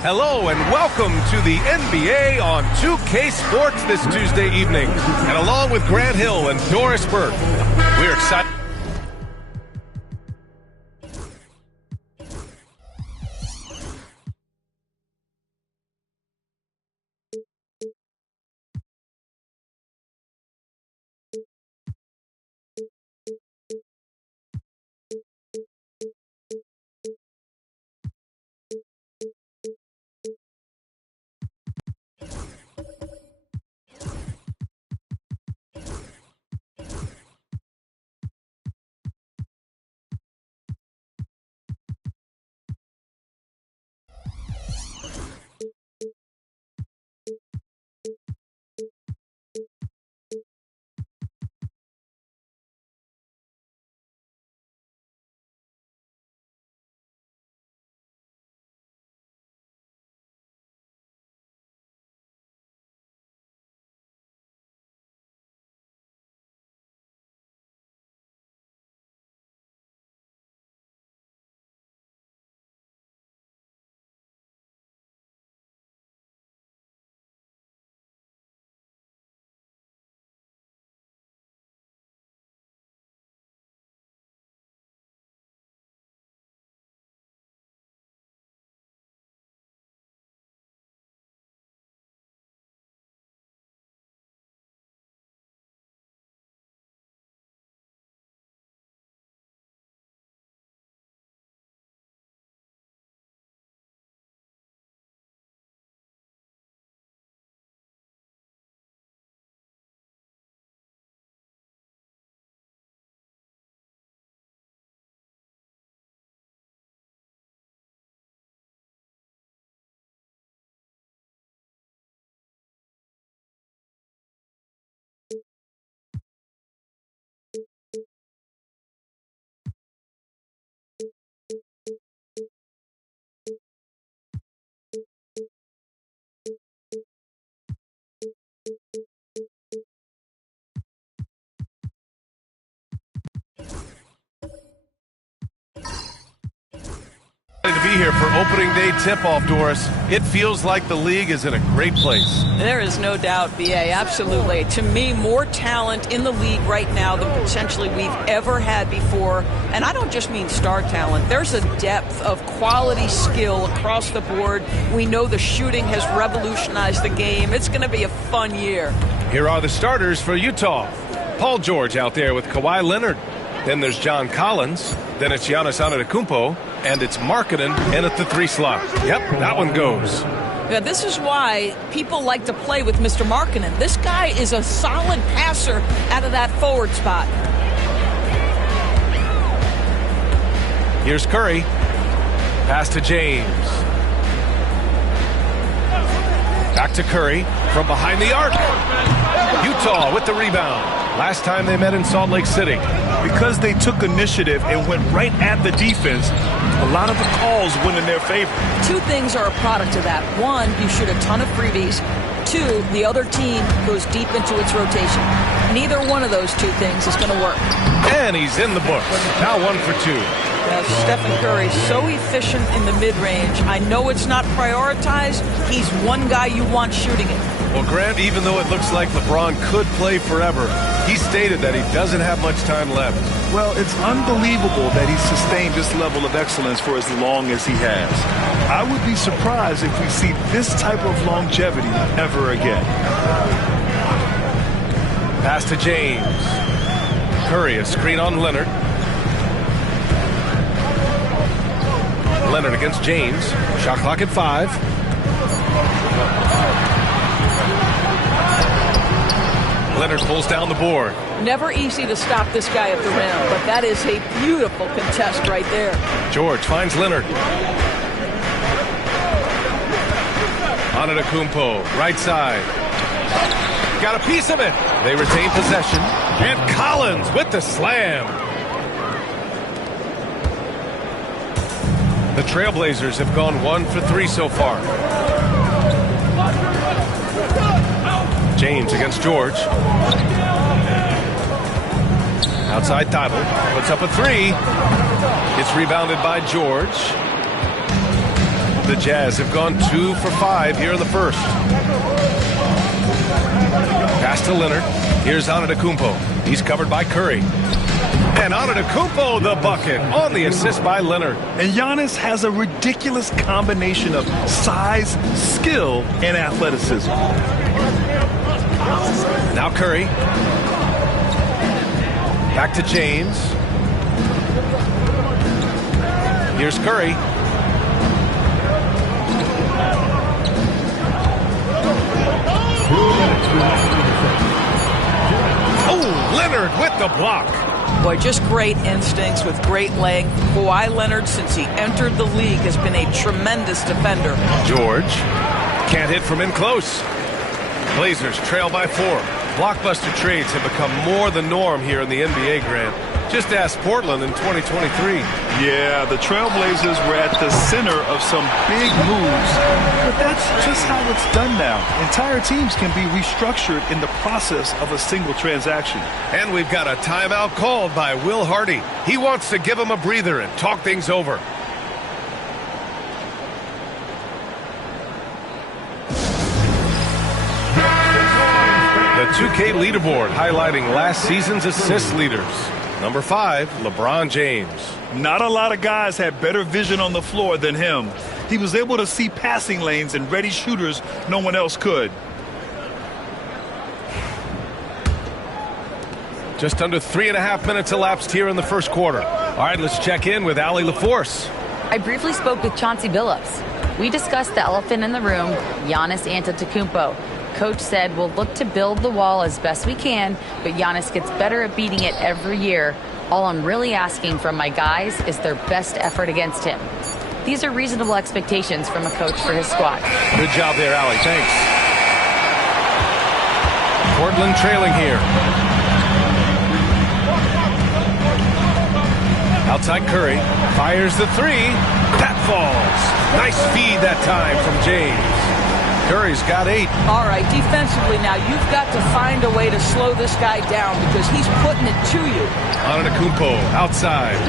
Hello and welcome to the NBA on 2K Sports this Tuesday evening. And along with Grant Hill and Doris Burke, we're excited. To be here for opening day tip-off, Doris. It feels like the league is in a great place. There is no doubt, B.A., absolutely. To me, more talent in the league right now than potentially we've ever had before. And I don't just mean star talent. There's a depth of quality skill across the board. We know the shooting has revolutionized the game. It's going to be a fun year. Here are the starters for Utah. Paul George out there with Kawhi Leonard. Then there's John Collins. Then it's Giannis Antetokounmpo. And it's Markkanen in at the 3 slot. Yep, that one goes. Yeah, this is why people like to play with Mr. Markkanen. This guy is a solid passer out of that forward spot. Here's Curry. Pass to James. Back to Curry from behind the arc. Utah with the rebound. Last time they met in Salt Lake City. Because they took initiative and went right at the defense, a lot of the calls went in their favor. Two things are a product of that. One, you shoot a ton of freebies. Two, the other team goes deep into its rotation. Neither one of those two things is going to work. And he's in the books. Now 1 for 2. Now, Stephen Curry, so efficient in the mid-range. I know it's not prioritized. He's one guy you want shooting it. Well, Grant, even though it looks like LeBron could play forever, he stated that he doesn't have much time left. Well, it's unbelievable that he's sustained this level of excellence for as long as he has. I would be surprised if we see this type of longevity ever again. Pass to James. Curry, a screen on Leonard. Leonard against James. Shot clock at 5. Leonard pulls down the board. Never easy to stop this guy at the rim, but that is a beautiful contest right there. George finds Leonard. Antetokounmpo, right side. Got a piece of it. They retain possession. And Collins with the slam. The Trailblazers have gone 1 for 3 so far. James against George. Outside Thibault. Puts up a 3. It's rebounded by George. The Jazz have gone 2 for 5 here in the first. Pass to Leonard. Here's Antetokounmpo. He's covered by Curry. And Antetokounmpo the bucket on the assist by Leonard. And Giannis has a ridiculous combination of size, skill, and athleticism. Now Curry. Back to James. Here's Curry. Oh, Leonard with the block. Boy, just great instincts with great length. Kawhi Leonard, since he entered the league, has been a tremendous defender. George can't hit from in close. Blazers trail by 4. Blockbuster trades have become more the norm here in the NBA, Grant. Just ask Portland in 2023. Yeah, the Trailblazers were at the center of some big moves, but that's just how it's done now. Entire teams can be restructured in the process of a single transaction. And we've got a timeout called by Will Hardy. He wants to give him a breather and talk things over. The 2K leaderboard highlighting last season's assist leaders. Number 5, LeBron James. Not a lot of guys had better vision on the floor than him. He was able to see passing lanes and ready shooters no one else could. Just under 3.5 minutes elapsed here in the first quarter. All right, let's check in with Allie LaForce. I briefly spoke with Chauncey Billups. We discussed the elephant in the room, Giannis Antetokounmpo. Coach said we'll look to build the wall as best we can, but Giannis gets better at beating it every year. All I'm really asking from my guys is their best effort against him. These are reasonable expectations from a coach for his squad. Good job there, Allie. Thanks. Portland trailing here. Outside Curry. Fires the 3. That falls. Nice feed that time from James. Curry's got 8. All right, defensively now, you've got to find a way to slow this guy down because he's putting it to you. Antetokounmpo outside.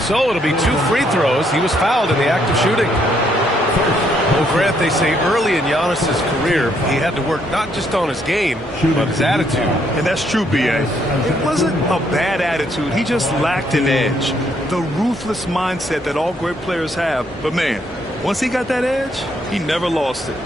So it'll be 2 free throws. He was fouled in the act of shooting. Well, Grant, they say early in Giannis's career, he had to work not just on his game, but his attitude. And that's true, B.A. It wasn't a bad attitude. He just lacked an edge. The ruthless mindset that all great players have. But, man, once he got that edge, he never lost it.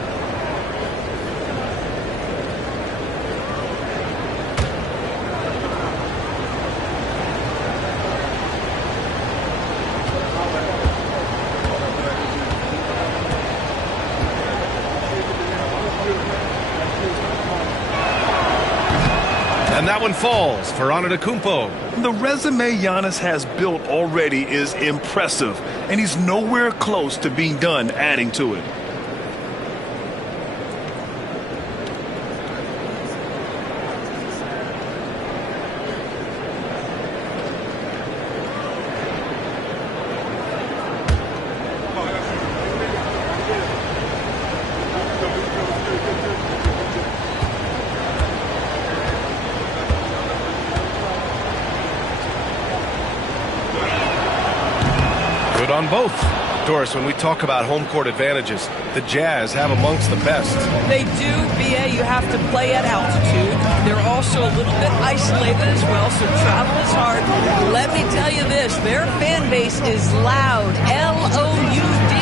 And that That one falls for Antetokounmpo. The resume Giannis has built already is impressive, and he's nowhere close to being done adding to it. On both. Doris, when we talk about home court advantages, the Jazz have amongst the best. They do, BA. You have to play at altitude. They're also a little bit isolated as well, so travel is hard. Let me tell you this, their fan base is loud. L-O-U-D.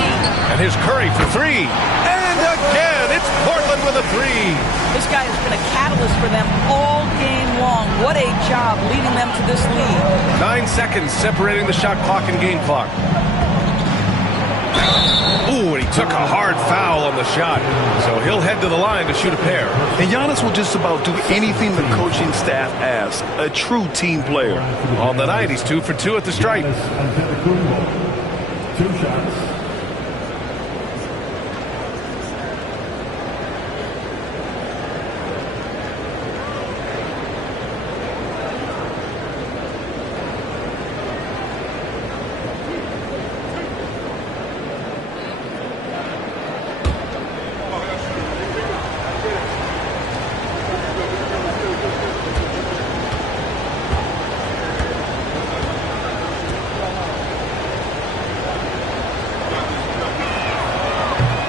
And here's Curry for three. And again, it's Portland with a three. This guy has been a catalyst for them all game long. What a job leading them to this lead. 9 seconds separating the shot clock and game clock. Ooh, and he took a hard foul on the shot. So he'll head to the line to shoot a pair. And Giannis will just about do anything the coaching staff asks. A true team player. On the night, he's 2 for 2 at the stripe. 2 shots.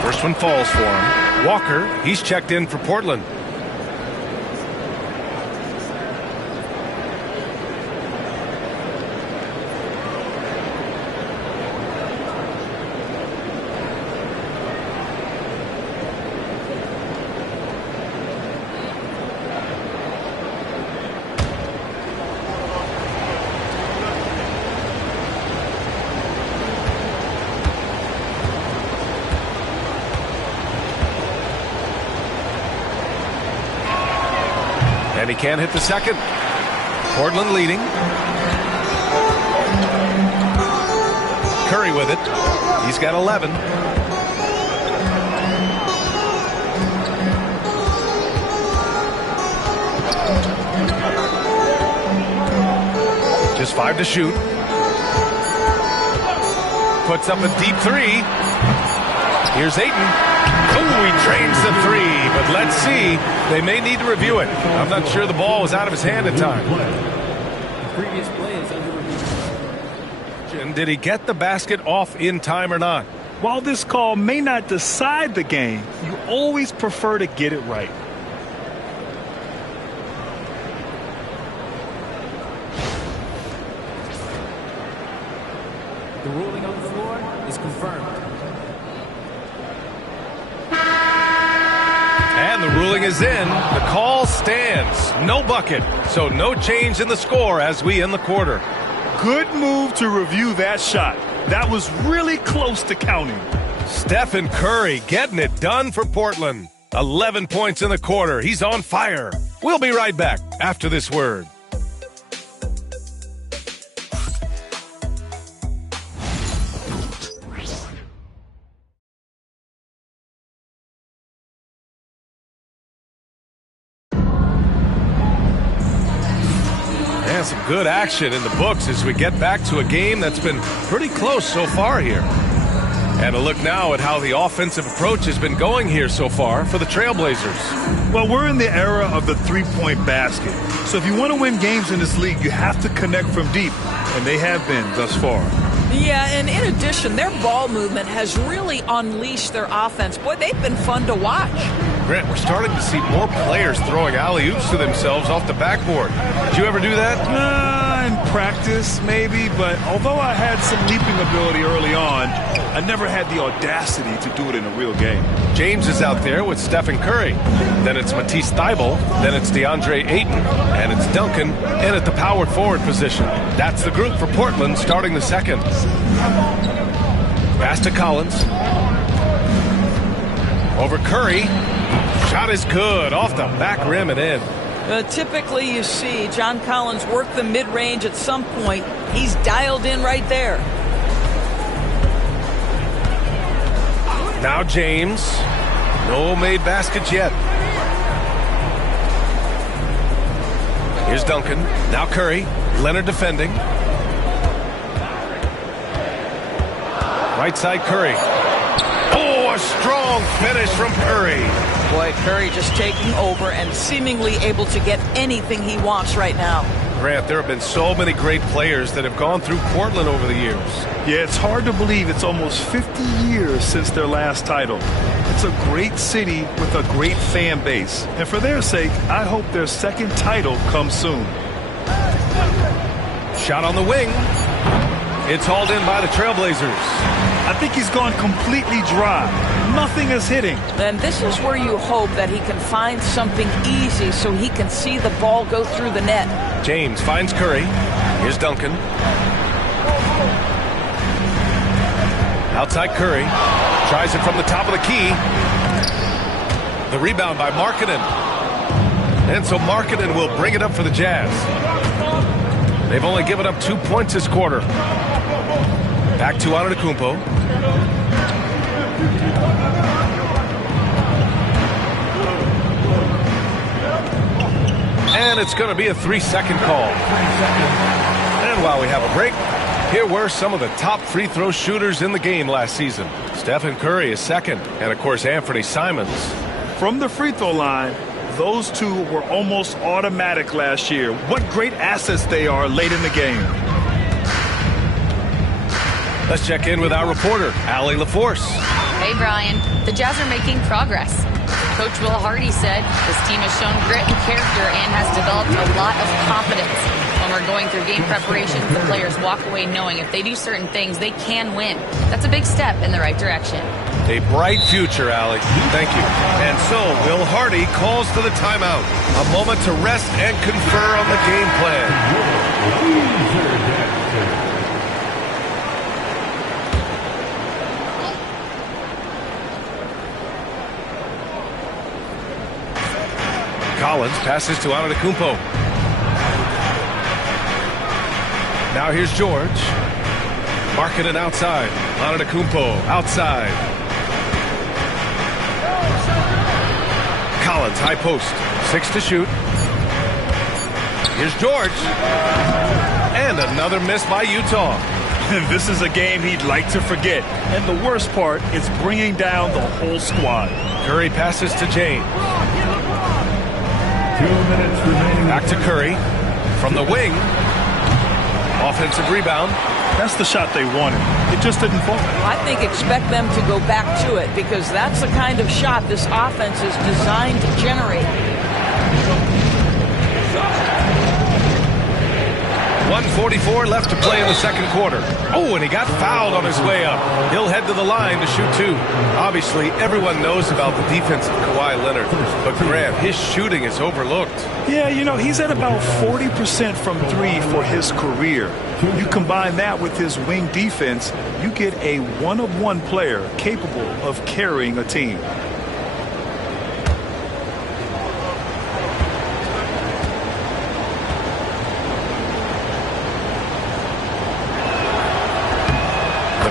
First one falls for him. Walker, he's checked in for Portland. And he can't hit the second. Portland leading. Curry with it. He's got 11. Just 5 to shoot. Puts up a deep three. Here's Ayton. Oh, he drains the three, but let's see. They may need to review it. I'm not sure the ball was out of his hand in time. The previous play is under review. Did he get the basket off in time or not? While this call may not decide the game, you always prefer to get it right. The ruling on the floor is confirmed. And the ruling is in. The call stands. No bucket. So no change in the score as we end the quarter. Good move to review that shot. That was really close to counting. Stephen Curry getting it done for Portland. 11 points in the quarter. He's on fire. We'll be right back after this word. Some good action in the books as we get back to a game that's been pretty close so far here. And a look now at how the offensive approach has been going here so far for the Trailblazers. Well, we're in the era of the three-point basket. So if you want to win games in this league, you have to connect from deep. And they have been thus far. Yeah, and in addition, their ball movement has really unleashed their offense. Boy, they've been fun to watch. Grant, we're starting to see more players throwing alley-oops to themselves off the backboard. Did you ever do that? In practice, maybe, but although I had some leaping ability early on, I never had the audacity to do it in a real game. James is out there with Stephen Curry. Then it's Matisse Thybulle. Then it's DeAndre Ayton. And it's Duncan in at the power forward position. That's the group for Portland starting the second. Pass to Collins. Over Curry. Shot is good. Off the back rim and in. Typically, you see John Collins work the mid-range at some point. He's dialed in right there. Now James. No made baskets yet. Here's Duncan. Now Curry. Leonard defending. Right side Curry. Oh, a strong finish from Curry. Boy, Curry just taking over and seemingly able to get anything he wants right now. Grant, there have been so many great players that have gone through Portland over the years. Yeah, it's hard to believe it's almost 50 years since their last title. It's a great city with a great fan base. And for their sake, I hope their second title comes soon. Shot on the wing. It's hauled in by the Trailblazers. I think he's gone completely dry. Nothing is hitting. And this is where you hope that he can find something easy so he can see the ball go through the net. James finds Curry. Here's Duncan. Outside Curry. Tries it from the top of the key. The rebound by Markkanen. And so Markkanen will bring it up for the Jazz. They've only given up 2 points this quarter. Back to Antetokounmpo. And it's going to be a 3-second call. And while we have a break, here were some of the top free throw shooters in the game last season. Stephen Curry is second, and of course Anthony Simons. From the free throw line, those two were almost automatic last year. What great assets they are late in the game. Let's check in with our reporter, Allie LaForce. Hey, Brian. The Jazz are making progress. Coach Will Hardy said this team has shown grit and character and has developed a lot of confidence. When we're going through game preparations, the players walk away knowing if they do certain things, they can win. That's a big step in the right direction. A bright future, Allie. Thank you. And so, Will Hardy calls for the timeout. A moment to rest and confer on the game plan. Collins passes to Antetokounmpo. Now here's George. Markkanen outside. Antetokounmpo outside. Collins, high post. 6 to shoot. Here's George. And another miss by Utah. This is a game he'd like to forget. And the worst part is bringing down the whole squad. Curry passes to James. Back to Curry. From the wing. Offensive rebound. That's the shot they wanted. It just didn't fall. I think expect them to go back to it because that's the kind of shot this offense is designed to generate. 1:44 left to play in the second quarter. Oh, and he got fouled on his way up. He'll head to the line to shoot 2. Obviously, everyone knows about the defense of Kawhi Leonard, but Grant, his shooting is overlooked. Yeah, you know, he's at about 40% from 3 for his career. You combine that with his wing defense, you get a one-of-one player capable of carrying a team.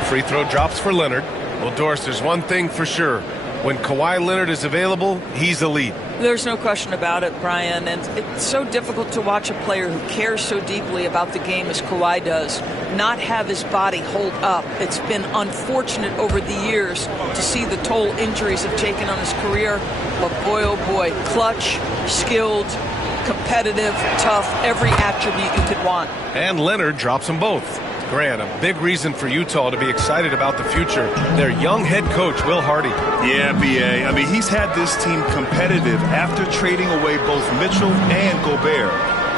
Free throw drops for Leonard. Well, Doris, there's one thing for sure. When Kawhi Leonard is available, he's elite. There's no question about it, Brian. And it's so difficult to watch a player who cares so deeply about the game as Kawhi does not have his body hold up. It's been unfortunate over the years to see the toll injuries have taken on his career. But boy, oh boy, clutch, skilled, competitive, tough, every attribute you could want. And Leonard drops them both. Grant, a big reason for Utah to be excited about the future. Their young head coach, Will Hardy. Yeah, B.A. I mean, he's had this team competitive after trading away both Mitchell and Gobert.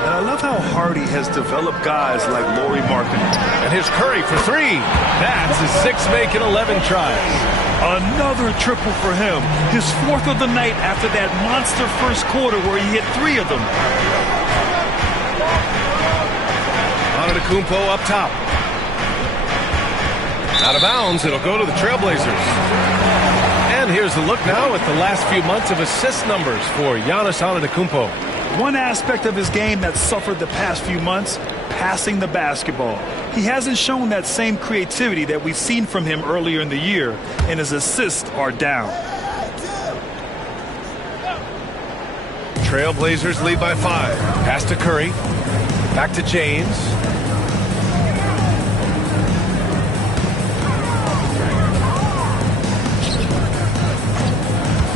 And I love how Hardy has developed guys like Lauri Markkanen. And here's Curry for 3. That's his 6th make in 11 tries. Another triple for him. His 4th of the night after that monster first quarter where he hit 3 of them. Antetokounmpo up top. Out of bounds, it'll go to the Trailblazers. And here's the look now at the last few months of assist numbers for Giannis Antetokounmpo. One aspect of his game that suffered the past few months, passing the basketball. He hasn't shown that same creativity that we've seen from him earlier in the year, and his assists are down. Trailblazers lead by 5. Pass to Curry. Back to James.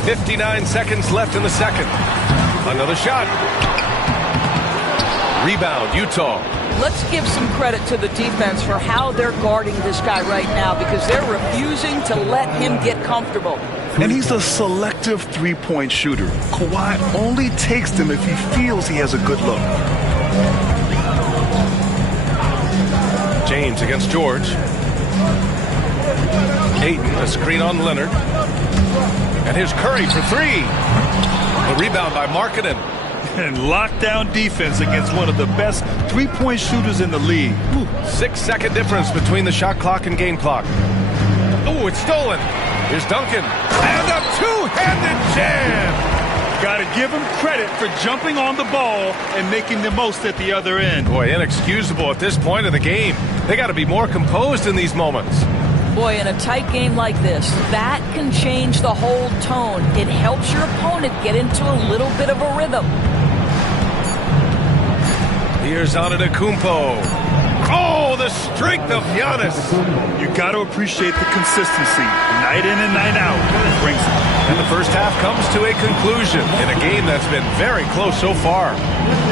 .59 seconds left in the second. Another shot. Rebound, Utah. Let's give some credit to the defense for how they're guarding this guy right now, because they're refusing to let him get comfortable. And he's a selective three-point shooter. Kawhi only takes them if he feels he has a good look. James against George. Ayton, a screen on Leonard. And here's Curry for 3. The rebound by Markkanen. And lockdown defense against one of the best three-point shooters in the league. 6-second difference between the shot clock and game clock. Oh, it's stolen. Here's Duncan. And a two-handed jam. Got to give him credit for jumping on the ball and making the most at the other end. Boy, inexcusable at this point of the game. They got to be more composed in these moments. Boy, in a tight game like this, that can change the whole tone. It helps your opponent get into a little bit of a rhythm. Here's Antetokounmpo. Oh, the strength of Giannis. You got to appreciate the consistency. Night in and night out. Brings it. And the first half comes to a conclusion in a game that's been very close so far.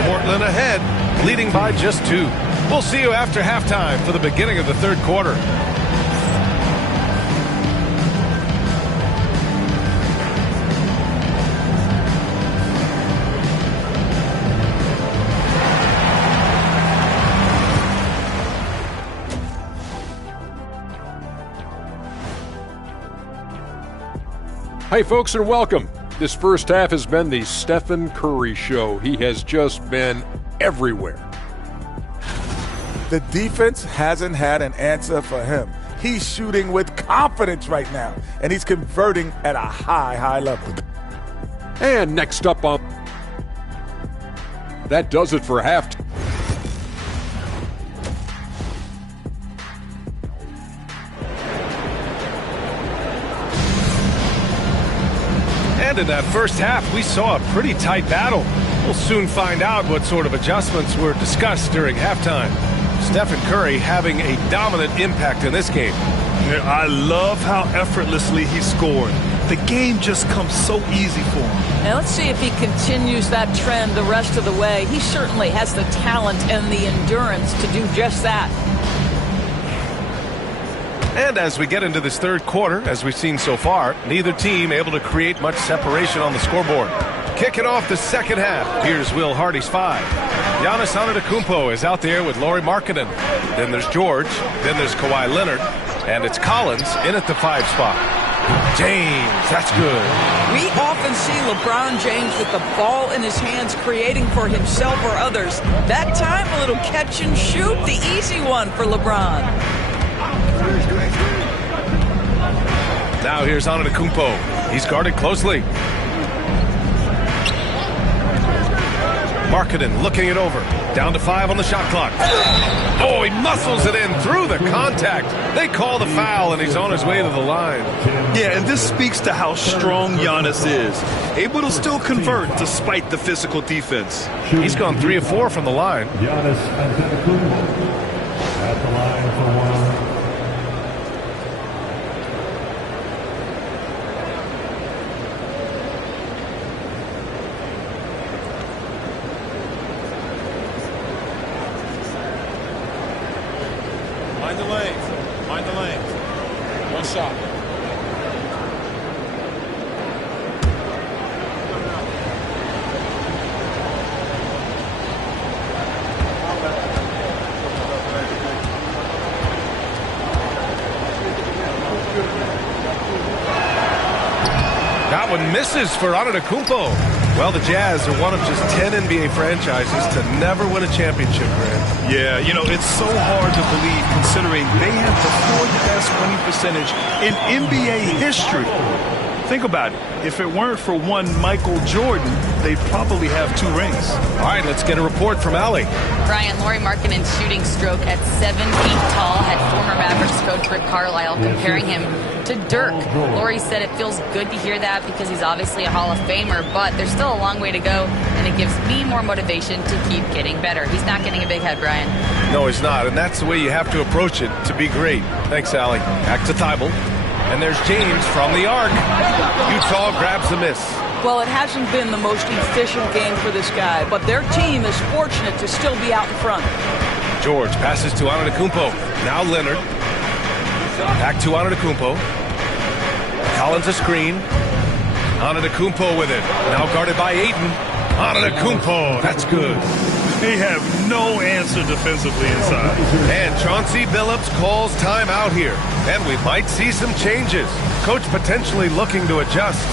Portland ahead, leading by just 2. We'll see you after halftime for the beginning of the third quarter. Hey folks, and welcome. This first half has been the Stephen Curry show. He has just been everywhere. The defense hasn't had an answer for him. He's shooting with confidence right now, and he's converting at a high level. And next up on that does it for halftime. And in that first half, we saw a pretty tight battle. We'll soon find out what sort of adjustments were discussed during halftime. Stephen Curry having a dominant impact in this game. I love how effortlessly he scored. The game just comes so easy for him. Now let's see if he continues that trend the rest of the way. He certainly has the talent and the endurance to do just that. And as we get into this third quarter, as we've seen so far, neither team able to create much separation on the scoreboard. Kicking off the second half, here's Will Hardy's 5. Giannis Antetokounmpo is out there with Lauri Markkanen. Then there's George. Then there's Kawhi Leonard. And it's Collins in at the 5 spot. James, that's good. We often see LeBron James with the ball in his hands creating for himself or others. That time, a little catch and shoot, the easy one for LeBron. Now here's Antetokounmpo. He's guarded closely. Markkanen looking it over. Down to 5 on the shot clock. Oh, he muscles it in through the contact. They call the foul, and he's on his way to the line. Yeah, and this speaks to how strong Giannis is. Able to still convert despite the physical defense. He's gone 3 of 4 from the line. Giannis Antetokounmpo at the line for 1. Mind the lanes. One shot. That one misses for Antetokounmpo. Well, the Jazz are one of just 10 NBA franchises to never win a championship, Grant. Yeah, you know, it's so hard to believe considering they have the 4th best winning percentage in NBA history. Think about it. If it weren't for one Michael Jordan, they'd probably have 2 rings. All right, let's get a report from Allie. Brian, Lauri Markkanen's shooting stroke at 7 feet tall had former Mavericks coach Rick Carlisle comparing him to Dirk. Lauri said it feels good to hear that because he's obviously a Hall of Famer, but there's still a long way to go, and it gives me more motivation to keep getting better. He's not getting a big head, Brian. No, he's not, and that's the way you have to approach it to be great. Thanks, Allie. Back to Thibault. And there's James from the arc. Utah grabs the miss. Well, it hasn't been the most efficient game for this guy, but their team is fortunate to still be out in front. George passes to Antetokounmpo. Now Leonard. Back to Antetokounmpo. Collins a screen. Antetokounmpo with it. Now guarded by Ayton. Antetokounmpo. That's good. They have no answer defensively inside. And Chauncey Billups calls timeout here. And we might see some changes. Coach potentially looking to adjust.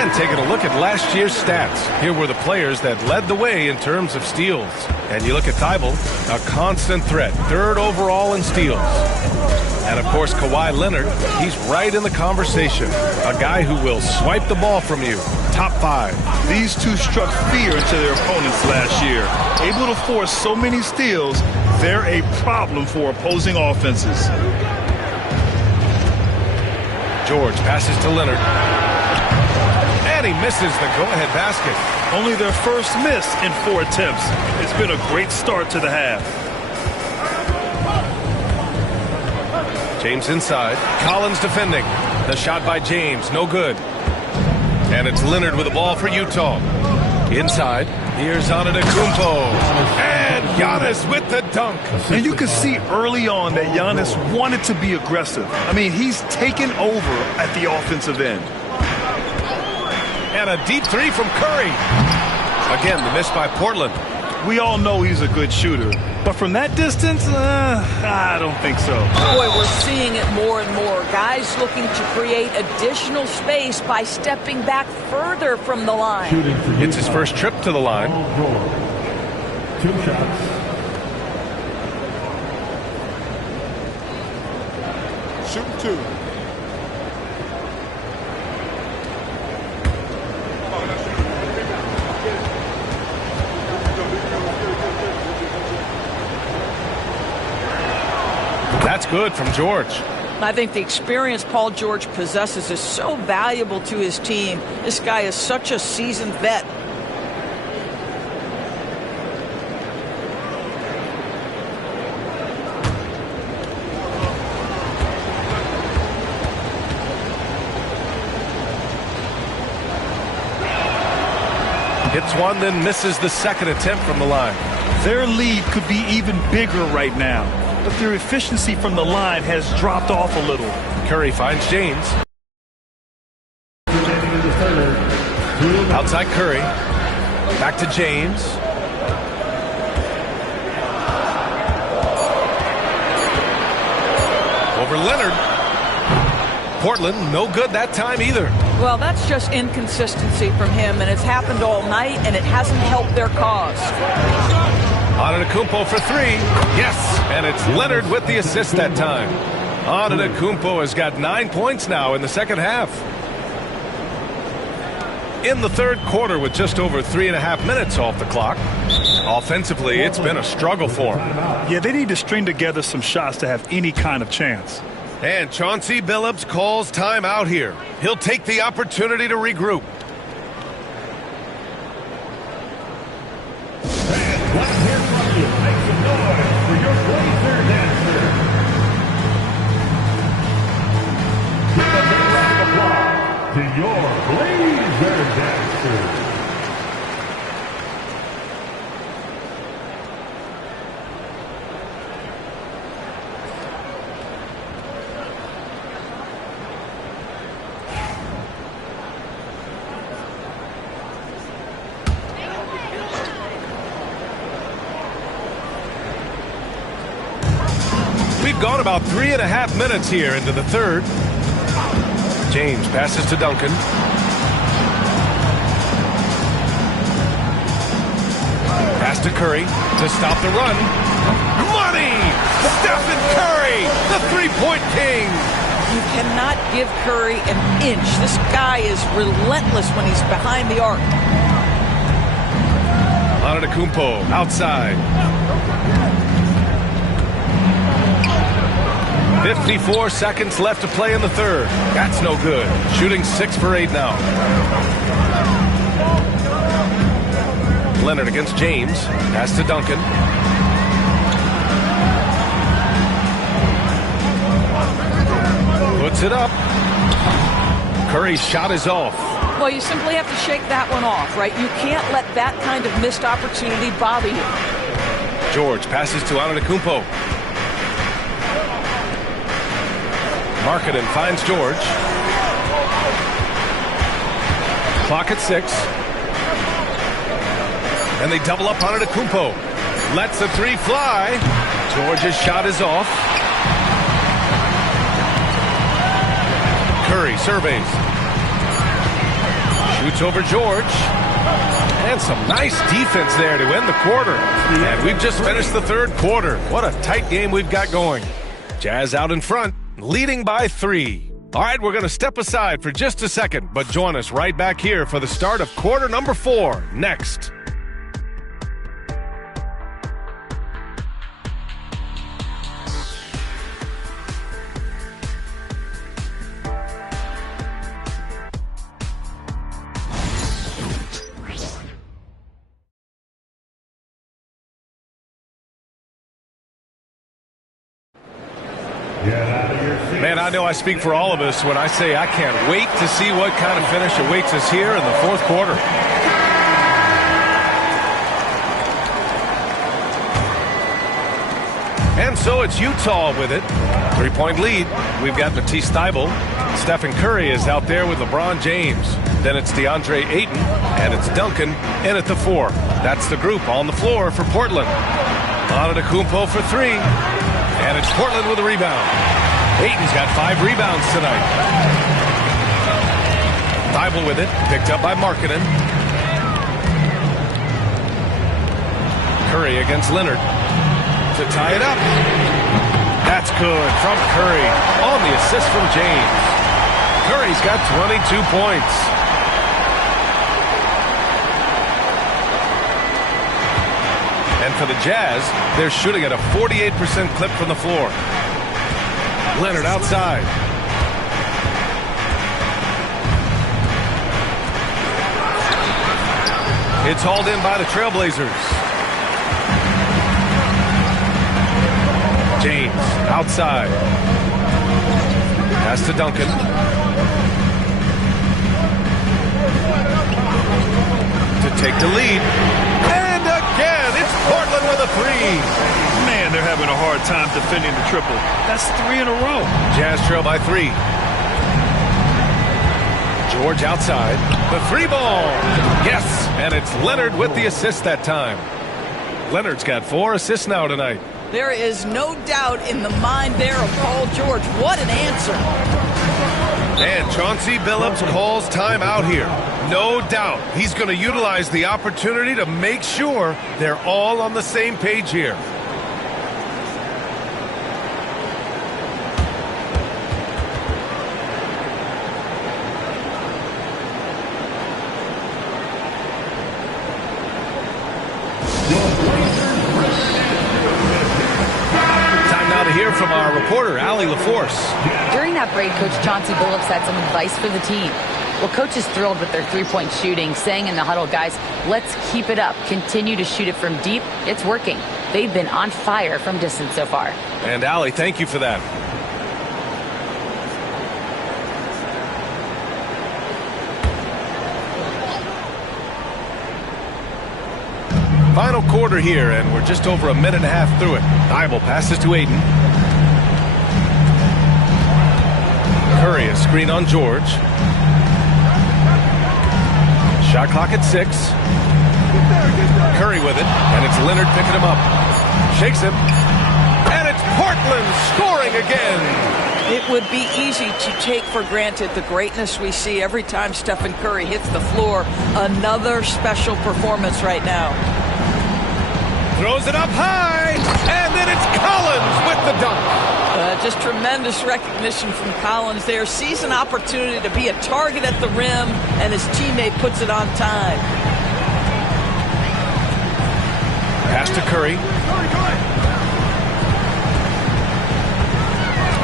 And taking a look at last year's stats. Here were the players that led the way in terms of steals. And you look at Thibault, a constant threat. 3rd overall in steals. And, of course, Kawhi Leonard, he's right in the conversation. A guy who will swipe the ball from you. Top 5. These two struck fear into their opponents last year. Able to force so many steals, they're a problem for opposing offenses. George passes to Leonard. And he misses the go-ahead basket. Only their first miss in 4 attempts. It's been a great start to the half. James inside. Collins defending. The shot by James. No good. And it's Leonard with the ball for Utah. Inside. Here's Antetokounmpo. And Giannis with the dunk. And you could see early on that Giannis wanted to be aggressive. I mean, he's taken over at the offensive end. And a deep 3 from Curry. Again, the miss by Portland. We all know he's a good shooter. But from that distance, I don't think so. Boy, we're seeing it more and more. Guys looking to create additional space by stepping back further from the line. It's his first trip to the line. 2 shots. Shoot 2. That's good from George. I think the experience Paul George possesses is so valuable to his team. This guy is such a seasoned vet. Hits one, then misses the second attempt from the line. Their lead could be even bigger right now, but their efficiency from the line has dropped off a little. Curry finds James. Outside Curry. Back to James. Over Leonard. Portland, no good that time either. Well, that's just inconsistency from him, and it's happened all night, and it hasn't helped their cause. Antetokounmpo for 3. Yes, and it's Leonard with the assist that time. Antetokounmpo has got 9 points now in the second half. In the third quarter with just over 3.5 minutes off the clock. Offensively, it's been a struggle for him. Yeah, they need to string together some shots to have any kind of chance. And Chauncey Billups calls timeout here. He'll take the opportunity to regroup. Let's hear from you. Make some noise for your Blazer dancer. Give a big round of applause to your Blazer dancer. We've gone about 3.5 minutes here into the third. James passes to Duncan. Pass to Curry to stop the run. money! Stephen Curry, the three-point king! You cannot give Curry an inch. This guy is relentless when he's behind the arc. Antetokounmpo outside. 54 seconds left to play in the third. That's no good. Shooting 6 for 8 now. Leonard against James. Pass to Duncan. Puts it up. Curry's shot is off. Well, you simply have to shake that one off, right? You can't let that kind of missed opportunity bother you. George passes to Antetokounmpo. Markkanen finds George. Clock at 6. And they double up on Antetokounmpo. Lets the three fly. George's shot is off. Curry surveys. Shoots over George. And some nice defense there to end the quarter. And we've just finished the third quarter. What a tight game we've got going. Jazz out in front, leading by 3. All right, we're going to step aside for just a second, but join us right back here for the start of quarter number 4 next. Man, I know I speak for all of us when I say I can't wait to see what kind of finish awaits us here in the fourth quarter. And so it's Utah with it. 3-point lead. We've got Matisse Thybulle. Stephen Curry is out there with LeBron James. Then it's DeAndre Ayton, and it's Duncan in at the 4. That's the group on the floor for Portland. Antetokounmpo for 3. And it's Portland with a rebound. Ayton's got 5 rebounds tonight. Thybulle with it, picked up by Markkanen. Curry against Leonard to tie it up. That's good from Curry on the assist from James. Curry's got 22 points. And for the Jazz, they're shooting at a 48% clip from the floor. Leonard outside. It's hauled in by the Trailblazers. James outside. Pass to Duncan. To take the lead. And again, it's Portland with a 3. Man, they're having a hard time defending the triple. That's 3 in a row. Jazz trail by 3. George outside. The 3 ball. Yes, and it's Leonard with the assist that time. Leonard's got 4 assists now tonight. There is no doubt in the mind there of Paul George. What an answer. And Chauncey Billups calls time out here. No doubt he's going to utilize the opportunity to make sure they're all on the same page here. From our reporter, Allie LaForce. During that break, Coach Chauncey Billups had some advice for the team. Well, Coach is thrilled with their three-point shooting, saying in the huddle, guys, let's keep it up. Continue to shoot it from deep. It's working. They've been on fire from distance so far. And Allie, thank you for that. Final quarter here, and we're just over a minute and a half through it. Thybulle passes to Ayton. Curry, a screen on George. Shot clock at 6. Curry with it, and it's Leonard picking him up. Shakes him, and it's Portland scoring again. It would be easy to take for granted the greatness we see every time Stephen Curry hits the floor. Another special performance right now. Throws it up high, and then it's with the dunk. Just tremendous recognition from Collins there. Sees an opportunity to be a target at the rim, and his teammate puts it on time. Pass to Curry.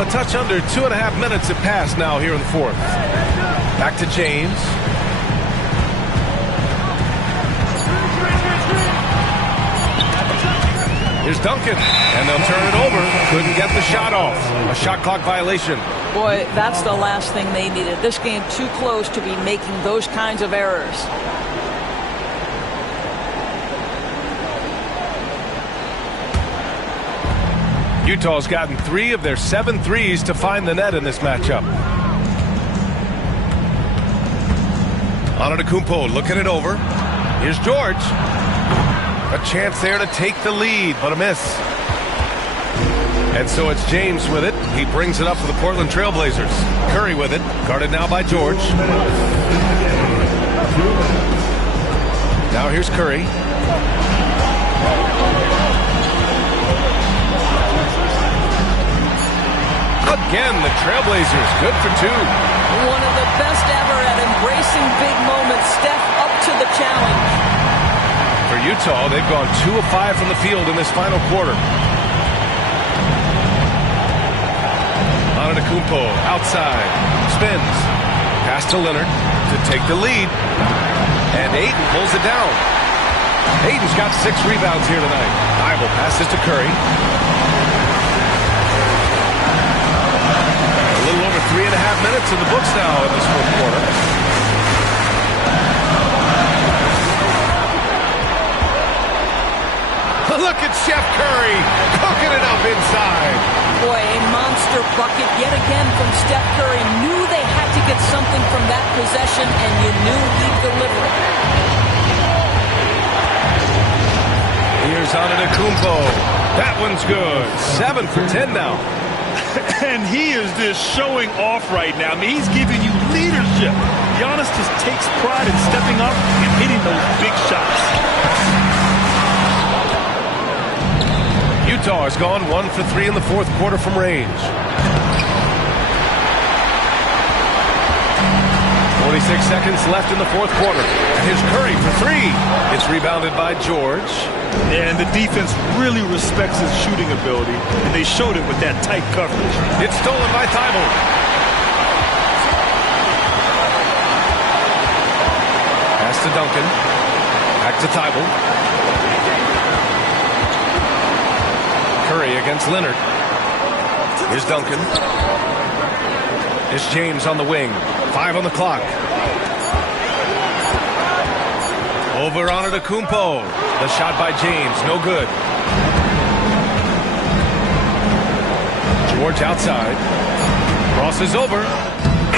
A touch under 2.5 minutes have passed now here in the fourth. Back to James. Here's Duncan, and they'll turn it over. Couldn't get the shot off. A shot clock violation. Boy, that's the last thing they needed. This game too close to be making those kinds of errors. Utah's gotten 3 of their 7 threes to find the net in this matchup. Antetokounmpo looking it over. Here's George. A chance there to take the lead, but a miss. And so it's James with it. He brings it up for the Portland Trailblazers. Curry with it. Guarded now by George. Now here's Curry. Again, the Trailblazers, good for 2. One of the best ever at embracing big moments. Steph up to the challenge. For Utah, they've gone 2 of 5 from the field in this final quarter. Antetokounmpo outside, spins. Pass to Leonard to take the lead. And Ayton pulls it down. Ayton's got 6 rebounds here tonight. Bible passes to Curry. A little over 3.5 minutes in the books now in this fourth quarter. Look at Chef Curry cooking it up inside. Boy, a monster bucket yet again from Steph Curry. Knew they had to get something from that possession, and you knew he'd deliver it. Here's Antetokounmpo. That one's good. 7 for 10 now. And he is just showing off right now. I mean, he's giving you leadership. Giannis just takes pride in stepping up and hitting those big shots. Utah has gone 1 for 3 in the fourth quarter from range. 46 seconds left in the fourth quarter. And here's Curry for 3. It's rebounded by George. And the defense really respects his shooting ability, and they showed it with that tight coverage. It's stolen by Thibault. Pass to Duncan. Back to Thibault. Curry against Leonard. Here's Duncan. Here's James on the wing. 5 on the clock. Over Antetokounmpo. The shot by James, no good. George outside. Crosses over.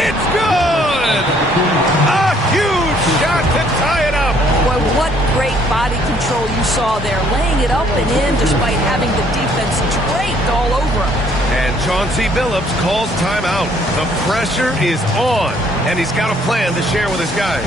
It's good! A huge shot to tie it up. Boy, what great body control you saw there. Laying it up and in despite having the defense draped all over him. And Chauncey Billups calls timeout. The pressure is on, and he's got a plan to share with his guys.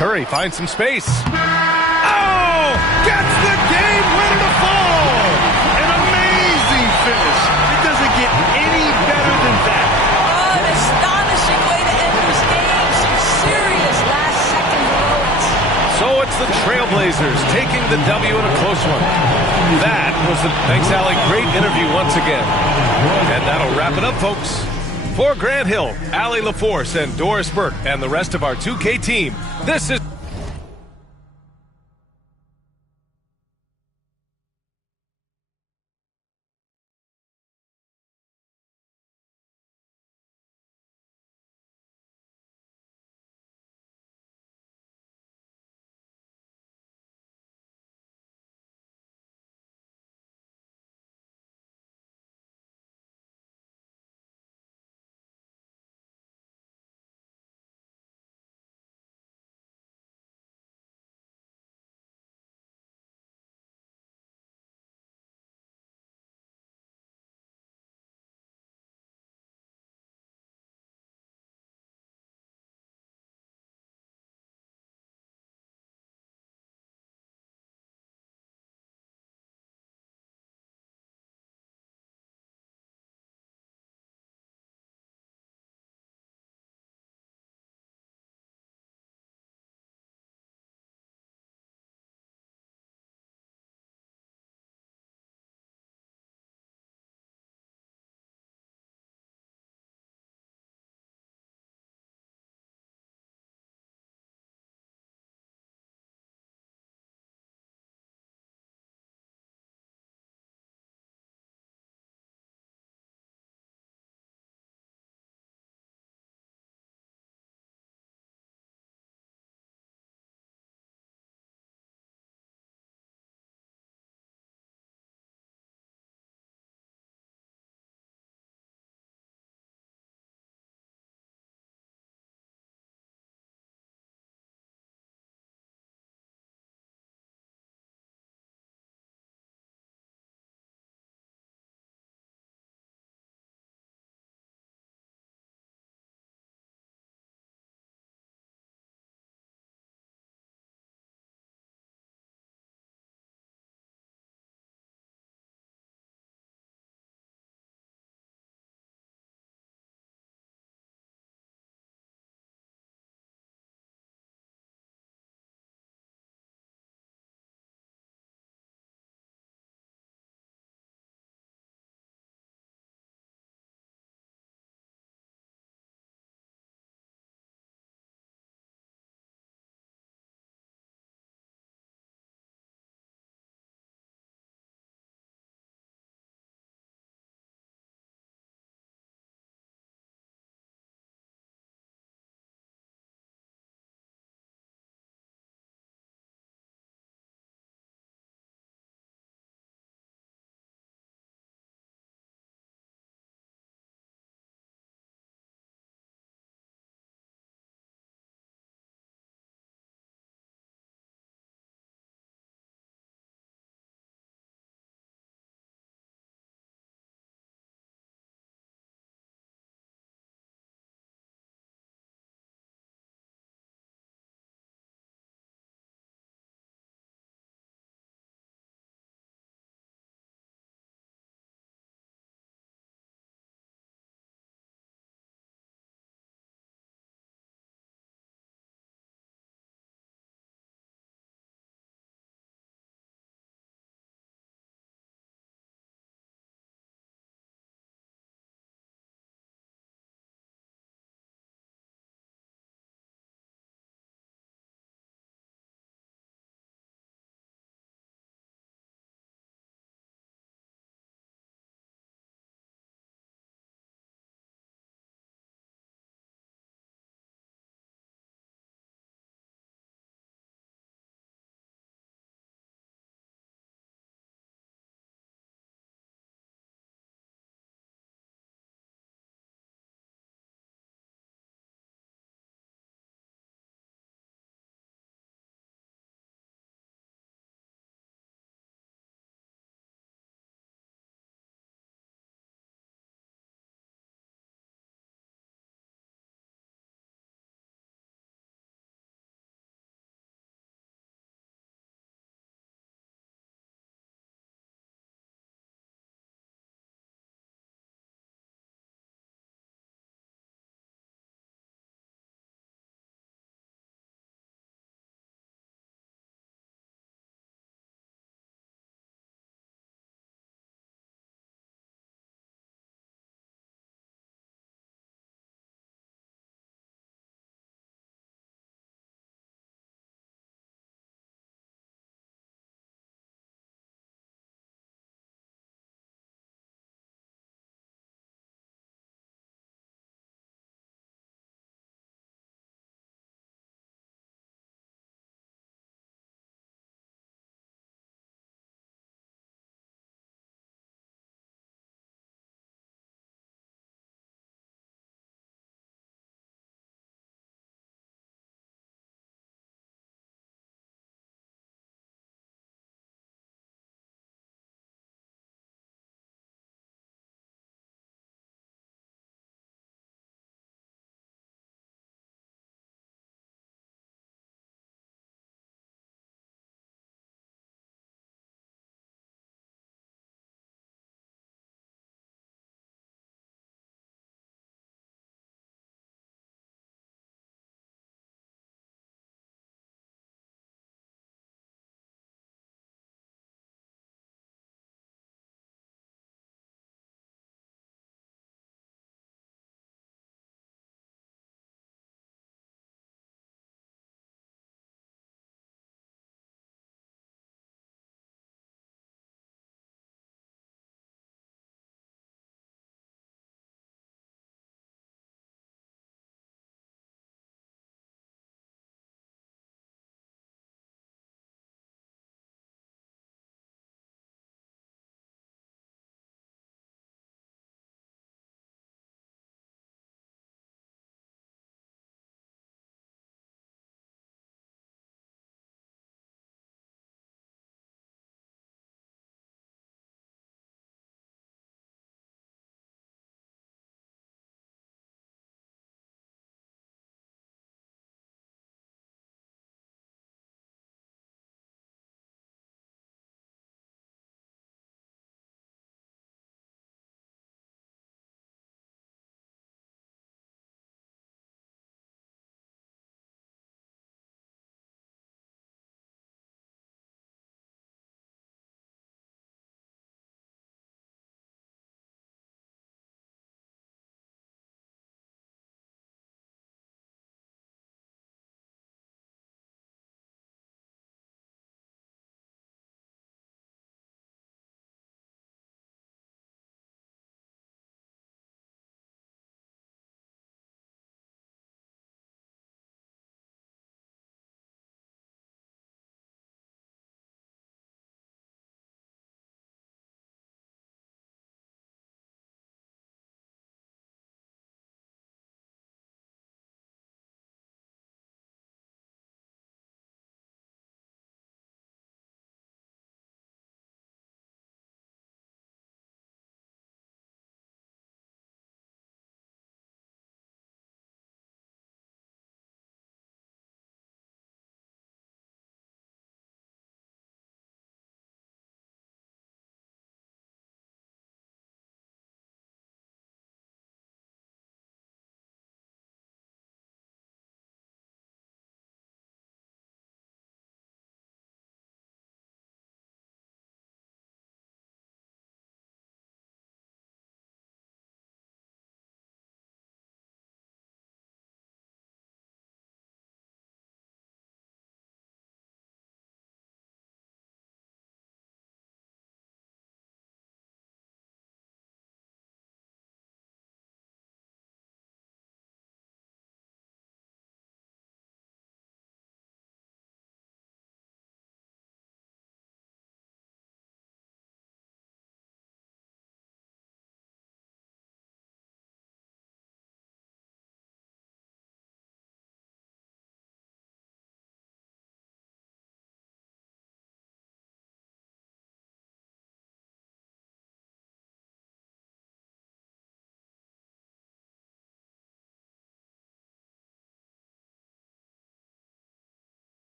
Curry finds some space. Oh! Gets the game winner to fall! An amazing finish. It doesn't get any better than that. Oh, an astonishing way to end this game. Some serious last-second heroics. So it's the Trailblazers taking the W in a close one. That was the... Thanks, Allie. Great interview once again. And that'll wrap it up, folks. For Grant Hill, Allie LaForce, and Doris Burke, and the rest of our 2K team, this is...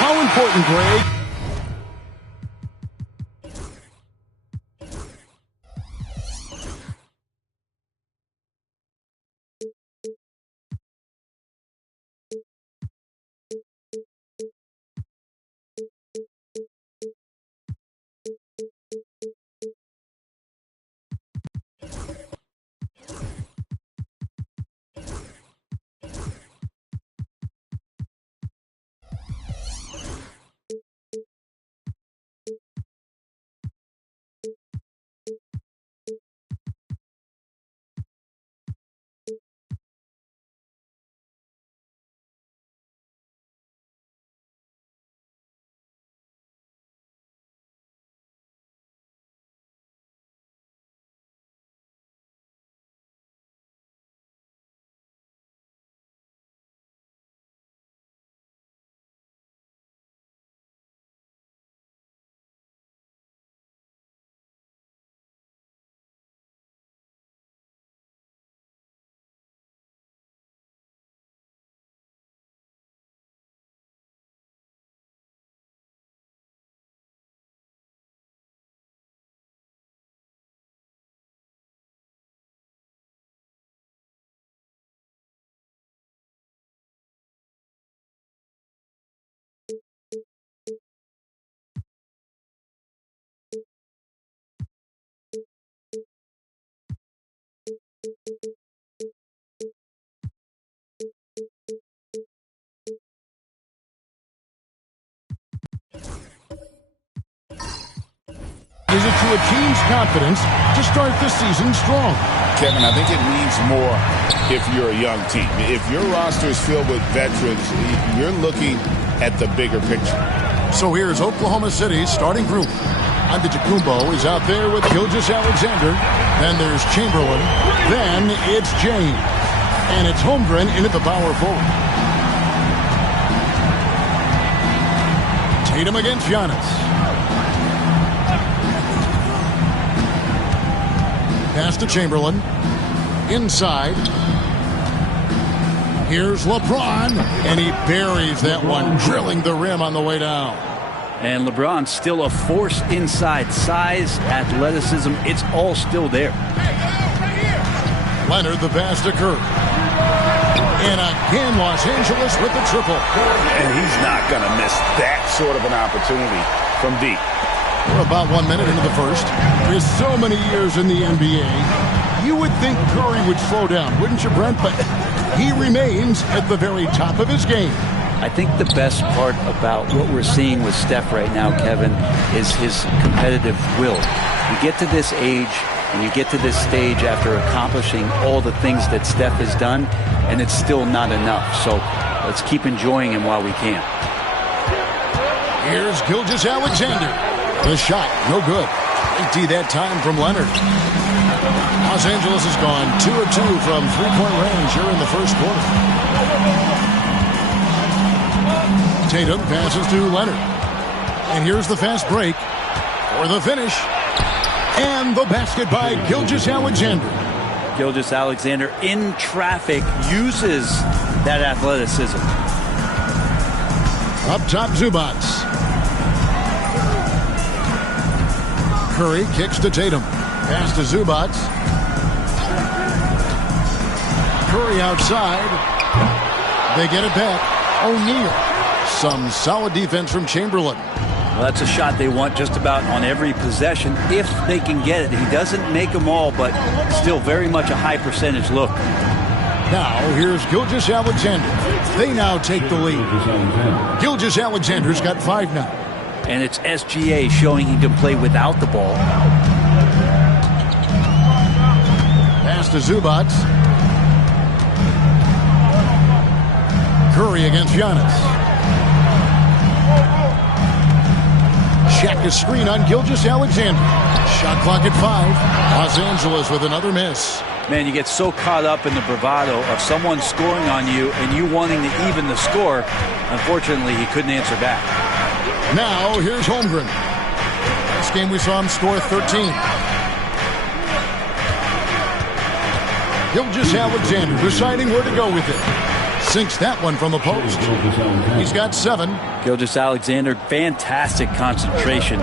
How important, Greg? Is it to a team's confidence to start the season strong? Kevin, I think it means more if you're a young team. If your roster is filled with veterans, you're looking at the bigger picture. So here's Oklahoma City's starting group. Antetokounmpo is out there with Gilgeous-Alexander. Then there's Chamberlain. Then it's James. And it's Holmgren in at the power forward. Tatum against Giannis. Pass to Chamberlain. Inside. Here's LeBron, and he buries that one, drilling the rim on the way down. And LeBron still a force inside. Size, athleticism, it's all still there. Leonard, the pass to Curry. And again, Los Angeles with the triple. And he's not going to miss that sort of an opportunity from deep. We're about 1 minute into the first. There's so many years in the NBA. You would think Curry would slow down, wouldn't you, Brent? But he remains at the very top of his game. I think the best part about what we're seeing with Steph right now, Kevin, is his competitive will. You get to this age and you get to this stage after accomplishing all the things that Steph has done, and it's still not enough. So let's keep enjoying him while we can. Here's Gilgeous-Alexander. The shot, no good. Empty that time from Leonard. Los Angeles has gone 2 of 2 from three-point range here in the first quarter. Tatum passes to Leonard. And here's the fast break for the finish. And the basket by Gilgeous-Alexander. Gilgeous-Alexander in traffic uses that athleticism. Up top, Zubac. Curry kicks to Tatum. Pass to Zubac. Curry outside. They get it back. O'Neal. Some solid defense from Chamberlain. Well, that's a shot they want just about on every possession if they can get it. He doesn't make them all, but still very much a high percentage look. Now, here's Gilgeous-Alexander. They now take the lead. Gilgeous-Alexander's got 5 now. And it's SGA showing he can play without the ball. Pass to Zubac. Curry against Giannis. Shaq screen on Gilgeous-Alexander. Shot clock at 5. Los Angeles with another miss. Man, you get so caught up in the bravado of someone scoring on you and you wanting to even the score. Unfortunately, he couldn't answer back. Now, here's Holmgren. Last game we saw him score 13. Gilgeous-Alexander deciding where to go with it. Sinks that one from the post. He's got 7. Gilgeous-Alexander, fantastic concentration.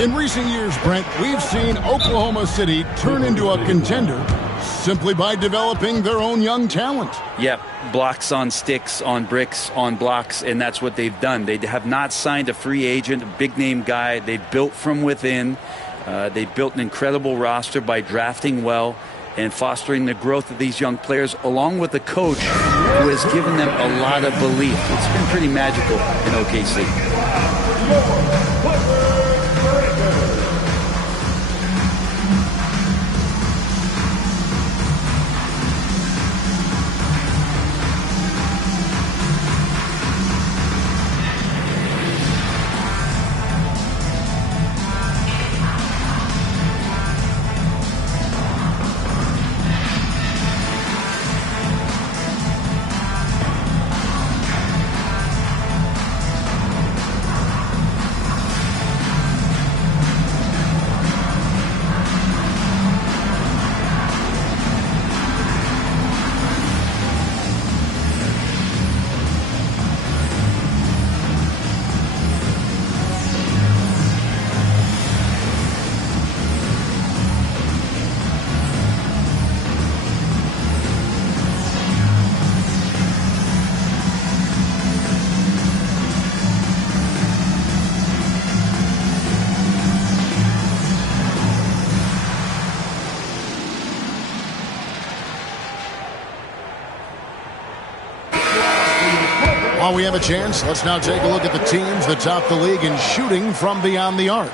In recent years, Brent, we've seen Oklahoma City turn into a contender simply by developing their own young talent. Yep, blocks on sticks, on bricks, on blocks, and that's what they've done. They have not signed a free agent, a big-name guy. They built from within. They built an incredible roster by drafting well and fostering the growth of these young players, along with a coach who has given them a lot of belief. It's been pretty magical in OKC. While we have a chance, let's now take a look at the teams that top the league in shooting from beyond the arc.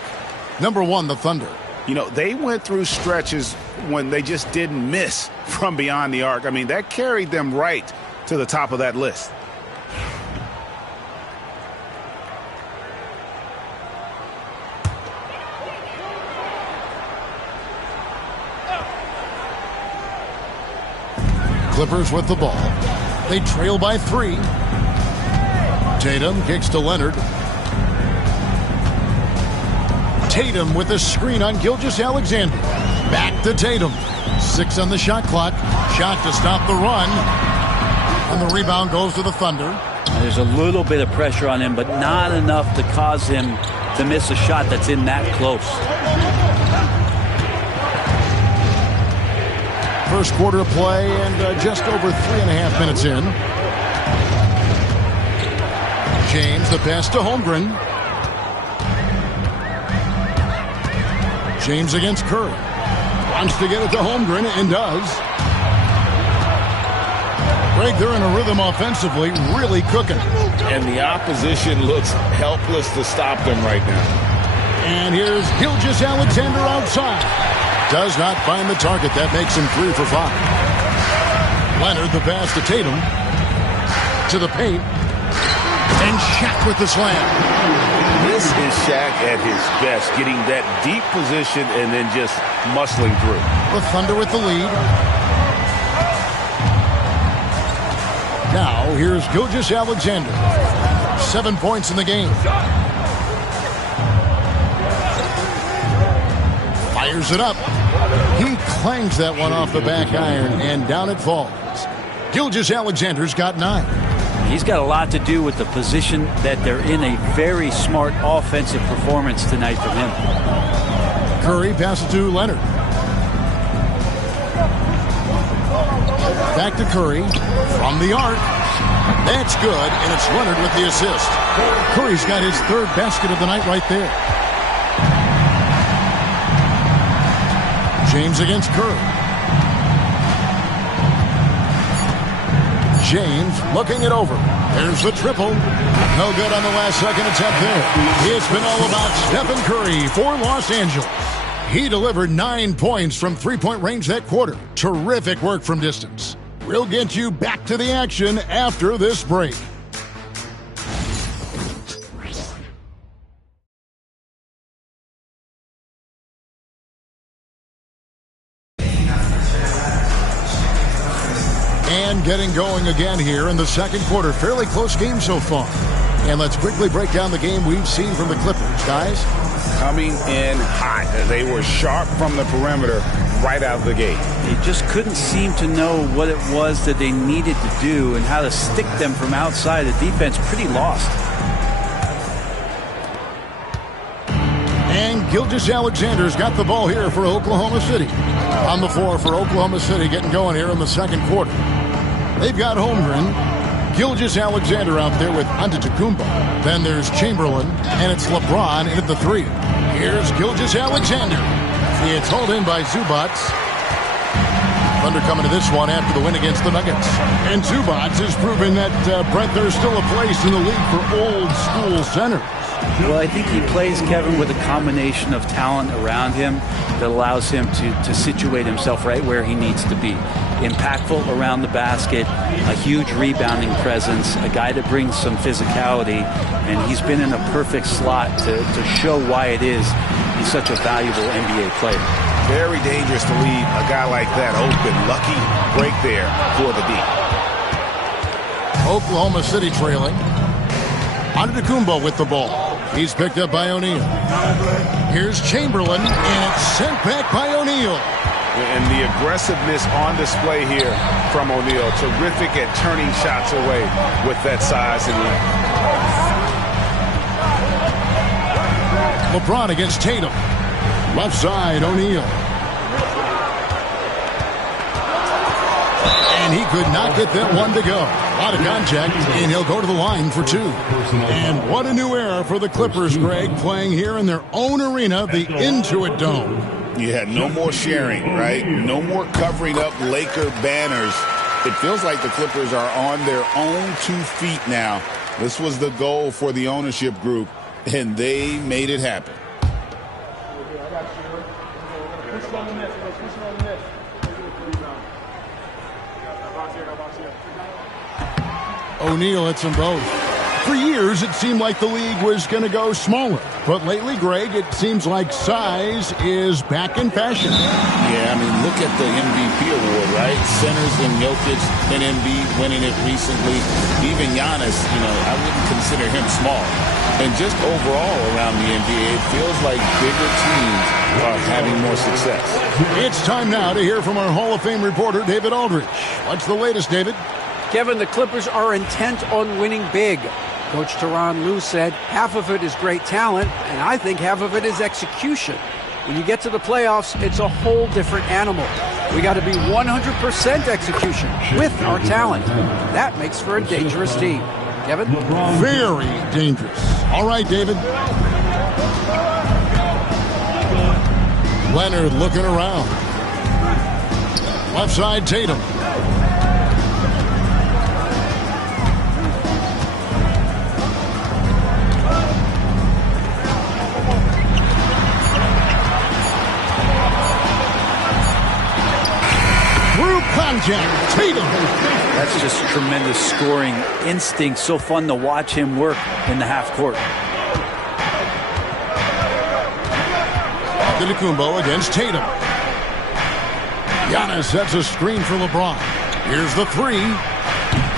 Number 1, the Thunder. You know, they went through stretches when they just didn't miss from beyond the arc. I mean, that carried them right to the top of that list. Clippers with the ball. They trail by 3. Tatum kicks to Leonard. Tatum with a screen on Gilgeous-Alexander. Back to Tatum. 6 on the shot clock. Shot to stop the run. And the rebound goes to the Thunder. There's a little bit of pressure on him, but not enough to cause him to miss a shot that's in that close. First quarter of play and just over 3.5 minutes in. James, the pass to Holmgren. James against Curry. Wants to get it to Holmgren and does. Greg, they're in a rhythm offensively, really cooking. And the opposition looks helpless to stop them right now. And here's Gilgeous-Alexander outside. Does not find the target. That makes him 3 for 5. Leonard, the pass to Tatum. To the paint. And Shaq with the slam. This is Shaq at his best, getting that deep position and then just muscling through. The Thunder with the lead. Now, here's Gilgeous-Alexander. 7 points in the game. Fires it up. He clangs that one off the back iron, and down it falls. Gilgeous-Alexander's got 9. He's got a lot to do with the position that they're in. A very smart offensive performance tonight from him. Curry passes to Leonard. Back to Curry from the arc. That's good, and it's Leonard with the assist. Curry's got his 3rd basket of the night right there. James against Curry. James looking it over. There's the triple. No good on the last second attempt there. It's been all about Stephen Curry for Los Angeles. He delivered 9 points from 3-point range that quarter. Terrific work from distance. We'll get you back to the action after this break. And getting going again here in the second quarter. Fairly close game so far. And let's quickly break down the game we've seen from the Clippers, guys. Coming in hot. They were sharp from the perimeter right out of the gate. They just couldn't seem to know what it was that they needed to do and how to stick them from outside. The defense pretty lost. And Gilgeous-Alexander's got the ball here for Oklahoma City. On the floor for Oklahoma City, getting going here in the second quarter. They've got Holmgren, Gilgeous-Alexander out there with Antetokounmpo. Then there's Chamberlain, and it's LeBron in at the 3. Here's Gilgeous-Alexander. It's hauled in by Zubac. Thunder coming to this one after the win against the Nuggets. And Zubac has proven that, Brett, there's still a place in the league for old-school centers. Well, I think he plays, Kevin, with a combination of talent around him that allows him to situate himself right where he needs to be. Impactful around the basket, a huge rebounding presence, a guy that brings some physicality, and he's been in a perfect slot to show why it is he's such a valuable NBA player. Very dangerous to leave a guy like that open. Lucky break there for the D. Oklahoma City trailing. Antetokounmpo with the ball. He's picked up by O'Neal. Here's Chamberlain, and it's sent back by O'Neal. And the aggressiveness on display here from O'Neal. Terrific at turning shots away with that size and length. LeBron against Tatum. Left side, O'Neal. And he could not get that one to go. A lot of contact, and he'll go to the line for 2. And what a new era for the Clippers, Greg, playing here in their own arena, the Intuit Dome. Yeah, no more sharing, right? No more covering up Laker banners. It feels like the Clippers are on their own 2 feet now. This was the goal for the ownership group, and they made it happen. O'Neal hits them both. For years, it seemed like the league was going to go smaller. But lately, Greg, it seems like size is back in fashion. Yeah, I mean, look at the MVP award, right? Centers and Jokic and Embiid winning it recently. Even Giannis, I wouldn't consider him small. And just overall around the NBA, it feels like bigger teams are having more success. It's time now to hear from our Hall of Fame reporter, David Aldridge. What's the latest, David? Kevin, the Clippers are intent on winning big. Coach Tyronn Lue said half of it is great talent, and I think half of it is execution. When you get to the playoffs, it's a whole different animal. We got to be 100% execution with our talent. That makes for a dangerous team. Kevin? Very dangerous. All right, David. Leonard looking around. Left side, Tatum. Through contact, Tatum. That's just tremendous scoring instinct. So fun to watch him work in the half court. Antetokounmpo against Tatum. Giannis sets a screen for LeBron. Here's the three.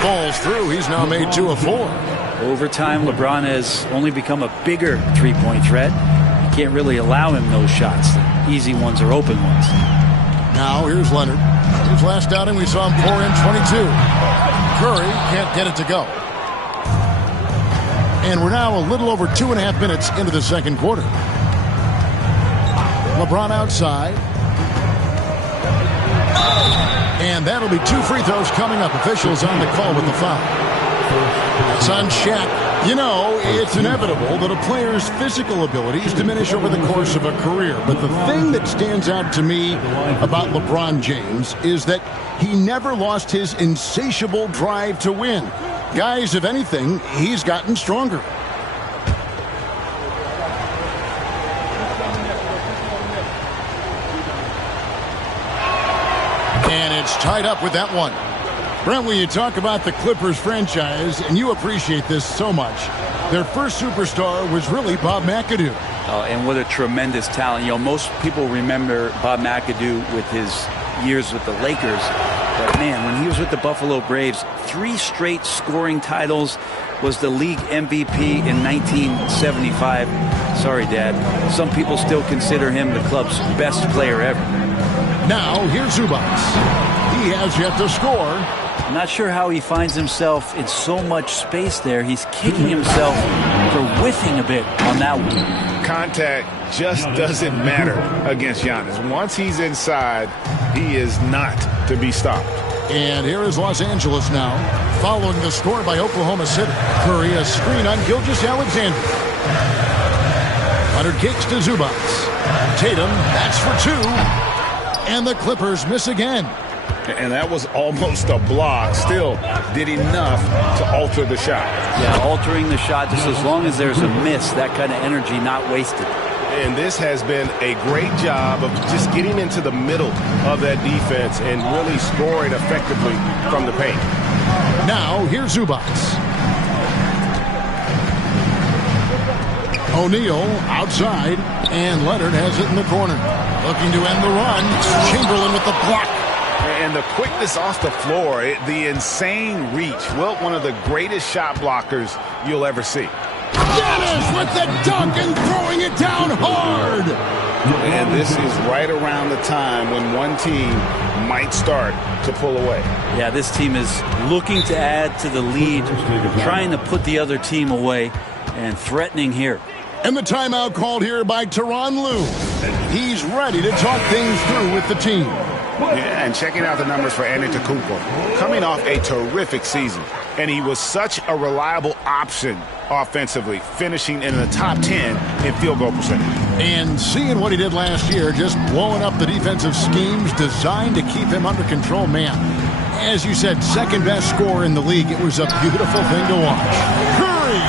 Falls through. He's now made 2 of 4. Over time, LeBron has only become a bigger three-point threat. You can't really allow him those shots. The easy ones or open ones. Now here's Leonard. His last outing, we saw him pour in 22. Curry can't get it to go. And we're now a little over 2.5 minutes into the second quarter. LeBron outside. And that'll be 2 free throws coming up. Officials on the call with the foul. It's on Shaq. It's inevitable that a player's physical abilities diminish over the course of a career. But the thing that stands out to me about LeBron James is that he never lost his insatiable drive to win. Guys, if anything, he's gotten stronger. And it's tied up with that one. Brent, when you talk about the Clippers franchise, and you appreciate this so much, their first superstar was really Bob McAdoo. And what a tremendous talent. Most people remember Bob McAdoo with his years with the Lakers. But, man, when he was with the Buffalo Braves, 3 straight scoring titles, was the league MVP in 1975. Sorry, Dad. Some people still consider him the club's best player ever. Now, here's Zubac. He has yet to score. I'm not sure how he finds himself in so much space there. He's kicking himself for whiffing a bit on that one. Contact just doesn't matter against Giannis. Once he's inside, he is not to be stopped. And here is Los Angeles now, following the score by Oklahoma City. Curry, a screen on Gilgeous-Alexander. Leonard kicks to Zubac. Tatum, that's for 2. And the Clippers miss again. And that was almost a block. Still did enough to alter the shot. Yeah, altering the shot, just as long as there's a miss, that kind of energy not wasted. And this has been a great job of just getting into the middle of that defense and really scoring effectively from the paint. Now, here's Zubac. O'Neal outside, and Leonard has it in the corner. Looking to end the run. Chamberlain with the block. And the quickness off the floor, the insane reach. Well, one of the greatest shot blockers you'll ever see. Giannis with the dunk and throwing it down hard. And this is right around the time when one team might start to pull away. Yeah, this team is looking to add to the lead, trying to put the other team away, and threatening here. And the timeout called here by Tyronn Lue. He's ready to talk things through with the team. Yeah, and checking out the numbers for Antetokounmpo. Coming off a terrific season, and he was such a reliable option offensively, finishing in the top 10 in field goal percentage. And seeing what he did last year, just blowing up the defensive schemes designed to keep him under control, man. As you said, second best scorer in the league. It was a beautiful thing to watch. Curry,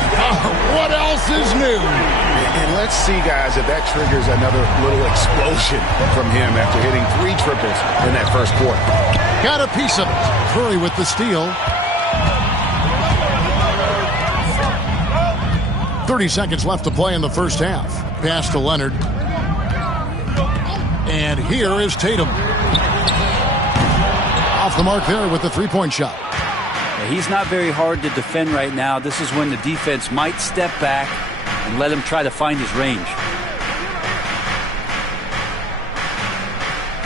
what else is new? And let's see, guys, if that triggers another little explosion from him after hitting 3 triples in that first quarter. Got a piece of it. Curry with the steal. 30 seconds left to play in the first half. Pass to Leonard. And here is Tatum. Off the mark there with the three-point shot. Yeah, he's not very hard to defend right now. This is when the defense might step back and let him try to find his range.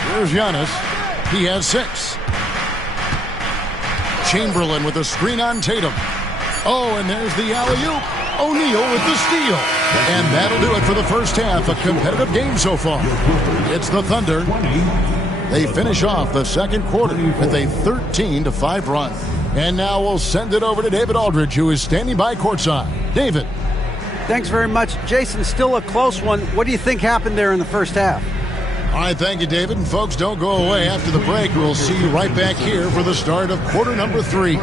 Here's Giannis. He has 6. Chamberlain with a screen on Tatum. Oh, and there's the alley-oop. O'Neal with the steal. And that'll do it for the first half. A competitive game so far. It's the Thunder. They finish off the second quarter with a 13-5 run. And now we'll send it over to David Aldridge, who is standing by courtside. David. Thanks very much. Jason, still a close one. What do you think happened there in the first half? All right, thank you, David. And folks, don't go away. After the break, we'll see you right back here for the start of quarter number 3.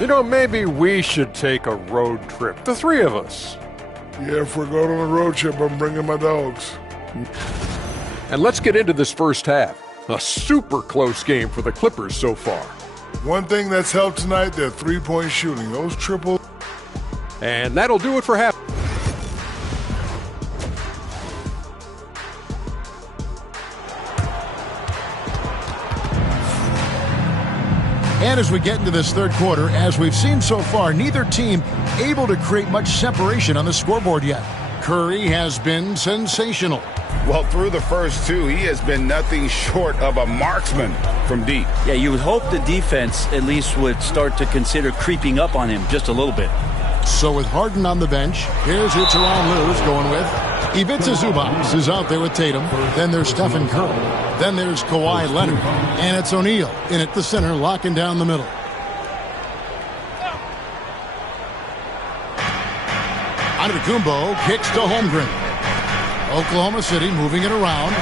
You know, maybe we should take a road trip, the 3 of us. Yeah, if we're going on a road trip, I'm bringing my dogs. And let's get into this first half. A super close game for the Clippers so far. One thing that's helped tonight, their three-point shooting. Those triples. And that'll do it for half. And as we get into this third quarter, as we've seen so far, neither team able to create much separation on the scoreboard yet. Curry has been sensational. Well, through the first 2, he has been nothing short of a marksman from deep. Yeah, you would hope the defense at least would start to consider creeping up on him just a little bit. So with Harden on the bench, here's who Tyronn Lue's going with. Ivica Zubac is out there with Tatum. Then there's Stephen Curry. Then there's Kawhi Leonard. And it's O'Neal in at the center, locking down the middle. Antetokounmpo kicks to Holmgren. Oklahoma City moving it around.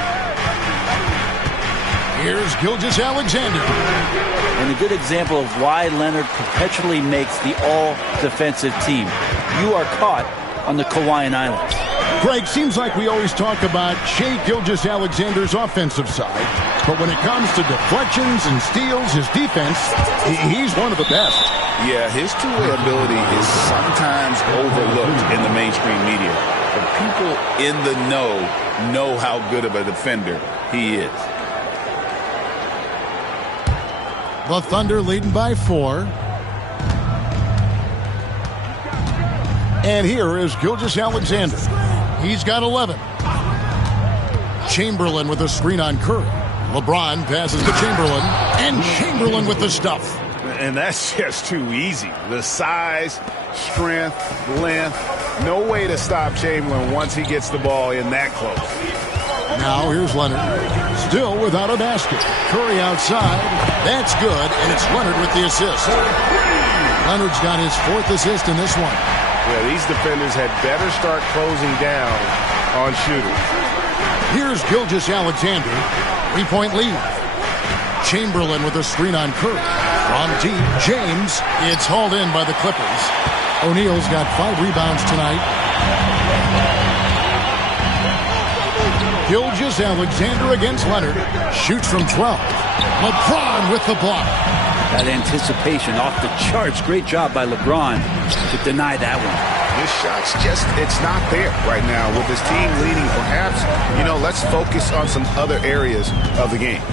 Here's Gilgeous-Alexander. And a good example of why Leonard perpetually makes the all-defensive team. You are caught on the Kauaian Islands. Greg, seems like we always talk about Shai Gilgeous-Alexander's offensive side, but when it comes to deflections and steals, his defense, he's one of the best. Yeah, his two-way ability is sometimes overlooked in the mainstream media. But people in the know how good of a defender he is. The Thunder leading by 4. And here is Gilgeous-Alexander. He's got 11. Chamberlain with a screen on Curry. LeBron passes to Chamberlain. And Chamberlain with the stuff. And that's just too easy. The size, strength, length. No way to stop Chamberlain once he gets the ball in that close. Now here's Leonard. Still without a basket. Curry outside. That's good. And it's Leonard with the assist. Leonard's got his 4th assist in this one. Yeah, these defenders had better start closing down on shooters. Here's Gilgeous-Alexander. 3-point lead. Chamberlain with a screen on Curry. From deep, James. It's hauled in by the Clippers. O'Neal's got 5 rebounds tonight. Gilgeous-Alexander against Leonard. Shoots from 12. LeBron with the block. That anticipation off the charts. Great job by LeBron to deny that one. His shot's just, it's not there right now. With his team leading, perhaps, let's focus on some other areas of the game.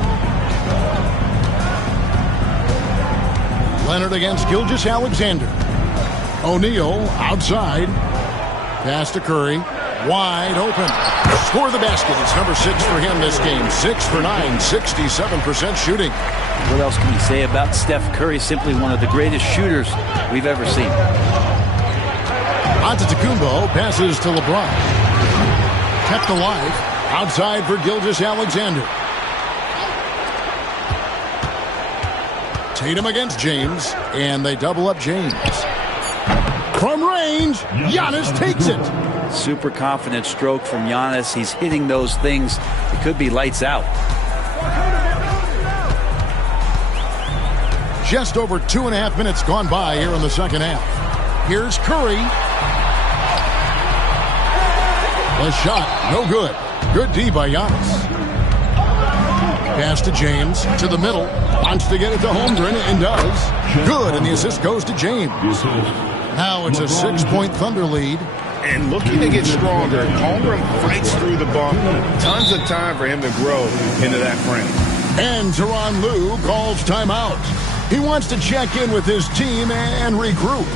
Leonard against Gilgeous-Alexander. O'Neal outside. Pass to Curry. Wide open. Score the basket. It's number 6 for him this game. 6 for 9. 67% shooting. What else can you say about Steph Curry? Simply one of the greatest shooters we've ever seen. Antetokounmpo passes to LeBron. Kept alive. Outside for Gilgeous-Alexander. Tatum against James. And they double up James. From range, Giannis takes it. Super confident stroke from Giannis. He's hitting those things. It could be lights out. Just over 2.5 minutes gone by here in the second half. Here's Curry. The shot, no good. Good D by Giannis. Pass to James, to the middle. Wants to get it to Holmgren, and does. Good, and the assist goes to James. Now it's a 6-point Thunder lead. And looking to get stronger, Holmgren fights through the bump. Tons of time for him to grow into that frame. And Tyronn Lue calls timeout. He wants to check in with his team and regroup.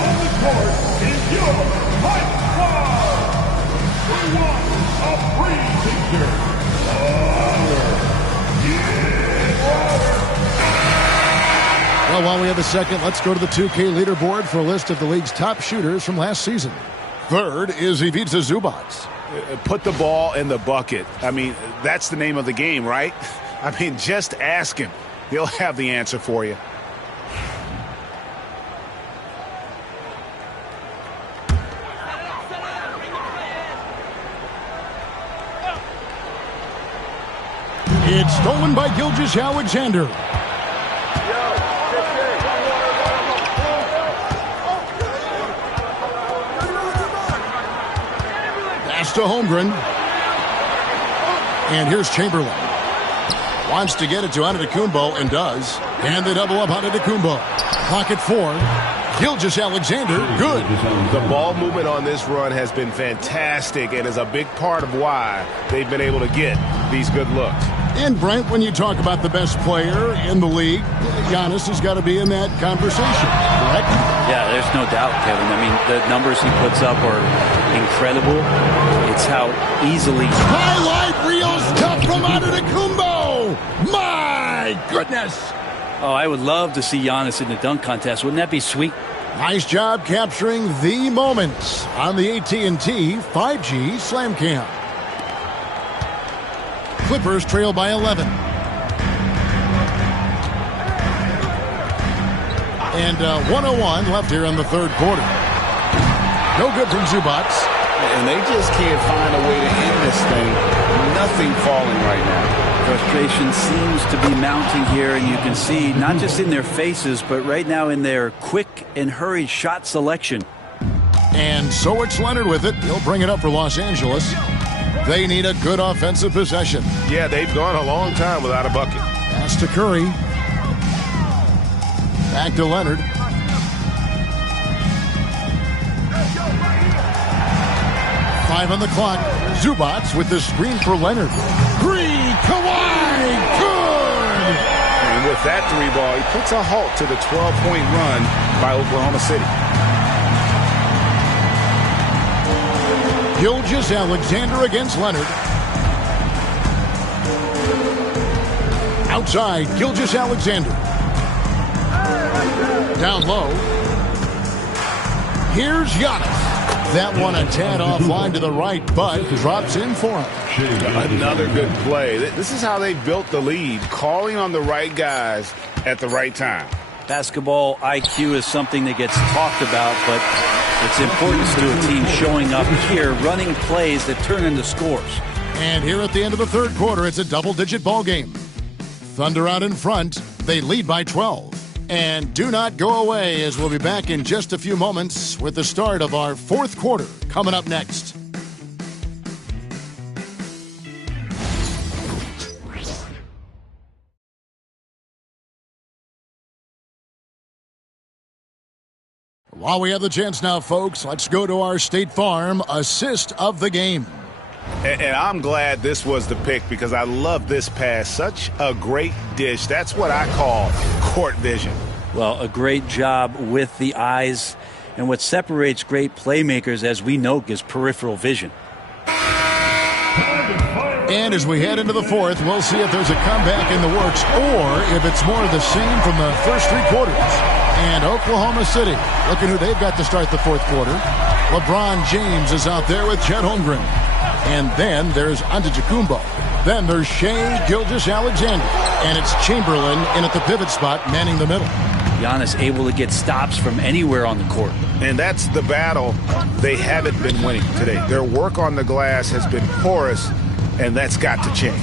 On the court is your fight squad. We want a free teacher. Well, while we have a second, let's go to the 2K leaderboard for a list of the league's top shooters from last season. Third is Ivica Zubac. Put the ball in the bucket. I mean, that's the name of the game, right? I mean, just ask him. He'll have the answer for you. It's stolen by Gilgeous-Alexander. Pass to Holmgren. And here's Chamberlain. Wants to get it to Antetokounmpo and does. And they double up Antetokounmpo. Clock at 4. Gilgeous-Alexander, good. The ball movement on this run has been fantastic and is a big part of why they've been able to get these good looks. And Brent, when you talk about the best player in the league, Giannis has got to be in that conversation, correct? Yeah, there's no doubt, Kevin. I mean, the numbers he puts up are incredible. It's how easily... Highlight reel stuff from Antetokounmpo! My goodness! Oh, I would love to see Giannis in the dunk contest. Wouldn't that be sweet? Nice job capturing the moments on the AT&T 5G Slam Cam. Clippers trail by 11. And 101 left here in the third quarter. No good from Zubac. And they just can't find a way to end this thing. Nothing falling right now. Frustration seems to be mounting here, and you can see not just in their faces, but right now in their quick and hurried shot selection. And so it's Leonard with it. He'll bring it up for Los Angeles. They need a good offensive possession. Yeah, they've gone a long time without a bucket. Pass to Curry. Back to Leonard. Five on the clock. Zubac with the screen for Leonard. Three, Kawhi, good! And with that three ball, he puts a halt to the 12-point run by Oklahoma City. Gilgeous-Alexander against Leonard. Outside, Gilgeous-Alexander. Down low. Here's Giannis. That one a tad offline to the right, but drops in for him. Another good play. This is how they built the lead, calling on the right guys at the right time. Basketball IQ is something that gets talked about, but it's important to a team showing up here, running plays that turn into scores. And here at the end of the third quarter, it's a double-digit ball game. Thunder out in front. They lead by 12. And do not go away, as we'll be back in just a few moments with the start of our fourth quarter coming up next. While we have the chance now, folks, let's go to our State Farm assist of the game. And I'm glad this was the pick because I love this pass. Such a great dish. That's what I call court vision. Well, a great job with the eyes. And what separates great playmakers, as we know, is peripheral vision. And as we head into the fourth, we'll see if there's a comeback in the works or if it's more of the same from the first three quarters. And Oklahoma City, looking who they've got to start the fourth quarter. LeBron James is out there with Chet Holmgren. And then there's Antetokounmpo. Then there's Shai Gilgeous-Alexander. And it's Chamberlain in at the pivot spot, manning the middle. Giannis able to get stops from anywhere on the court. And that's the battle they haven't been winning today. Their work on the glass has been porous, and that's got to change.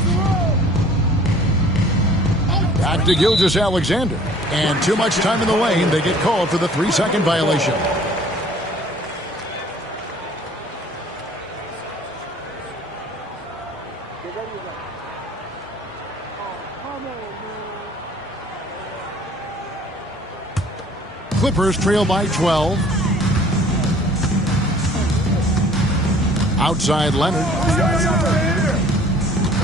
Back to Gilgeous-Alexander. And too much time in the lane. They get called for the 3-second violation. Clippers trail by 12. Outside Leonard.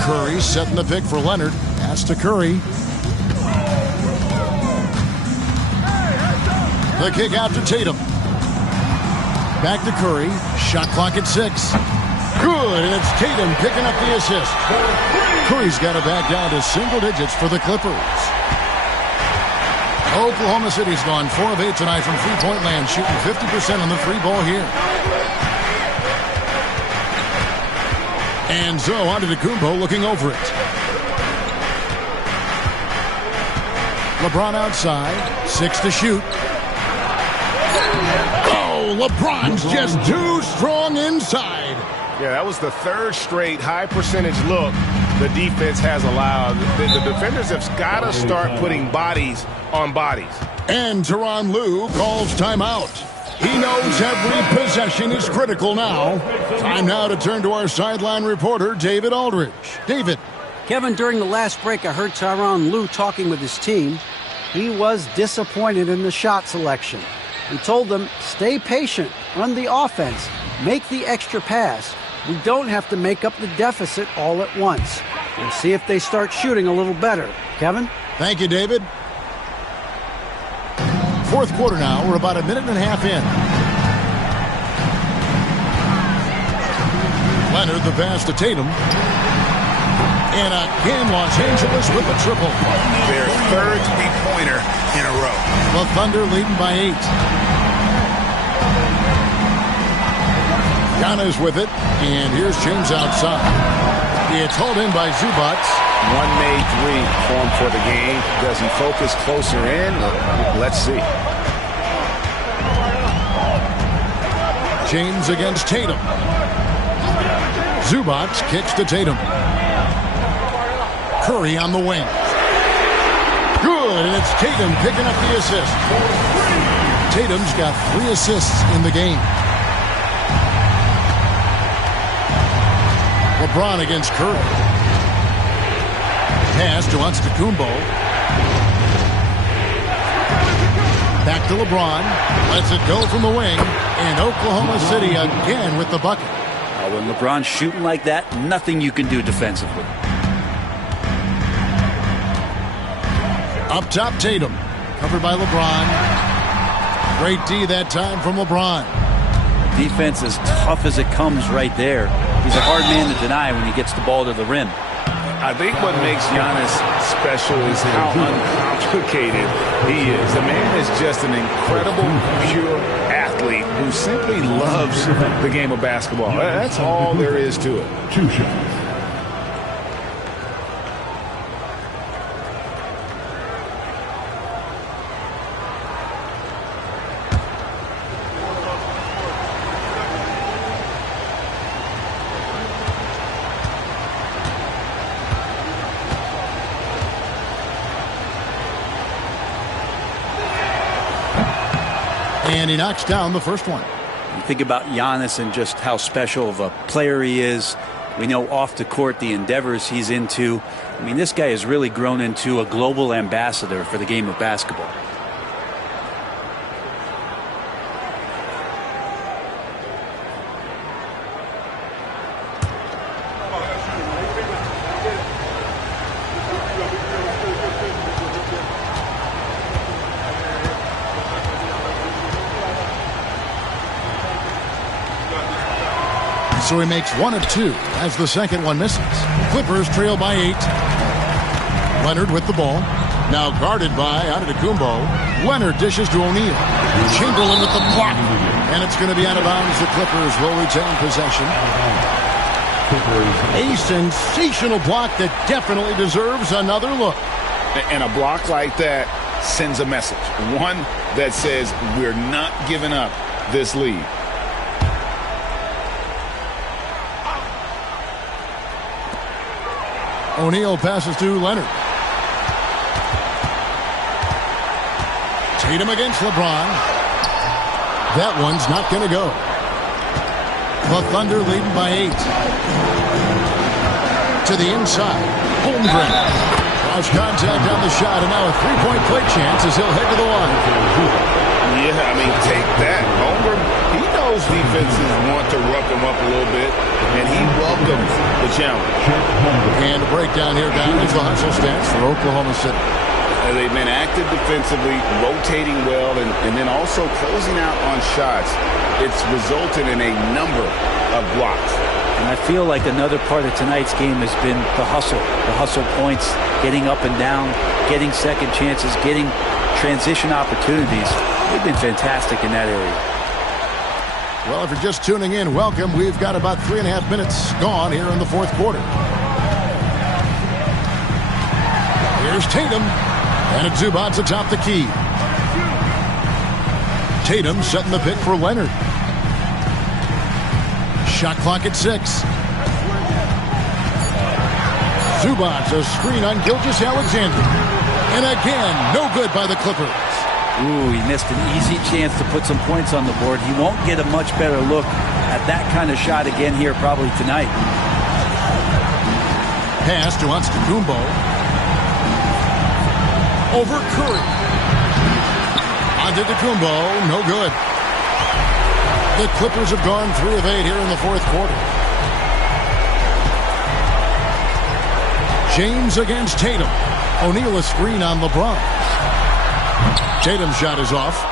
Curry setting the pick for Leonard. Pass to Curry. The kick out to Tatum. Back to Curry. Shot clock at 6. Good, and it's Tatum picking up the assist. Curry's got it back down to single digits for the Clippers. Oklahoma City's gone 4 of 8 tonight from three-point land, shooting 50% on the three ball here. And so on to Antetokounmpo looking over it. LeBron outside, 6 to shoot. Oh, LeBron's just too strong inside. Yeah, that was the third straight high percentage look the defense has allowed. The defenders have got to start putting bodies on bodies. And Tyronn Lue calls timeout. He knows every possession is critical now. Time now to turn to our sideline reporter, David Aldridge. David. Kevin, during the last break, I heard Tyronn Lue talking with his team. He was disappointed in the shot selection. He told them, stay patient, run the offense, make the extra pass. We don't have to make up the deficit all at once. We'll see if they start shooting a little better. Kevin? Thank you, David. Fourth quarter now. We're about a minute and a half in. Leonard the pass to Tatum. And again, Los Angeles with a triple. Their third three-pointer in a row. The Thunder leading by 8. Giannis with it, and here's James outside. It's hauled in by Zubac. One made three for him for the game. Does he focus closer in? Let's see. James against Tatum. Zubac kicks to Tatum. Curry on the wing. Good, and it's Tatum picking up the assist. Tatum's got 3 assists in the game. LeBron against Curry. Pass to Antetokounmpo. Back to LeBron. Lets it go from the wing. And Oklahoma City again with the bucket. When LeBron's shooting like that, nothing you can do defensively. Up top, Tatum. Covered by LeBron. Great D that time from LeBron. Defense as tough as it comes right there. He's a hard man to deny when he gets the ball to the rim. I think what makes Giannis special is how uncomplicated he is. The man is just an incredible, pure athlete who simply loves the game of basketball. That's all there is to it. 2 shots. And he knocks down the first one. You think about Giannis and just how special of a player he is. We know off the court the endeavors he's into. I mean, this guy has really grown into a global ambassador for the game of basketball. So he makes 1 of 2 as the second one misses. Clippers trail by 8. Leonard with the ball. Now guarded by Antetokounmpo. Leonard dishes to O'Neal. Chamberlain with the block. And it's going to be out of bounds. The Clippers will retain possession. A sensational block that definitely deserves another look. And a block like that sends a message. One that says we're not giving up this lead. O'Neal passes to Leonard. Tatum against LeBron. That one's not going to go. The Thunder leading by 8. to the inside. Holmgren. Cross contact on the shot, and now a three-point play chance as he'll head to the line. Yeah, I mean, take that. Holmgren, he knows defenses want to rough him up a little bit, and he welcomes the challenge. And a breakdown here, guys. The hustle stats for Oklahoma City. They've been active defensively, rotating well, and then also closing out on shots. It's resulted in a number of blocks. And I feel like another part of tonight's game has been the hustle points, getting up and down, getting second chances, getting transition opportunities. They've been fantastic in that area. Well, if you're just tuning in, welcome. We've got about 3.5 minutes gone here in the fourth quarter. Here's Tatum. And it's Zubats atop the key. Tatum setting the pick for Leonard. Shot clock at 6. Zubats a screen on Gilgeous-Alexander. And again, no good by the Clippers. Ooh, he missed an easy chance to put some points on the board. He won't get a much better look at that kind of shot again here probably tonight. Pass to Antetokounmpo. Over Curry. Antetokounmpo, no good. The Clippers have gone 3 of 8 here in the fourth quarter. James against Tatum. O'Neal a screen on LeBron. Tatum's shot is off.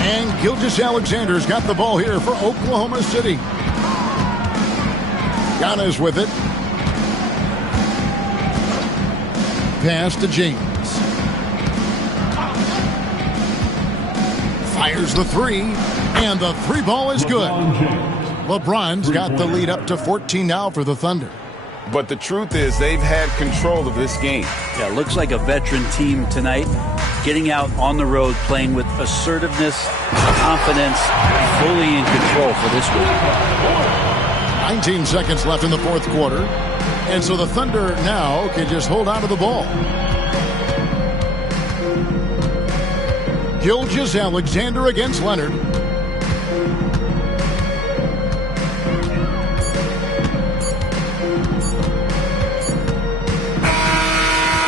And Gilgeous-Alexander's got the ball here for Oklahoma City. Giannis with it. Pass to James. Fires the three, and the three ball is good. LeBron's got the lead up to 14 now for the Thunder. But the truth is they've had control of this game. Yeah, looks like a veteran team tonight, getting out on the road, playing with assertiveness, confidence, fully in control for this one. 19 seconds left in the fourth quarter. And so the Thunder now can just hold on to the ball. Gilgeous-Alexander against Leonard.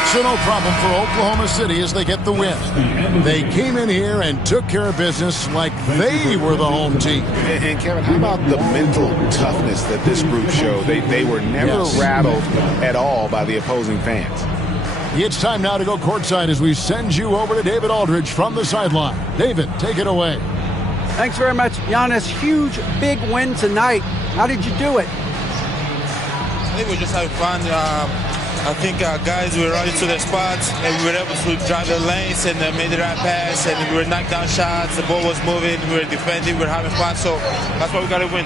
So no problem for Oklahoma City as they get the win. They came in here and took care of business like they were the home team. And Kevin, how about the mental toughness that this group showed? They were never rattled at all by the opposing fans. It's time now to go courtside as we send you over to David Aldridge from the sideline. David, take it away. Thanks very much, Giannis. Huge, big win tonight. How did you do it? I think we're just having fun. I think our guys were running to their spots, and we were able to drive the lanes and made the right pass, and we were knocking down shots. The ball was moving. We were defending. We were having fun. So that's why we got to win.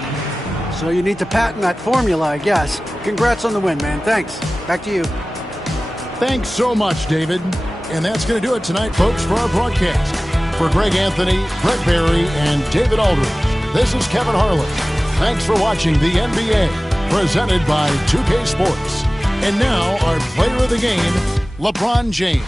So you need to patent that formula, I guess. Congrats on the win, man. Thanks. Back to you. Thanks so much, David. And that's going to do it tonight, folks, for our broadcast. For Greg Anthony, Brett Barry, and David Aldridge, this is Kevin Harlan. Thanks for watching the NBA, presented by 2K Sports. And now, our player of the game, LeBron James.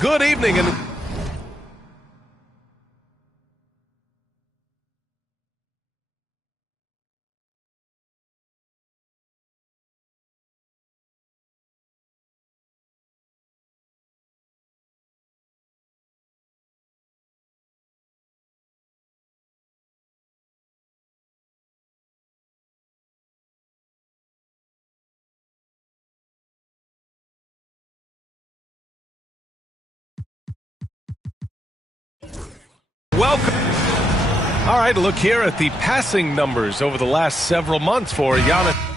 Good evening and welcome. All right, look here at the passing numbers over the last several months for Giannis.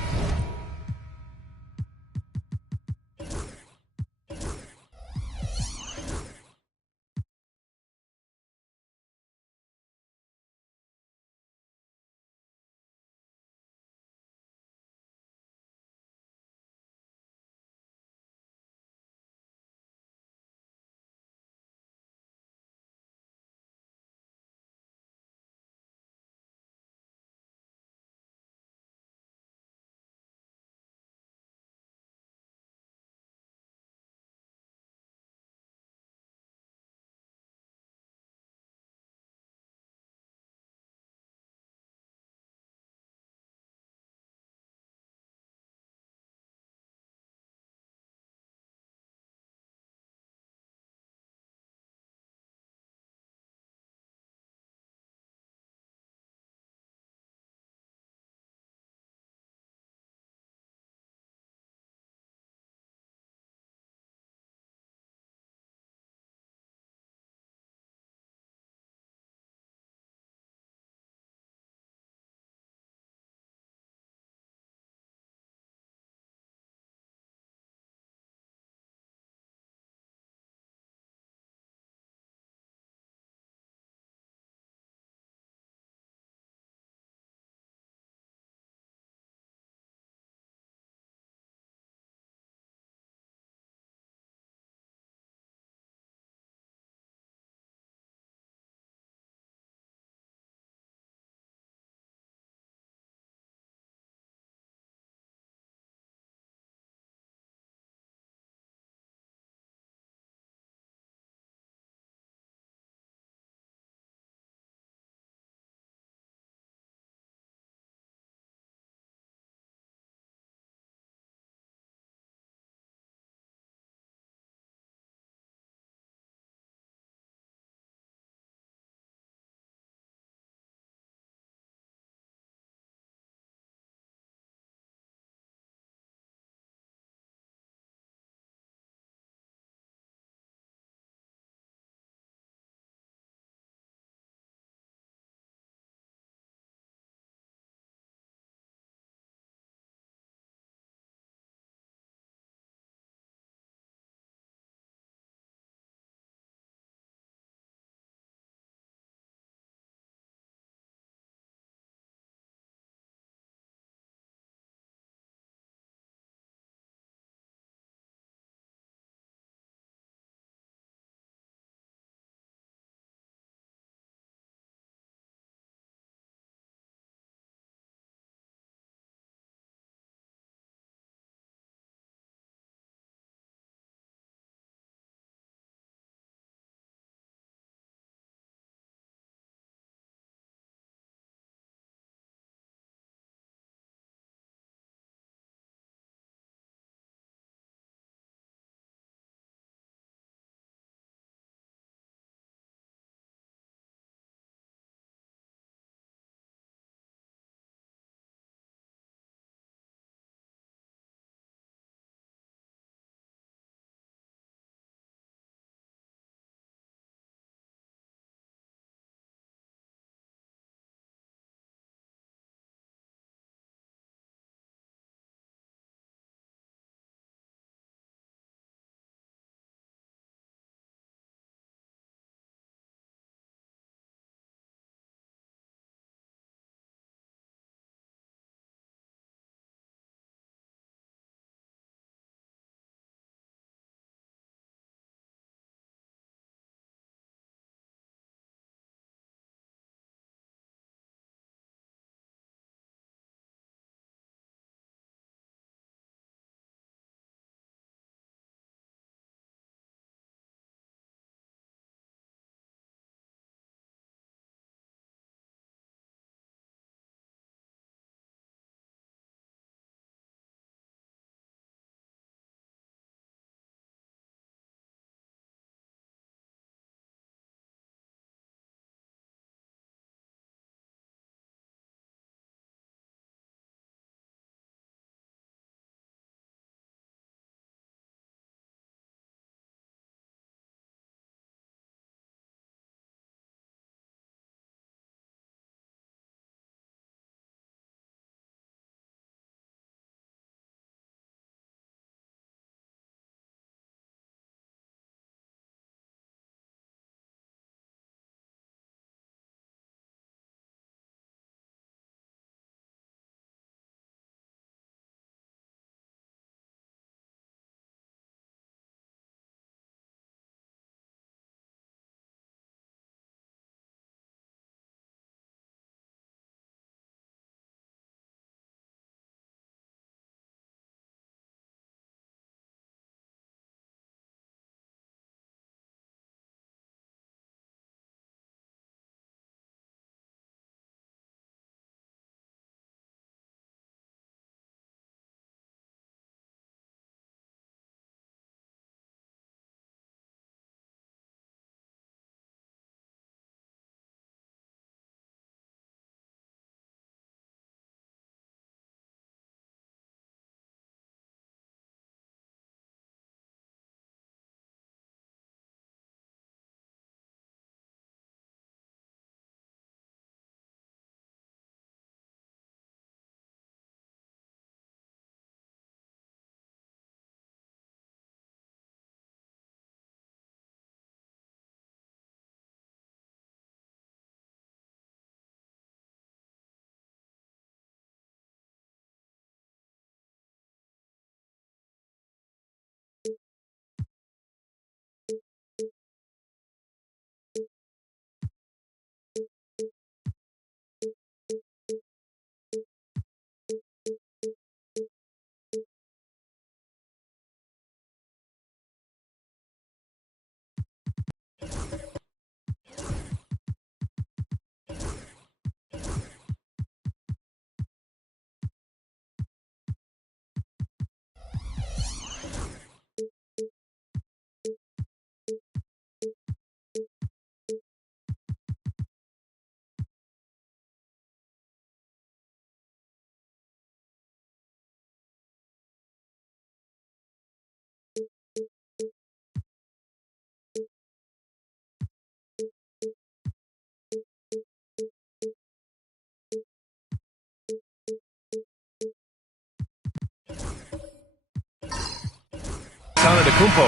Antetokounmpo.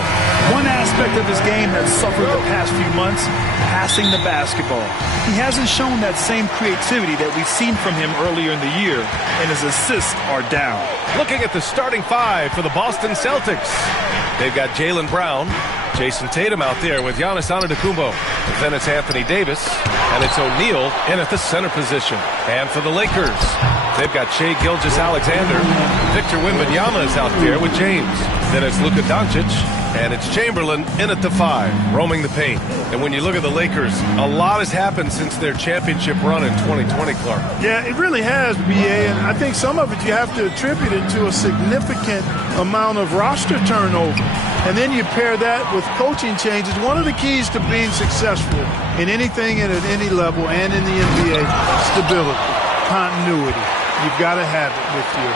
One aspect of his game that's suffered the past few months, passing the basketball. He hasn't shown that same creativity that we've seen from him earlier in the year, and his assists are down. Looking at the starting five for the Boston Celtics. They've got Jaylen Brown, Jason Tatum out there with Giannis Antetokounmpo. Then it's Anthony Davis, and it's O'Neal in at the center position. And for the Lakers, they've got Shai Gilgeous-Alexander. Victor Wembanyama is out there with James. Then it's Luka Doncic, and it's Chamberlain in at the 5, roaming the paint. And when you look at the Lakers, a lot has happened since their championship run in 2020, Clark. Yeah, it really has, B.A., and I think some of it you have to attribute it to a significant amount of roster turnover. And then you pair that with coaching changes. One of the keys to being successful in anything and at any level and in the NBA, stability, continuity. You've got to have it with your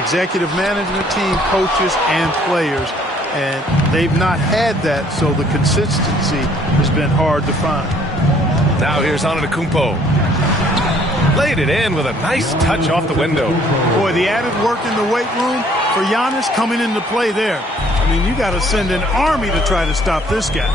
executive management team, coaches, and players. And they've not had that, so the consistency has been hard to find. Now here's Antetokounmpo. Laid it in with a nice touch off the window. Boy, the added work in the weight room for Giannis coming into play there. I mean, you got to send an army to try to stop this guy.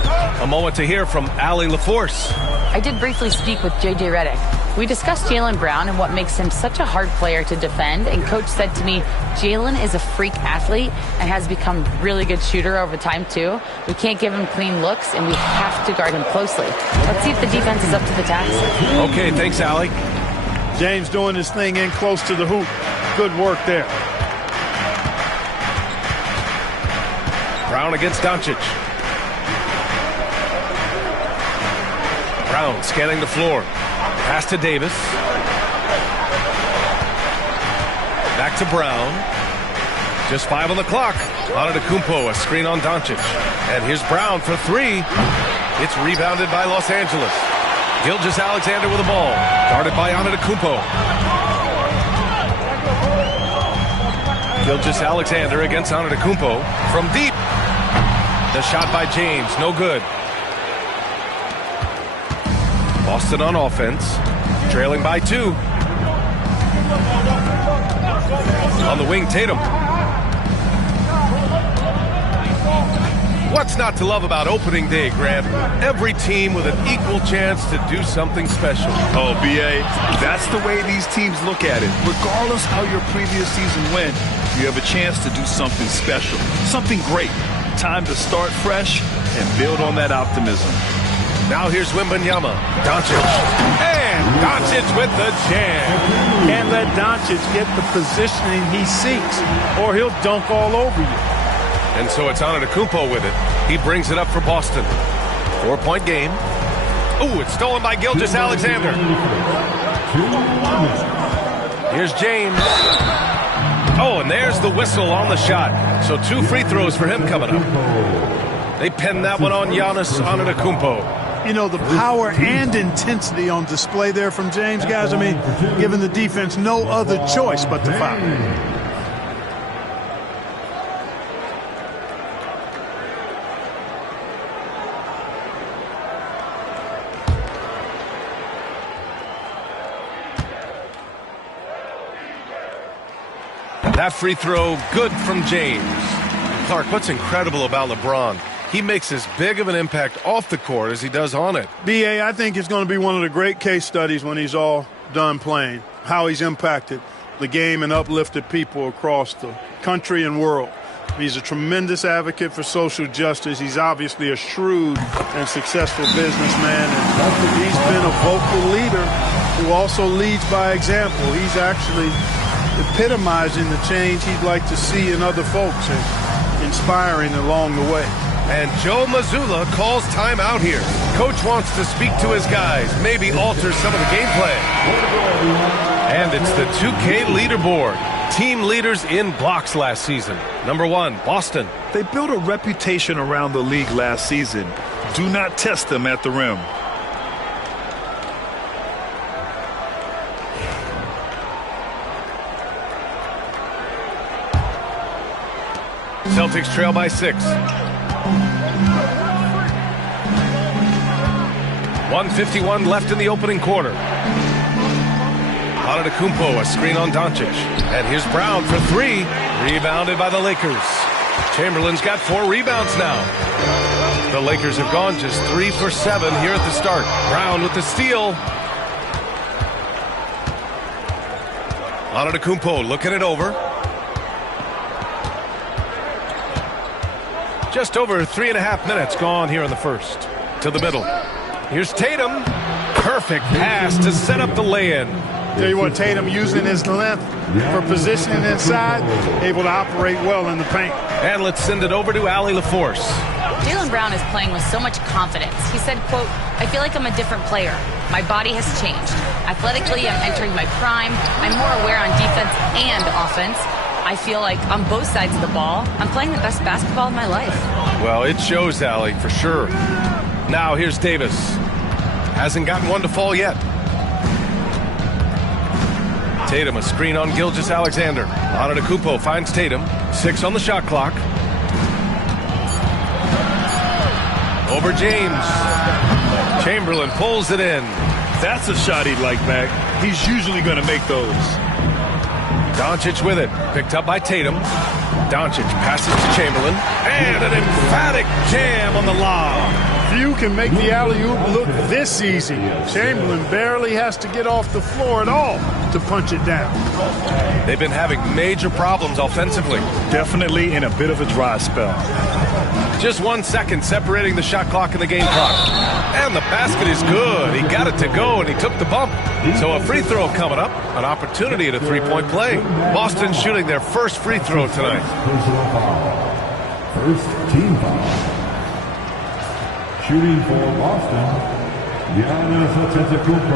A moment to hear from Allie LaForce. I did briefly speak with J.J. Redick. We discussed Jaylen Brown and what makes him such a hard player to defend, and Coach said to me, Jaylen is a freak athlete and has become a really good shooter over time, too. We can't give him clean looks, and we have to guard him closely. Let's see if the defense is up to the task. Okay, thanks, Allie. James doing his thing in close to the hoop. Good work there. Brown against Doncic. Brown scanning the floor. Pass to Davis. Back to Brown. Just 5 on the clock. Antetokounmpo, a screen on Doncic. And here's Brown for 3. It's rebounded by Los Angeles. Gilgeous-Alexander with the ball. Guarded by Antetokounmpo. Gilgeous-Alexander against Antetokounmpo from deep. The shot by James, no good. Boston on offense, trailing by 2. On the wing, Tatum. What's not to love about opening day, Grant? Every team with an equal chance to do something special. Oh, B.A., that's the way these teams look at it. Regardless how your previous season went, you have a chance to do something special, something great. Time to start fresh and build on that optimism. Now here's Wembanyama. Doncic. And Doncic with the jam. Can't let Doncic get the positioning he seeks, or he'll dunk all over you. And so it's Antetokounmpo with it. He brings it up for Boston. 4-point game. Ooh, it's stolen by Gilgeous-Alexander. Here's James. Oh, and there's the whistle on the shot. So 2 free throws for him coming up. They pinned that one on Giannis Antetokounmpo. You know, the power and intensity on display there from James, guys. I mean, giving the defense no other choice but to foul. That free throw, good from James. Clark, what's incredible about LeBron? He makes as big of an impact off the court as he does on it. B.A., I think it's going to be one of the great case studies when he's all done playing, how he's impacted the game and uplifted people across the country and world. He's a tremendous advocate for social justice. He's obviously a shrewd and successful businessman, and he's been a vocal leader who also leads by example. He's actually epitomizing the change he'd like to see in other folks and inspiring along the way. And Joe Mazzulla calls timeout here. Coach wants to speak to his guys, maybe alter some of the gameplay. And it's the 2K leaderboard. Team leaders in blocks last season. Number 1, Boston. They built a reputation around the league last season. Do not test them at the rim. Celtics trail by 6. 1:51 left in the opening quarter. Antetokounmpo, a screen on Doncic. And here's Brown for 3. Rebounded by the Lakers. Chamberlain's got 4 rebounds now. The Lakers have gone just 3 for 7 here at the start. Brown with the steal. Antetokounmpo looking it over. Just over 3.5 minutes gone here in the first. To the middle. Here's Tatum. Perfect pass to set up the lay-in. Tell you what, Tatum using his length for positioning inside, able to operate well in the paint. And let's send it over to Allie LaForce. Jaylen Brown is playing with so much confidence. He said, quote, "I feel like I'm a different player. My body has changed. Athletically, I'm entering my prime. I'm more aware on defense and offense. I feel like on both sides of the ball, I'm playing the best basketball of my life." Well, it shows, Allie, for sure. Now here's Davis. Hasn't gotten one to fall yet. Tatum, a screen on Gilgeous-Alexander. Antetokounmpo finds Tatum. 6 on the shot clock. Over James. Chamberlain pulls it in. That's a shot he'd like back. He's usually going to make those. Doncic with it. Picked up by Tatum. Doncic passes to Chamberlain. And an emphatic jam on the lob. Few can make the alley-oop look this easy. Chamberlain barely has to get off the floor at all to punch it down. They've been having major problems offensively. Definitely in a bit of a dry spell. Just 1 second separating the shot clock and the game clock. And the basket is good. He got it to go, and he took the bump. So a free throw coming up. An opportunity at a three-point play. Boston shooting their first free throw tonight. Personal foul. First team foul. Shooting for Boston, Giannis Antetokounmpo.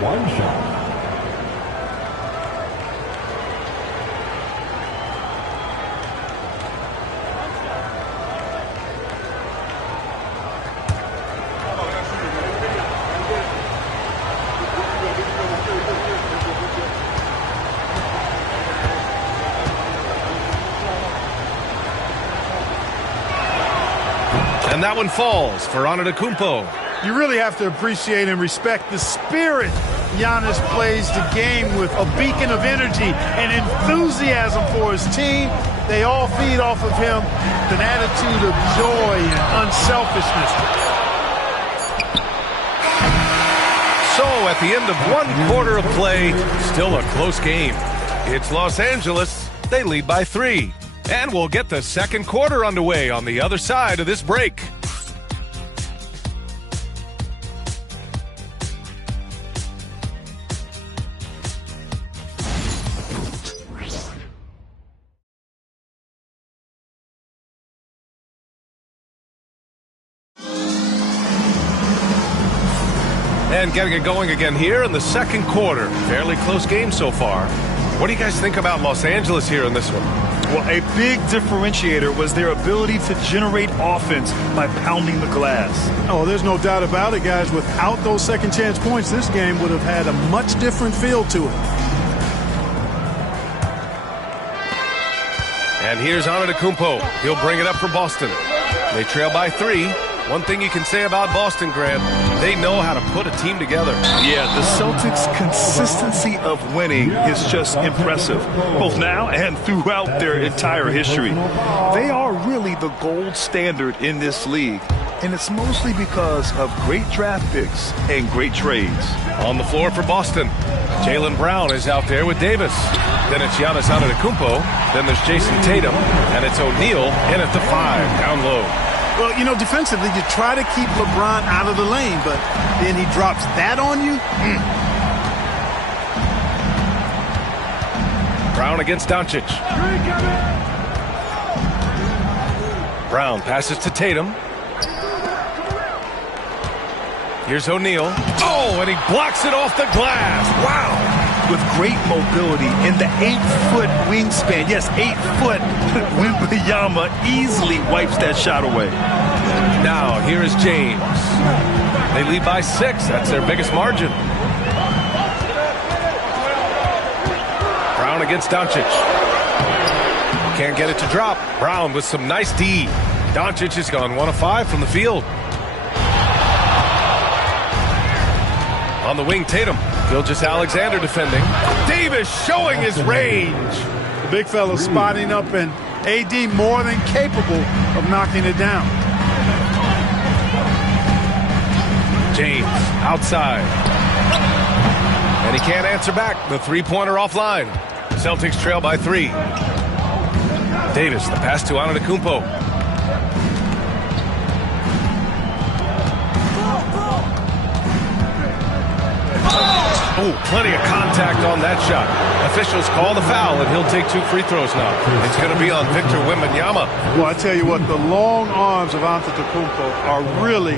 1 shot. And that one falls for Antetokounmpo. You really have to appreciate and respect the spirit Giannis plays the game with. A beacon of energy and enthusiasm for his team. They all feed off of him. An attitude of joy and unselfishness. So at the end of 1 quarter of play, still a close game. It's Los Angeles. They lead by 3. And we'll get the second quarter underway on the other side of this break. And getting it going again here in the second quarter. Fairly close game so far. What do you guys think about Los Angeles here in this one? Well, a big differentiator was their ability to generate offense by pounding the glass. Oh, there's no doubt about it, guys. Without those second chance points, this game would have had a much different feel to it. And here's Antetokounmpo. He'll bring it up for Boston. They trail by 3. One thing you can say about Boston, Grant, they know how to put a team together. Yeah, the Celtics' consistency of winning is just impressive, both now and throughout their entire history. They are really the gold standard in this league, and it's mostly because of great draft picks and great trades. On the floor for Boston, Jaylen Brown is out there with Davis. Then it's Giannis Antetokounmpo. Then there's Jason Tatum, and it's O'Neal in at the 5, down low. Well, you know, defensively, you try to keep LeBron out of the lane, but then he drops that on you. Brown against Doncic. Brown passes to Tatum. Here's O'Neal. Oh, and he blocks it off the glass. Wow. With great mobility in the 8-foot wingspan. Yes, 8-foot. Wembanyama easily wipes that shot away. Now, here is James. They lead by 6. That's their biggest margin. Brown against Doncic. Can't get it to drop. Brown with some nice D. Doncic has gone 1 of 5 from the field. On the wing, Tatum. Gilgeous-Alexander defending. Davis showing his range. The big fella spotting up and AD more than capable of knocking it down. James outside. And he can't answer back. The three-pointer offline. Celtics trail by 3. Davis, the pass to Antetokounmpo. Oh, plenty of contact on that shot. Officials call the foul, and he'll take 2 free throws now. It's going to be on Victor Wembanyama. Well, I tell you what, the long arms of Antetokounmpo are really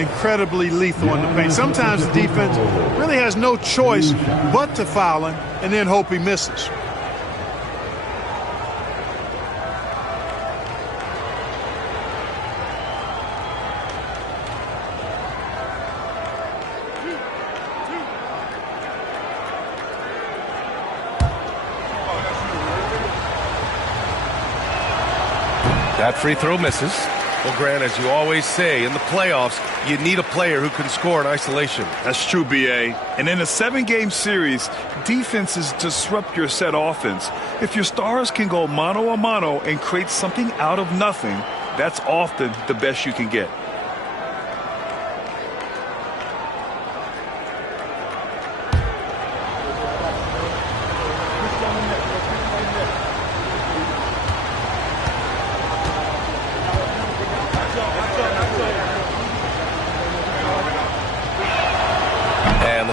incredibly lethal in the paint. Sometimes the defense really has no choice but to foul him and then hope he misses. That free throw misses. Well, Grant, as you always say, in the playoffs, you need a player who can score in isolation. That's true, B.A. And in a 7-game series, defenses disrupt your set offense. If your stars can go mano-a-mano and create something out of nothing, that's often the best you can get.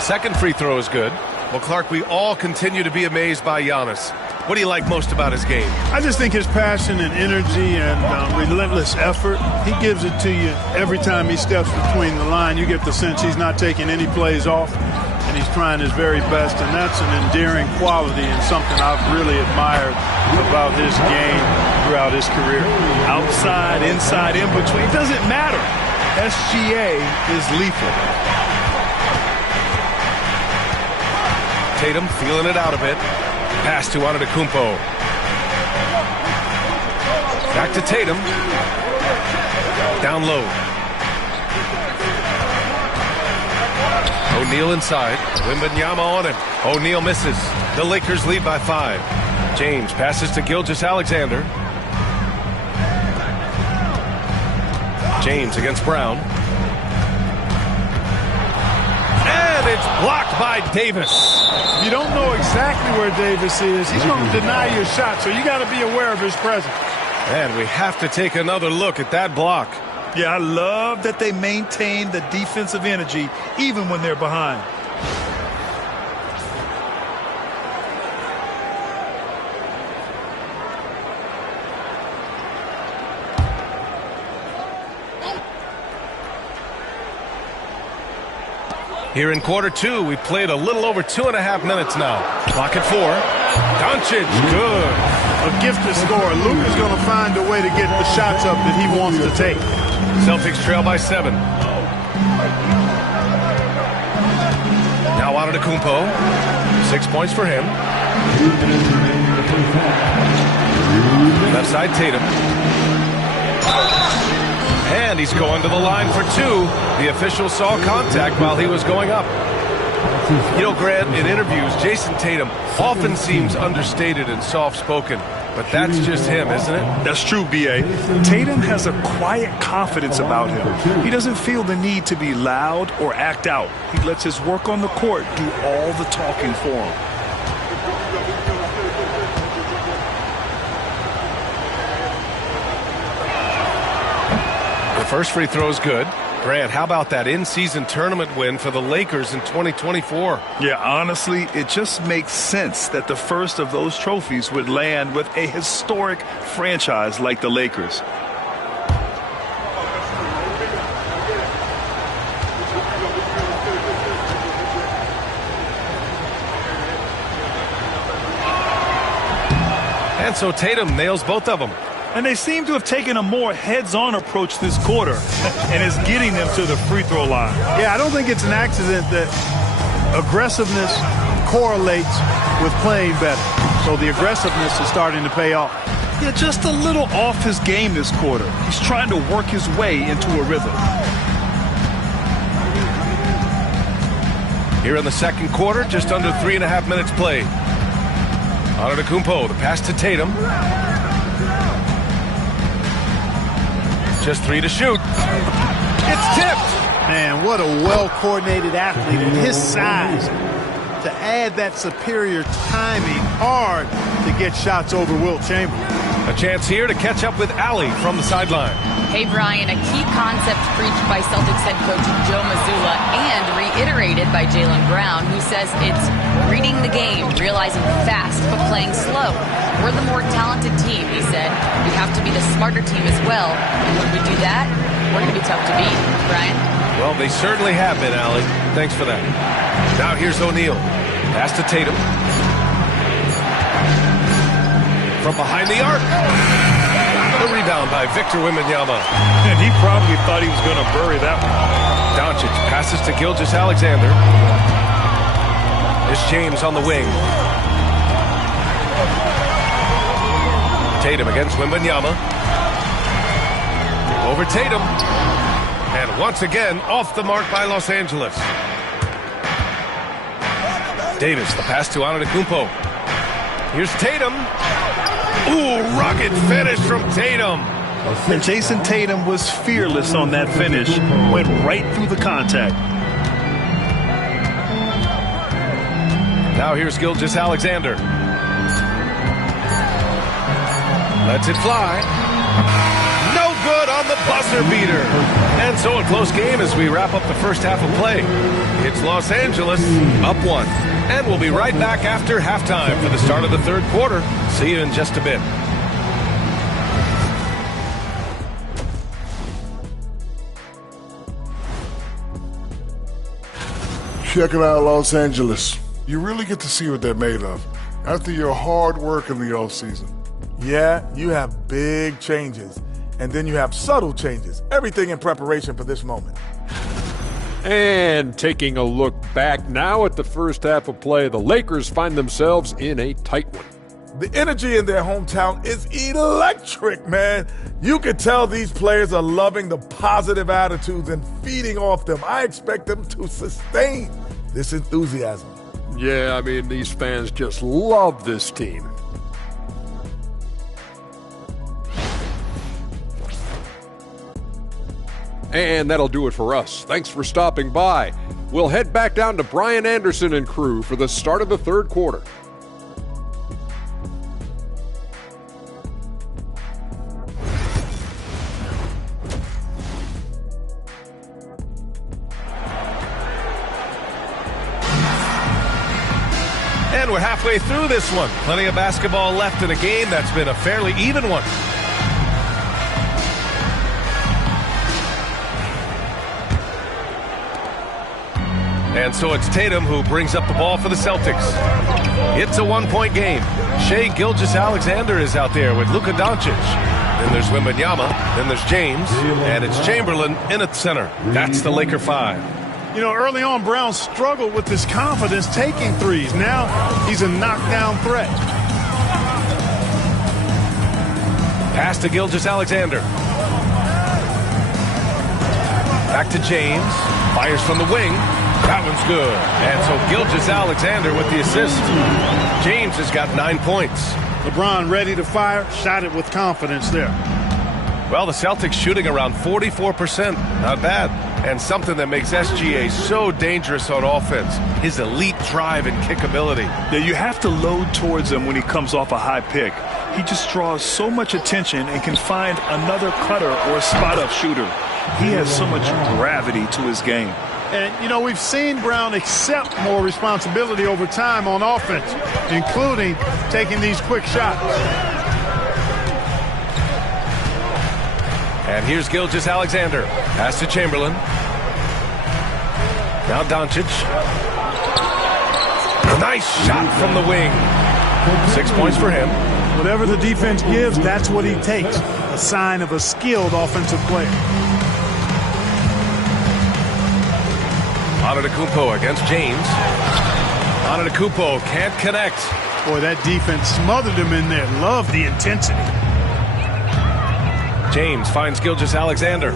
Second free throw is good. Well, Clark, we all continue to be amazed by Giannis. What do you like most about his game? I just think his passion and energy and relentless effort, he gives it to you every time he steps between the line. You get the sense he's not taking any plays off, and he's trying his very best, and that's an endearing quality and something I've really admired about his game throughout his career. Outside, inside, in between, it doesn't matter. SGA is lethal. Tatum feeling it out a bit. Pass to Antetokounmpo. Back to Tatum. Down low. O'Neal inside. Wembanyama on him. O'Neal misses. The Lakers lead by 5. James passes to Gilgeous-Alexander. James against Brown. And it's blocked by Davis. You don't know exactly where Davis is. He's going to deny your shot, so you got to be aware of his presence. And we have to take another look at that block. Yeah, I love that they maintain the defensive energy even when they're behind. Here in quarter 2, we played a little over 2.5 minutes now. Clock at 4. Doncic, good. A gifted scorer. Luka's going to find a way to get the shots up that he wants to take. Celtics trail by 7. Now Antetokounmpo. 6 points for him. Left side Tatum. And he's going to the line for 2. The official saw contact while he was going up. You know, Grant, in interviews, Jason Tatum often seems understated and soft-spoken. But that's just him, isn't it? That's true, B.A. Tatum has a quiet confidence about him. He doesn't feel the need to be loud or act out. He lets his work on the court do all the talking for him. The first free throw is good. Grant, how about that in-season tournament win for the Lakers in 2024? Yeah, honestly, it just makes sense that the first of those trophies would land with a historic franchise like the Lakers. And so Tatum nails both of them. And they seem to have taken a more heads-on approach this quarter and is getting them to the free throw line. Yeah, I don't think it's an accident that aggressiveness correlates with playing better. So the aggressiveness is starting to pay off. Yeah, just a little off his game this quarter. He's trying to work his way into a rhythm. Here in the second quarter, just under 3.5 minutes played. Antetokounmpo, the pass to Tatum. Just 3 to shoot. It's tipped. Man, what a well-coordinated athlete at his size. To add that superior timing, hard to get shots over Wilt Chamberlain. A chance here to catch up with Allie from the sideline. Hey, Brian, a key concept preached by Celtics head coach Joe Mazzulla and reiterated by Jaylen Brown, who says it's reading the game, realizing fast but playing slow. We're the more talented team, he said. We have to be the smarter team as well. And when we do that, we're going to be tough to beat. Brian? Well, they certainly have been, Allie. Thanks for that. Now here's O'Neal. Pass to Tatum. From behind the arc. The rebound by Victor Wembanyama. And he probably thought he was going to bury that one. Doncic passes to Gilgeous-Alexander. Here's James on the wing. Tatum against Wembanyama. Over Tatum. And once again, off the mark by Los Angeles. Davis, the pass to Antetokounmpo. Here's Tatum. Ooh, rugged finish from Tatum. And Jason Tatum was fearless on that finish. Went right through the contact. Now here's Gilgeous-Alexander. Lets it fly. No good on the buzzer beater. And so a close game as we wrap up the first half of play. It's Los Angeles up 1. And we'll be right back after halftime for the start of the third quarter. See you in just a bit. Check it out, Los Angeles. You really get to see what they're made of after your hard work in the offseason. Yeah, you have big changes. And then you have subtle changes. Everything in preparation for this moment. And taking a look back now at the first half of play, the Lakers find themselves in a tight one. The energy in their hometown is electric, man. You can tell these players are loving the positive attitudes and feeding off them. I expect them to sustain this enthusiasm. Yeah, I mean, these fans just love this team. And that'll do it for us. Thanks for stopping by. We'll head back down to Brian Anderson and crew for the start of the third quarter. And we're halfway through this one. Plenty of basketball left in a game that's been a fairly even one. And so it's Tatum who brings up the ball for the Celtics. It's a 1-point game. Shai Gilgeous-Alexander is out there with Luka Doncic. Then there's Wembanyama. Then there's James. And it's Chamberlain in at center. That's the Laker 5. You know, early on, Brown struggled with his confidence taking threes. Now he's a knockdown threat. Pass to Gilgeous-Alexander. Back to James. Fires from the wing. That one's good. And so Gilgeous-Alexander with the assist. James has got 9 points. LeBron ready to fire. Shot it with confidence there. Well, the Celtics shooting around 44%. Not bad. And something that makes SGA so dangerous on offense. His elite drive and kickability. Yeah, you have to load towards him when he comes off a high pick. He just draws so much attention and can find another cutter or spot-up shooter. He has so much gravity to his game. And, you know, we've seen Brown accept more responsibility over time on offense, including taking these quick shots. And here's Gilgeous-Alexander. Pass to Chamberlain. Now Doncic. Nice shot from the wing. 6 points for him. Whatever the defense gives, that's what he takes. A sign of a skilled offensive player. Antetokounmpo against James. Antetokounmpo can't connect. Boy, that defense smothered him in there. Love the intensity. James finds Gilgeous-Alexander.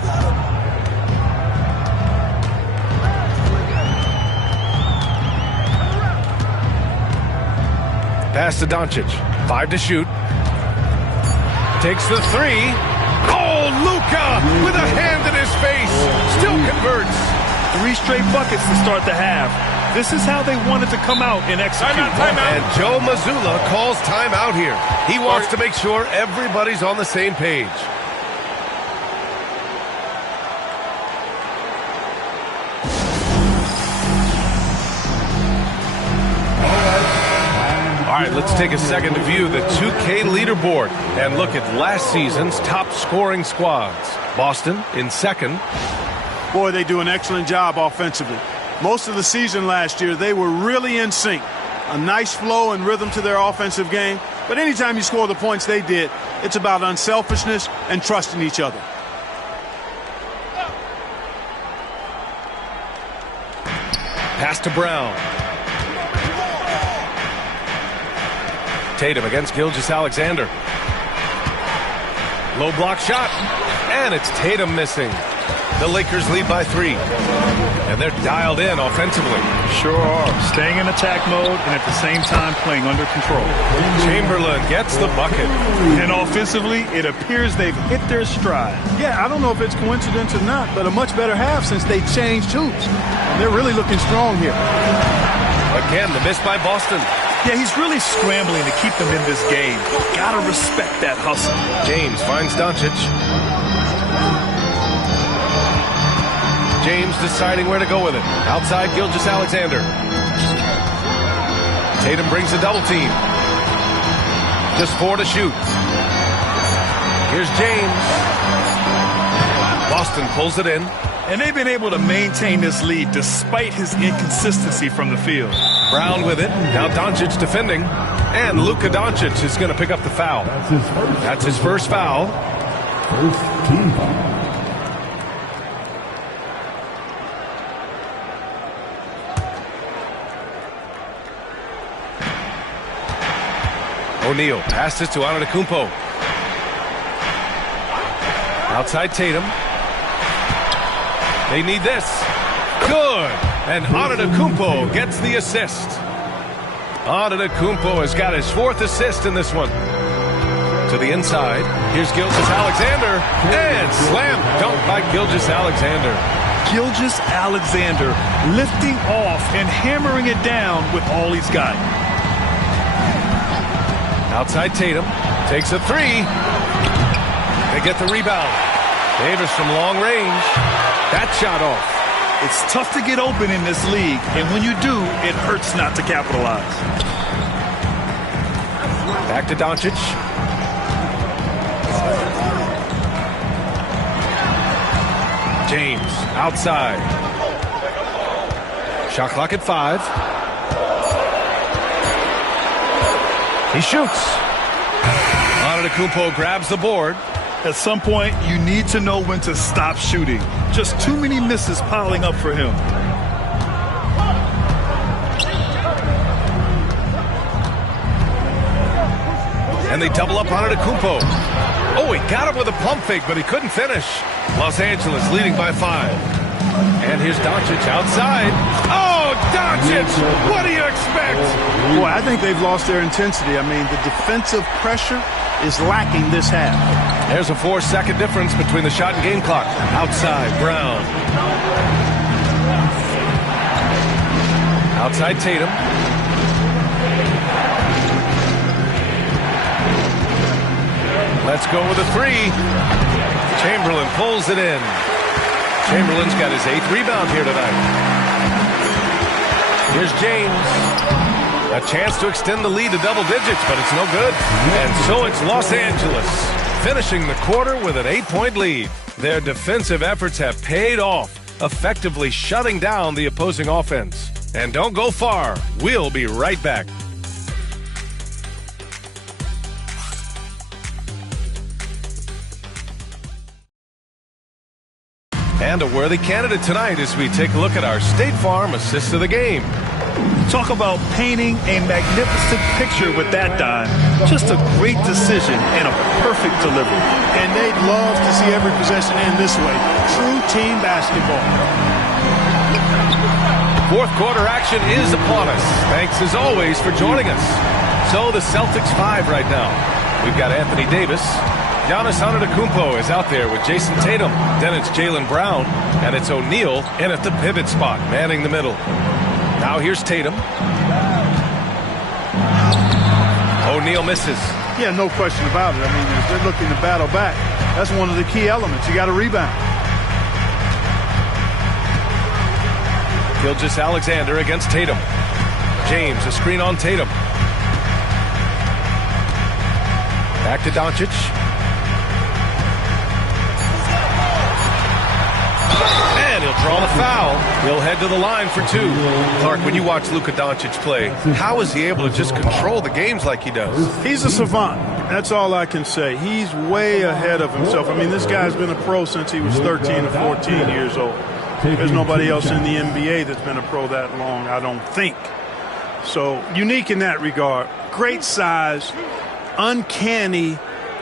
Pass to Doncic. 5 to shoot. Takes the 3. Oh, Oh, Luka with a hand in his face. Still converts. 3 straight buckets to start the half. This is how they wanted to come out and execute. Timeout. And Joe Mazzulla calls timeout here. He wants to make sure everybody's on the same page. All right, let's take a second to view the 2K leaderboard and look at last season's top scoring squads. Boston in second. Boy, they do an excellent job offensively. Most of the season last year, they were really in sync. A nice flow and rhythm to their offensive game. But anytime you score the points they did, it's about unselfishness and trusting each other. Pass to Brown. Tatum against Gilgeous-Alexander. Low block shot. And it's Tatum missing. The Lakers lead by 3. And they're dialed in offensively. Sure are. Staying in attack mode and at the same time playing under control. Chamberlain gets the bucket. And offensively, it appears they've hit their stride. Yeah, I don't know if it's coincidence or not, but a much better half since they changed hoops. They're really looking strong here. Again, the miss by Boston. Yeah, he's really scrambling to keep them in this game. Gotta respect that hustle. James finds Doncic. James deciding where to go with it. Outside Gilgeous-Alexander. Tatum brings a double team. Just 4 to shoot. Here's James. Boston pulls it in. And they've been able to maintain this lead despite his inconsistency from the field. Brown with it. Now Doncic defending. And Luka Doncic is going to pick up the foul. That's his first foul. First team foul. O'Neal passes to Antetokounmpo. Outside Tatum. They need this. Good. And Antetokounmpo gets the assist. Antetokounmpo has got his 4th assist in this one. To the inside. Here's Gilgeous-Alexander. And slam dunk by Gilgeous-Alexander. Gilgeous-Alexander lifting off and hammering it down with all he's got. Outside Tatum. Takes a 3. They get the rebound. Davis from long range. That shot off. It's tough to get open in this league, and when you do, it hurts not to capitalize. Back to Doncic. James outside. Shot clock at 5. He shoots. Antetokounmpo grabs the board. At some point, you need to know when to stop shooting. Just too many misses piling up for him. And they double up on Antetokounmpo. Oh, he got him with a pump fake, but he couldn't finish. Los Angeles leading by 5. And here's Doncic outside. Oh, Doncic! What do you expect? Boy, I think they've lost their intensity. I mean, the defensive pressure is lacking this half. There's a 4-second difference between the shot and game clock. Outside, Brown. Outside, Tatum. Let's go with a 3. Chamberlain pulls it in. Chamberlain's got his 8th rebound here tonight. Here's James. A chance to extend the lead to double digits, but it's no good. And so it's Los Angeles, finishing the quarter with an 8-point lead. Their defensive efforts have paid off, effectively shutting down the opposing offense. And don't go far. We'll be right back. And a worthy candidate tonight as we take a look at our State Farm assist of the game. Talk about painting a magnificent picture with that dime. Just a great decision and a perfect delivery. And they'd love to see every possession end this way. True team basketball. 4th quarter action is upon us. Thanks as always for joining us. So the Celtics 5 right now. We've got Anthony Davis. Giannis Antetokounmpo is out there with Jason Tatum. Then it's Jaylen Brown, and it's O'Neal in at the pivot spot, manning the middle. Now here's Tatum. O'Neal misses. Yeah, no question about it. I mean, they're looking to battle back. That's one of the key elements. You got to rebound. Gilgeous-Alexander against Tatum. James, a screen on Tatum. Back to Doncic. And he'll draw the foul. He'll head to the line for 2. Clark, when you watch Luka Doncic play, how is he able to just control the games like he does? He's a savant. That's all I can say. He's way ahead of himself. I mean, this guy's been a pro since he was 13 or 14 years old. There's nobody else in the NBA that's been a pro that long, I don't think. So, unique in that regard. Great size, uncanny,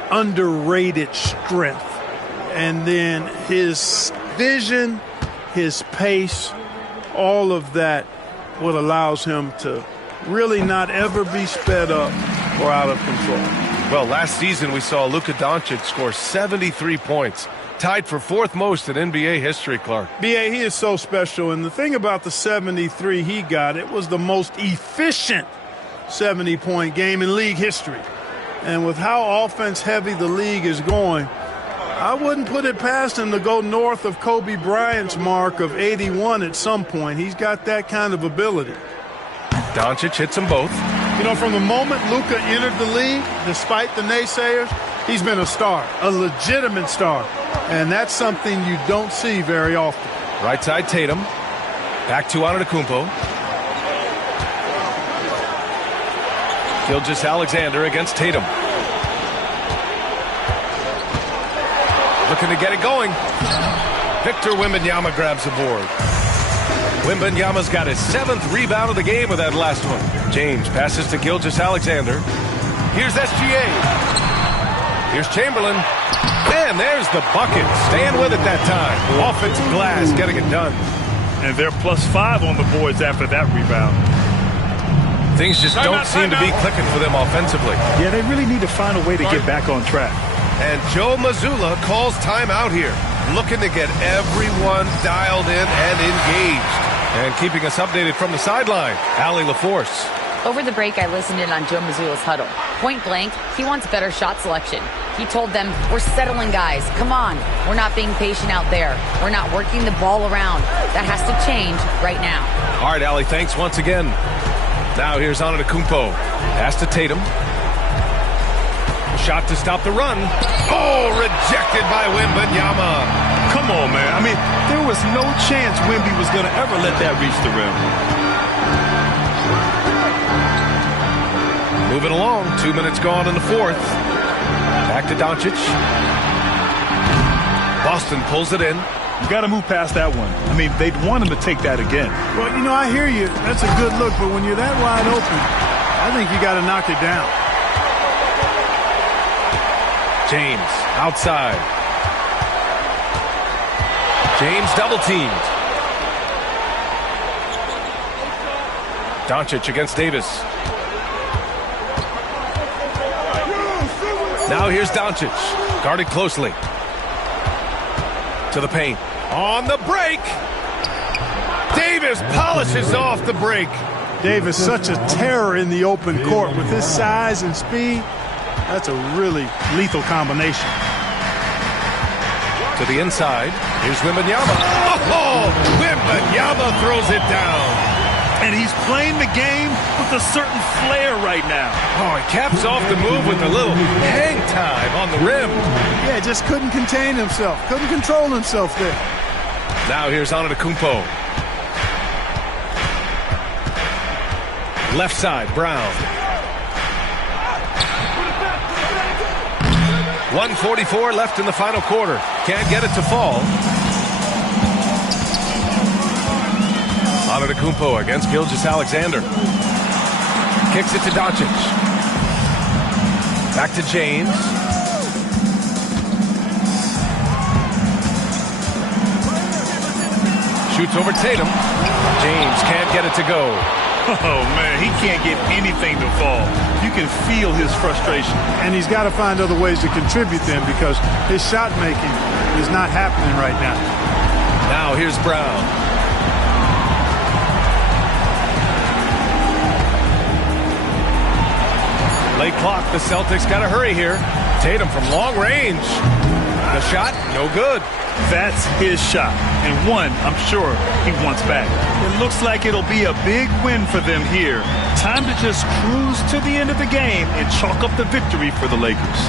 underrated strength. And then his vision, his pace, all of that, what allows him to really not ever be sped up or out of control. Well, last season we saw Luka Doncic score 73 points. Tied for 4th most in NBA history, Clark. B.A., he is so special. And the thing about the 73 he got, it was the most efficient 70-point game in league history. And with how offense-heavy the league is going, I wouldn't put it past him to go north of Kobe Bryant's mark of 81 at some point. He's got that kind of ability. Doncic hits them both. You know, from the moment Luka entered the league, despite the naysayers, he's been a star, a legitimate star. And that's something you don't see very often. Right side Tatum. Back to Antetokounmpo. Gilgeous-Alexander against Tatum. Looking to get it going. Victor Wembanyama grabs the board. Wembanyama's got his 7th rebound of the game with that last one. James passes to Gilgeous-Alexander. Here's SGA. Here's Chamberlain. And there's the bucket. Staying with it that time. Offensive glass getting it done. And they're +5 on the boards after that rebound. Things just don't seem to be clicking for them offensively. Yeah, they really need to find a way to get back on track. And Joe Mazzulla calls timeout here, looking to get everyone dialed in and engaged. And keeping us updated from the sideline, Allie LaForce. Over the break, I listened in on Joe Mazzulla's huddle. Point blank, he wants better shot selection. He told them, we're settling, guys. Come on. We're not being patient out there. We're not working the ball around. That has to change right now. All right, Allie, thanks once again. Now here's Antetokounmpo. Pass to Tatum. Shot to stop the run. Oh, rejected by Wembanyama. Come on, man. I mean, there was no chance Wemby was going to ever let that reach the rim. Moving along. 2 minutes gone in the 4th. Back to Doncic. Boston pulls it in. You got to move past that one. I mean, they'd want him to take that again. Well, you know, I hear you. That's a good look, but when you're that wide open, I think you got to knock it down. James outside. James double teamed. Doncic against Davis. Now here's Doncic, guarded closely. To the paint. On the break. Davis polishes off the break. Davis, such a terror in the open court with his size and speed. That's a really lethal combination. To the inside. Here's Wembanyama. Oh, Wembanyama throws it down. And he's playing the game with a certain flair right now. Oh, he caps off the move with a little hang time on the rim. Yeah, just couldn't contain himself. Couldn't control himself there. Now here's Antetokounmpo. Left side, Brown. 1:44 left in the final quarter. Can't get it to fall. Antetokounmpo against Gilgeous-Alexander. Kicks it to Doncic. Back to James. Shoots over Tatum. James can't get it to go. Oh, man, he can't get anything to fall. You can feel his frustration. And he's got to find other ways to contribute then because his shot making is not happening right now. Now here's Brown. Late clock. The Celtics got to hurry here. Tatum from long range. The shot, no good. That's his shot, and one I'm sure he wants back. It looks like it'll be a big win for them here. Time to just cruise to the end of the game and chalk up the victory for the Lakers.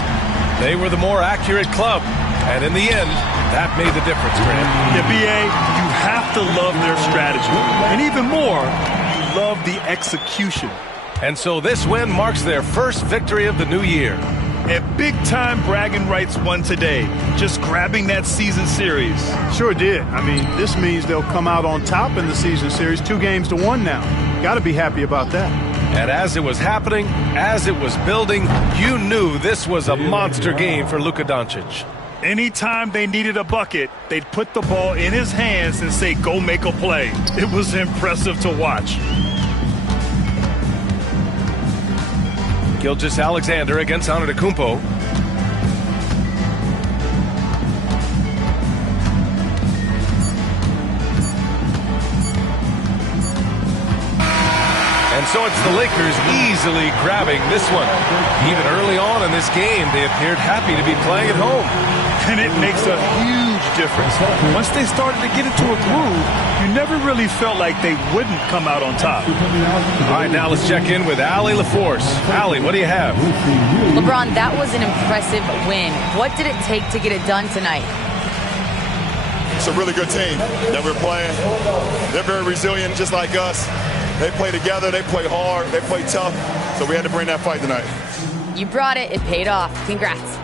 They were the more accurate club, and in the end, that made the difference, Grant. Yeah, B.A., you have to love their strategy, and even more, you love the execution. And so this win marks their first victory of the new year. And big-time bragging rights won today, just grabbing that season series. Sure did. I mean, this means they'll come out on top in the season series 2-1 now. Got to be happy about that. And as it was happening, as it was building, you knew this was a monster game for Luka Doncic. Anytime they needed a bucket, they'd put the ball in his hands and say, go make a play. It was impressive to watch. Gilgeous-Alexander against Antetokounmpo. And so it's the Lakers easily grabbing this one. Even early on in this game, they appeared happy to be playing at home. And it makes a huge difference. Once they started to get into a groove, you never really felt like they wouldn't come out on top. All right, now let's check in with Allie LaForce. Allie, what do you have? LeBron, that was an impressive win. What did it take to get it done tonight? It's a really good team that we're playing. They're very resilient, just like us. They play together, they play hard, they play tough. So we had to bring that fight tonight. You brought it. It paid off. Congrats.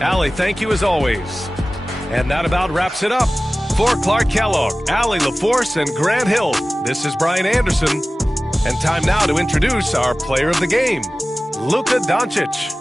Allie, thank you as always. And that about wraps it up. For Clark Kellogg, Allie LaForce, and Grant Hill, this is Brian Anderson. And time now to introduce our player of the game, Luka Doncic.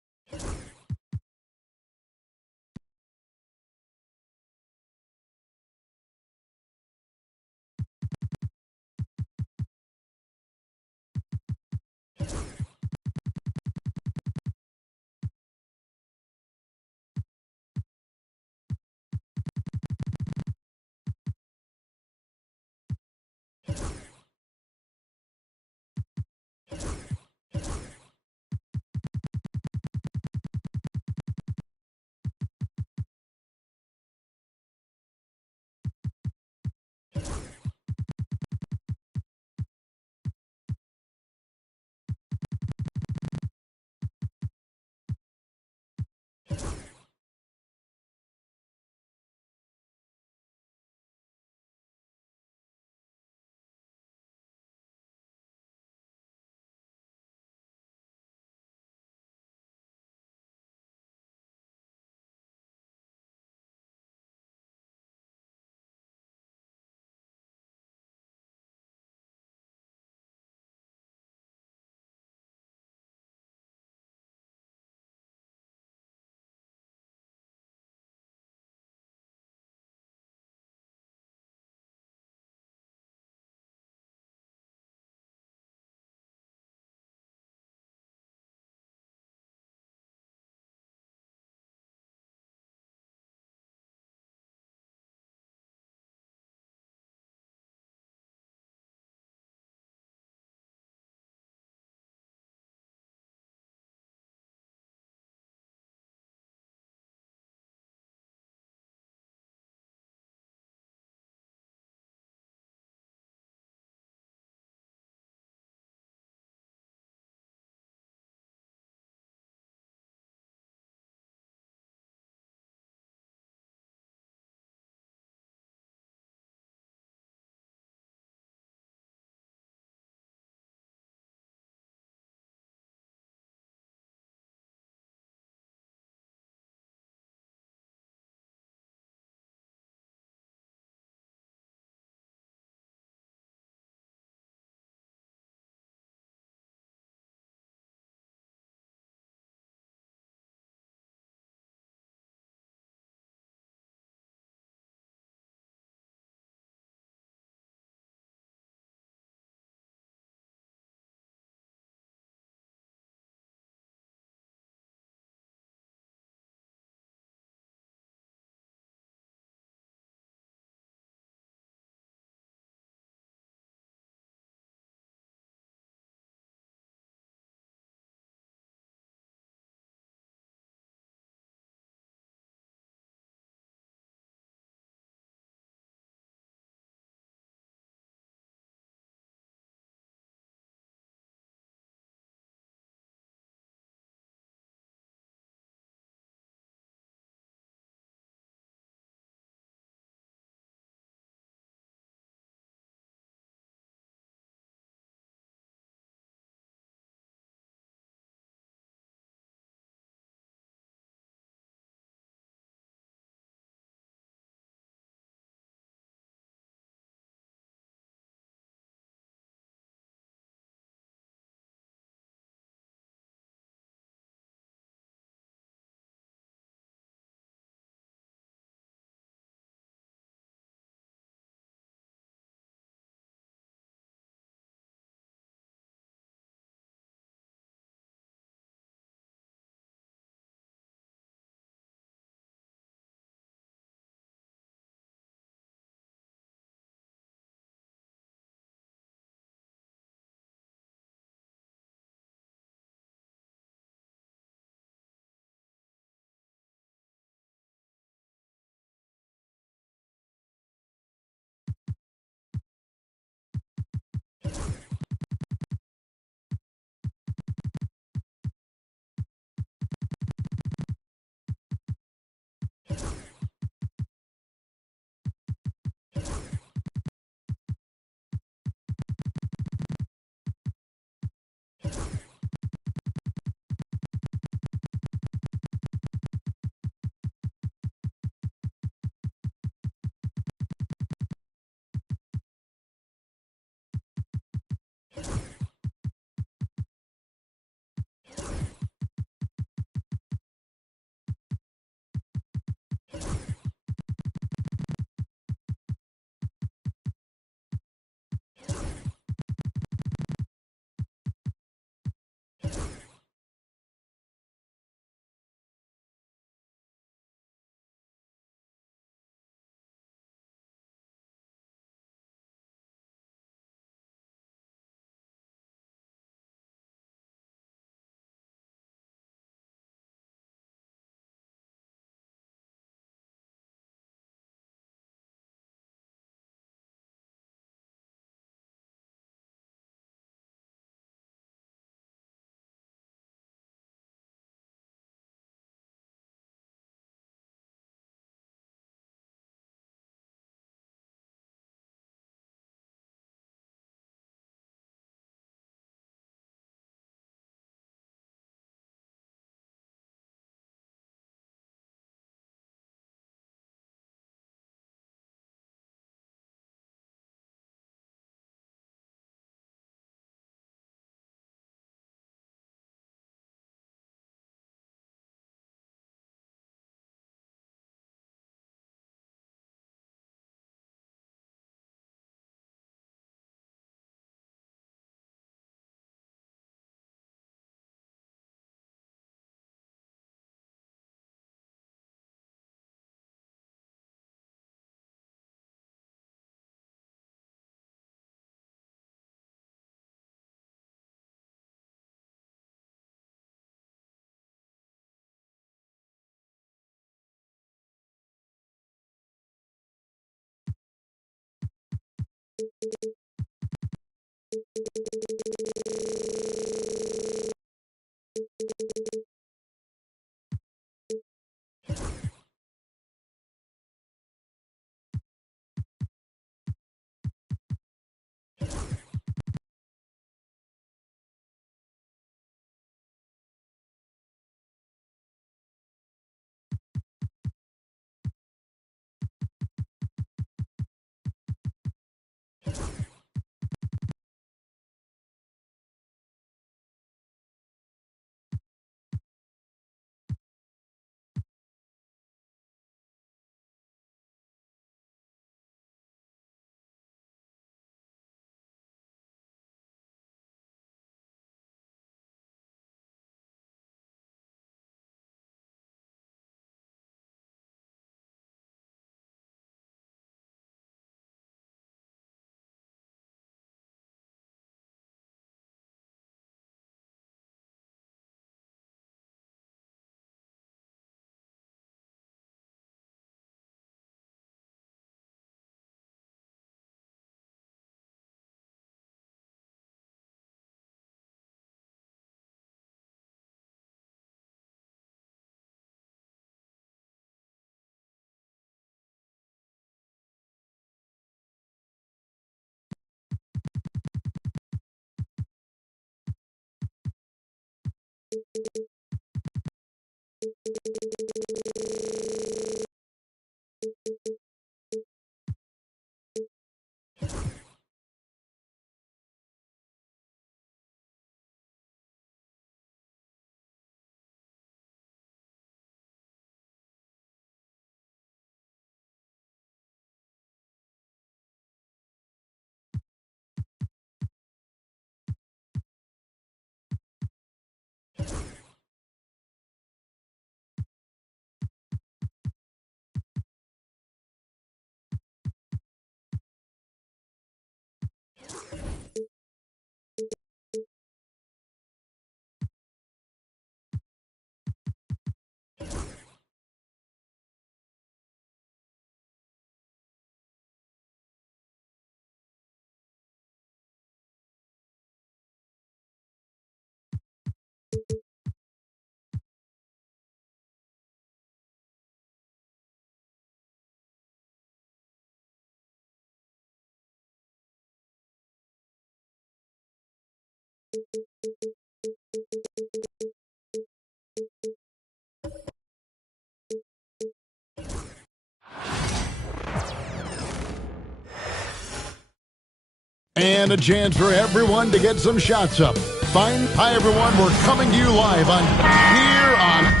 And a chance for everyone to get some shots up. Fine. Hi, everyone. We're coming to you live on here on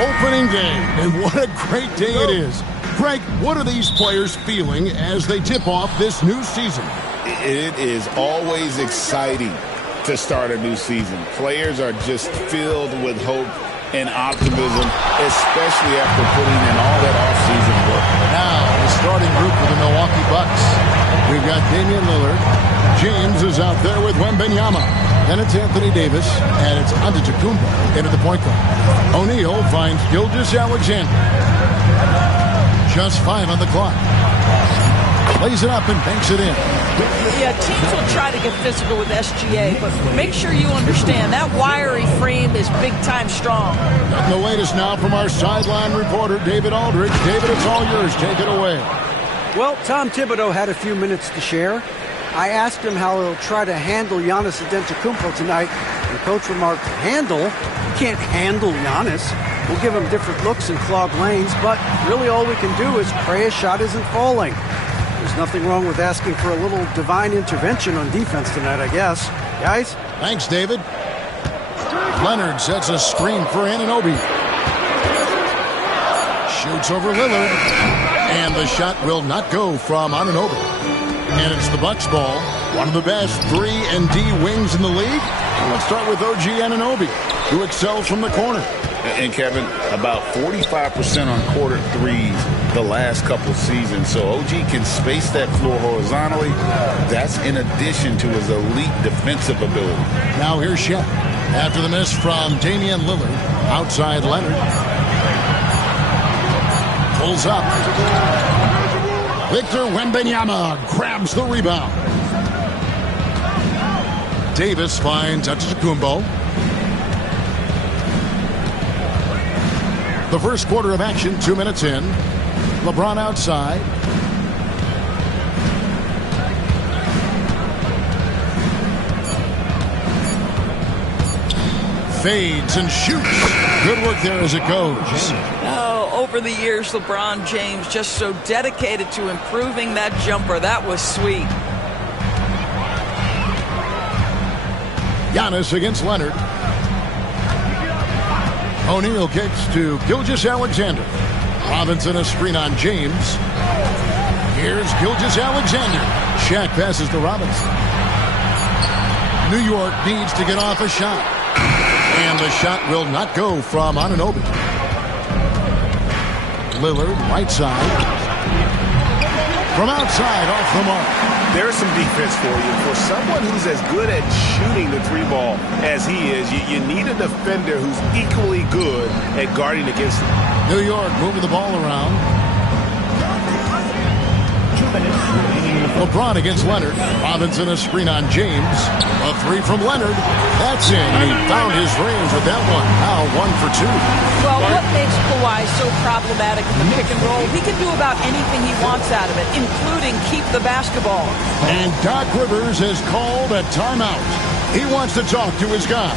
Opening day, and what a great day it is. Greg, what are these players feeling as they tip off this new season? It is always exciting to start a new season. Players are just filled with hope and optimism, especially after putting in all that offseason work. Now, the starting group for the Milwaukee Bucks. We've got Damian Lillard. James is out there with Wembanyama. Then it's Anthony Davis, and it's Antetokounmpo into the point guard. O'Neal finds Gilgeous-Alexander. Just 5 on the clock. Lays it up and banks it in. Yeah, teams will try to get physical with SGA, but make sure you understand that wiry frame is big-time strong. And the latest now from our sideline reporter, David Aldridge. David, it's all yours. Take it away. Well, Tom Thibodeau had a few minutes to share. I asked him how he'll try to handle Giannis Antetokounmpo tonight. And Coach remarked, handle? You can't handle Giannis. We'll give him different looks and clog lanes, but really all we can do is pray his shot isn't falling. There's nothing wrong with asking for a little divine intervention on defense tonight, I guess. Guys? Thanks, David. Leonard sets a screen for Anunoby. Shoots over Lillard. And the shot will not go from Anunoby. And it's the Bucks ball. One of the best 3-and-D wings in the league. And let's start with OG Anunoby, who excels from the corner. And Kevin, about 45% on quarter threes the last couple seasons. So OG can space that floor horizontally. That's in addition to his elite defensive ability. Now here's Shep. After the miss from Damian Lillard, outside Leonard. Pulls up. Victor Wembanyama grabs the rebound. Davis finds Antetokounmpo. The first quarter of action, 2 minutes in. LeBron outside. Fades and shoots. Good work there as it goes. Oh, over the years, LeBron James just so dedicated to improving that jumper. That was sweet. Giannis against Leonard. O'Neal kicks to Gilgeous-Alexander. Robinson a screen on James. Here's Gilgeous-Alexander. Shaq passes to Robinson. New York needs to get off a shot. And the shot will not go from Anunoby. Lillard, right side. From outside, off the mark. There's some defense for you. For someone who's as good at shooting the three ball as he is, you need a defender who's equally good at guarding against him. New York moving the ball around. LeBron against Leonard. Robinson a screen on James. A three from Leonard. That's in. And he found his range with that one. Now 1 for 2. Well, what makes Kawhi so problematic in the pick and roll? He can do about anything he wants out of it, including keep the basketball. And Doc Rivers has called a timeout. He wants to talk to his guys.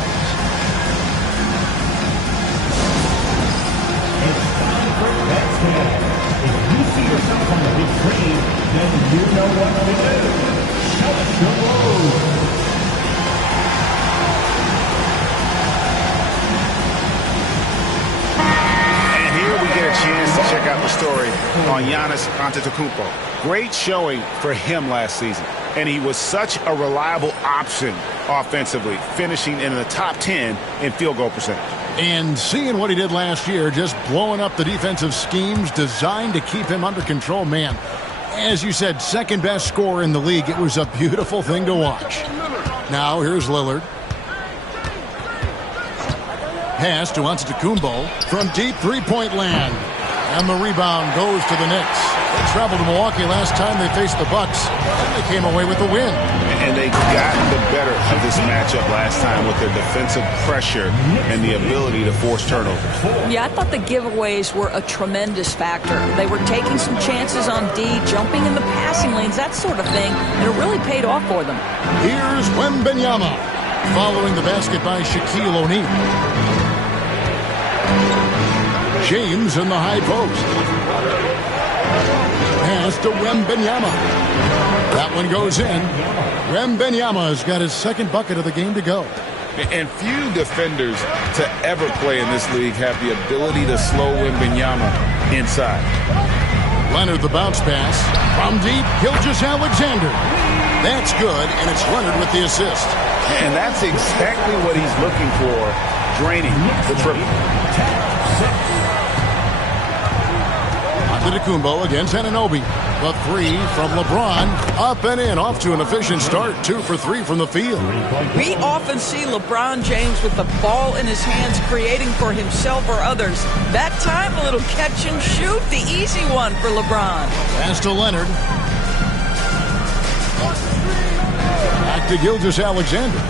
If you see yourself on the big screen, then you know what to do. Touch the road. And here we get a chance to check out the story on Giannis Antetokounmpo. Great showing for him last season. And he was such a reliable option offensively, finishing in the top 10 in field goal percentage. And seeing what he did last year, just blowing up the defensive schemes designed to keep him under control, man. As you said, second best scorer in the league. It was a beautiful thing to watch. Now here's Lillard. Pass to Antetokounmpo from deep three-point land. And the rebound goes to the Knicks. They traveled to Milwaukee last time they faced the Bucks, and they came away with the win. And they got the better of this matchup last time with their defensive pressure and the ability to force turnovers. Yeah, I thought the giveaways were a tremendous factor. They were taking some chances on D, jumping in the passing lanes, that sort of thing, and it really paid off for them. Here's Wembanyama, following the basket by Shaquille O'Neal. James in the high post. Pass to Wembanyama. That one goes in. Wembanyama has got his second bucket of the game to go. And few defenders to ever play in this league have the ability to slow Wembanyama inside. Leonard, the bounce pass. From deep, Gilgeous-Alexander. That's good, and it's Leonard with the assist. And that's exactly what he's looking for, draining the triple. Antetokounmpo against Anunoby. The three from LeBron. Up and in. Off to an efficient start. 2 for 3 from the field. We often see LeBron James with the ball in his hands creating for himself or others. That time, a little catch and shoot. The easy one for LeBron. Pass to Leonard. Back to Gilgeous-Alexander.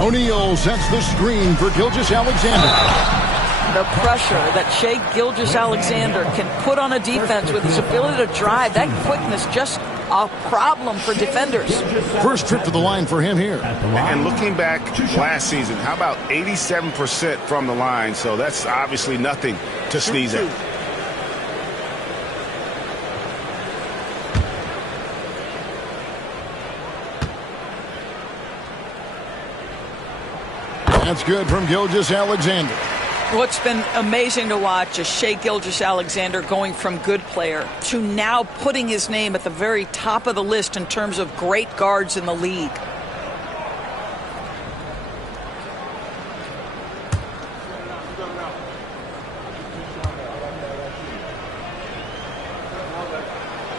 O'Neal sets the screen for Gilgeous-Alexander. The pressure that Shai Gilgeous-Alexander can put on a defense with his ability to drive, that quickness, just a problem for defenders. First trip to the line for him here. And looking back last season, how about 87% from the line? So that's obviously nothing to sneeze at. That's good from Gilgeous-Alexander. What's been amazing to watch is Shai Gilgeous-Alexander going from good player to now putting his name at the very top of the list in terms of great guards in the league.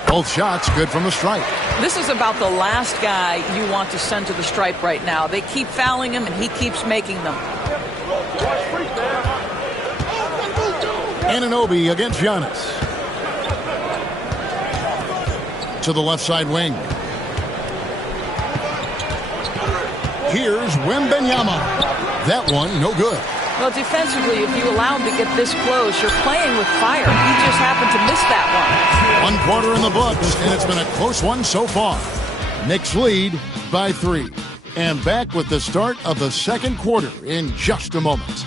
Both shots good from the stripe. This is about the last guy you want to send to the stripe right now. They keep fouling him, and he keeps making them. Anunoby against Giannis. To the left side wing. Here's Wembanyama. That one, no good. Well, defensively, if you allow him to get this close, you're playing with fire. He just happened to miss that one. 1 quarter in the books, and it's been a close one so far. Knicks lead by 3. And back with the start of the second quarter in just a moment.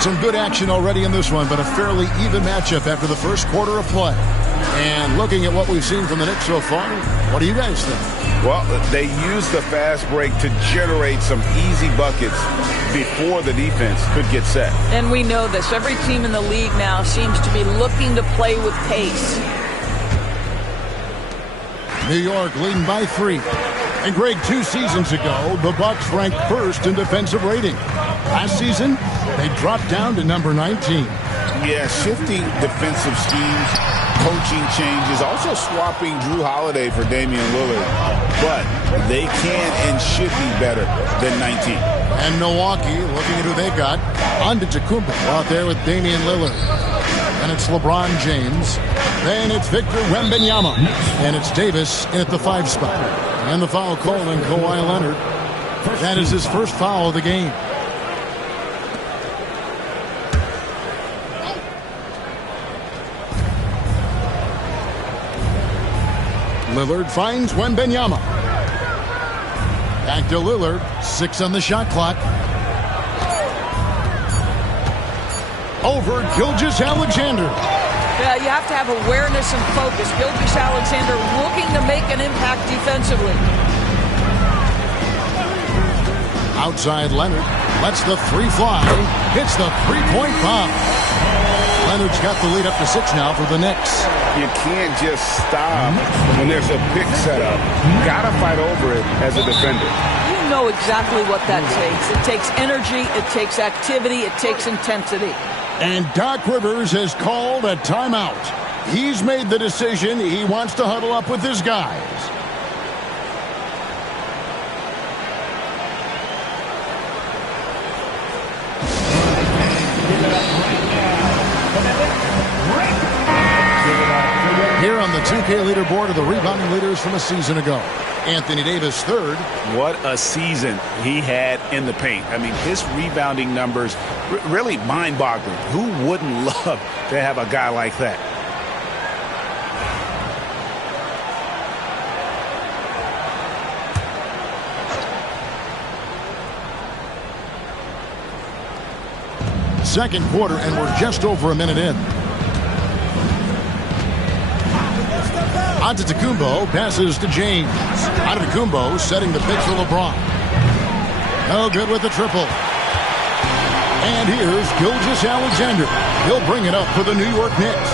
Some good action already in this one, but a fairly even matchup after the first quarter of play. And looking at what we've seen from the Knicks so far, what do you guys think? Well, they used the fast break to generate some easy buckets before the defense could get set. And we know this. Every team in the league now seems to be looking to play with pace. New York leading by 3. And Greg, 2 seasons ago, the Bucks ranked first in defensive rating. Last season, they dropped down to number 19. Yeah, shifting defensive schemes, coaching changes, also swapping Drew Holiday for Damian Lillard. But they can and should be better than 19. And Milwaukee, looking at who they got, Antetokounmpo out there with Damian Lillard. And it's LeBron James. Then it's Victor Wembanyama. And it's Davis in at the 5 spot. And the foul called on Kawhi Leonard. That is his first foul of the game. Lillard finds Wembanyama. Back to Lillard. 6 on the shot clock. Over Gilgeous-Alexander. Yeah, you have to have awareness and focus. Gilgeous-Alexander looking to make an impact defensively. Outside Leonard. Lets the 3 fly. Hits the 3-point bomb. Leonard's got the lead up to 6 now for the Knicks. You can't just stop when there's a pick set up. You got to fight over it as a defender. You know exactly what that takes. It takes energy, it takes activity, it takes intensity. And Doc Rivers has called a timeout. He's made the decision. He wants to huddle up with his guys. Here on the 2K leaderboard are the rebounding leaders from a season ago. Anthony Davis, 3rd. What a season he had in the paint. I mean, his rebounding numbers really mind-boggling. Who wouldn't love to have a guy like that? second quarter, and we're just over a minute in. Antetokounmpo passes to James. Antetokounmpo setting the pitch for LeBron. No good with the triple. And here's Gilgeous-Alexander. He'll bring it up for the New York Knicks.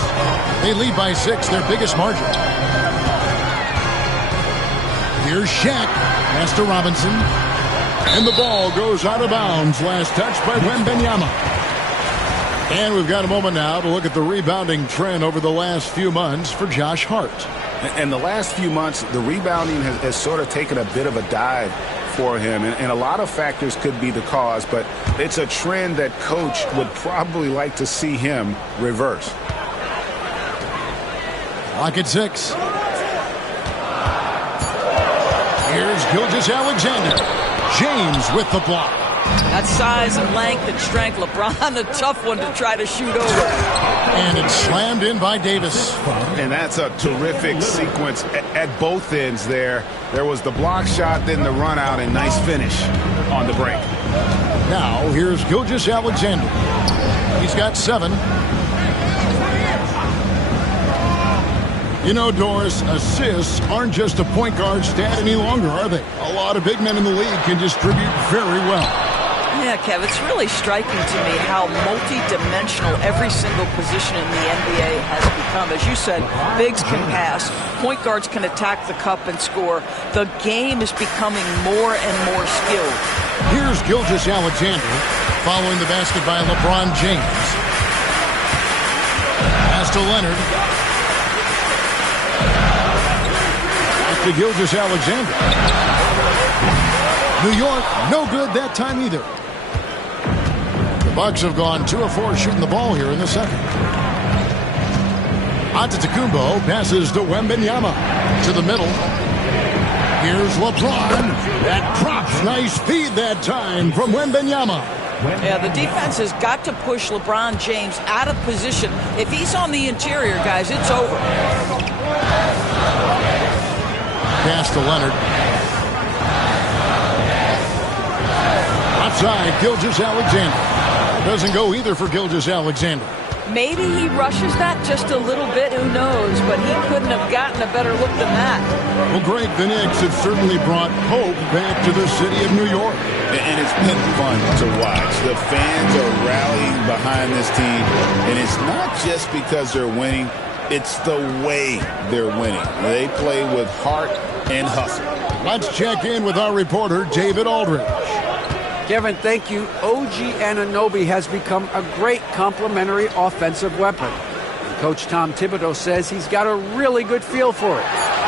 They lead by 6, their biggest margin. Here's Shaq. Pass to Robinson. And the ball goes out of bounds. Last touch by Wembanyama. And we've got a moment now to look at the rebounding trend over the last few months for Josh Hart. And the last few months, the rebounding has sort of taken a bit of a dive for him. And a lot of factors could be the cause, but it's a trend that coach would probably like to see him reverse. Lock at 6. Here's Gilgeous-Alexander. James with the block. That size and length and strength, LeBron, a tough one to try to shoot over. And it's slammed in by Davis. And that's a terrific sequence at both ends there. There was the block shot, then the run out, and nice finish on the break. Now, here's Gilgeous-Alexander. He's got 7. You know, Doris, assists aren't just a point guard stat any longer, are they? A lot of big men in the league can distribute very well. Yeah, Kev, it's really striking to me how multi-dimensional every single position in the NBA has become. As you said, bigs can pass, point guards can attack the cup and score. The game is becoming more and more skilled. Here's Gilgeous-Alexander following the basket by LeBron James. Pass to Leonard. Pass to Gilgeous-Alexander. New York, no good that time either. The Bucks have gone 2 of 4 shooting the ball here in the second. Antetokounmpo passes to Wembanyama to the middle. Here's LeBron. That drops. Nice feed that time from Wembanyama. Yeah, the defense has got to push LeBron James out of position. If he's on the interior, guys, it's over. Pass to Leonard. Outside, Gilgeous-Alexander. Doesn't go either for Gilgeous-Alexander. Maybe he rushes that just a little bit, who knows, but he couldn't have gotten a better look than that. Well, Greg, the Knicks have certainly brought hope back to the city of New York. And it's been fun to watch. The fans are rallying behind this team, and it's not just because they're winning, it's the way they're winning. They play with heart and hustle. Let's check in with our reporter, David Aldridge. Kevin, thank you. OG Anunoby has become a great complementary offensive weapon. And Coach Tom Thibodeau says he's got a really good feel for it.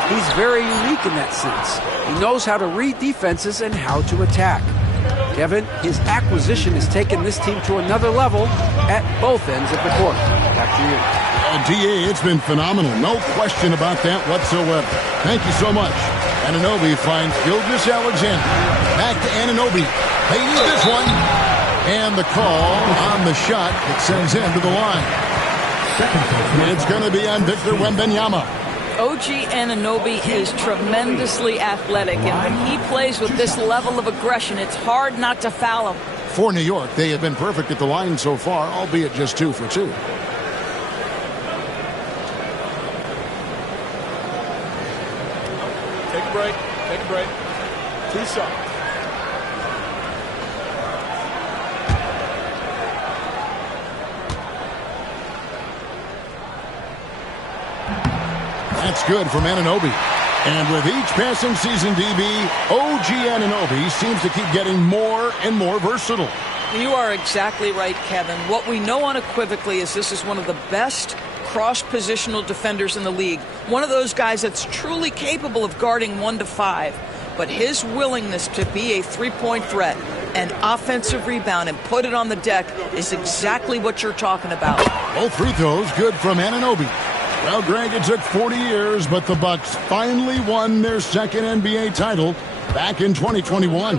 He's very unique in that sense. He knows how to read defenses and how to attack. Kevin, his acquisition has taken this team to another level at both ends of the court. Back to you. DA, it's been phenomenal. No question about that whatsoever. Thank you so much. Anunoby finds Gilgeous-Alexander. Back to Anunoby. They need this one. And the call on the shot that sends him to the line. It's going to be on Victor Wembanyama. OG Anunoby is tremendously athletic, and when he plays with this level of aggression, it's hard not to foul him. For New York, they have been perfect at the line so far, albeit just 2 for 2. Take a break. Take a break. 2 shots. That's good from Anunoby. And with each passing season, DB, OG Anunoby seems to keep getting more and more versatile. You are exactly right, Kevin. What we know unequivocally is this is one of the best cross-positional defenders in the league. One of those guys that's truly capable of guarding 1 to 5. But his willingness to be a three-point threat and offensive rebound and put it on the deck is exactly what you're talking about. Both free throws good from Anunoby. Well, Greg, it took 40 years, but the Bucks finally won their second NBA title back in 2021.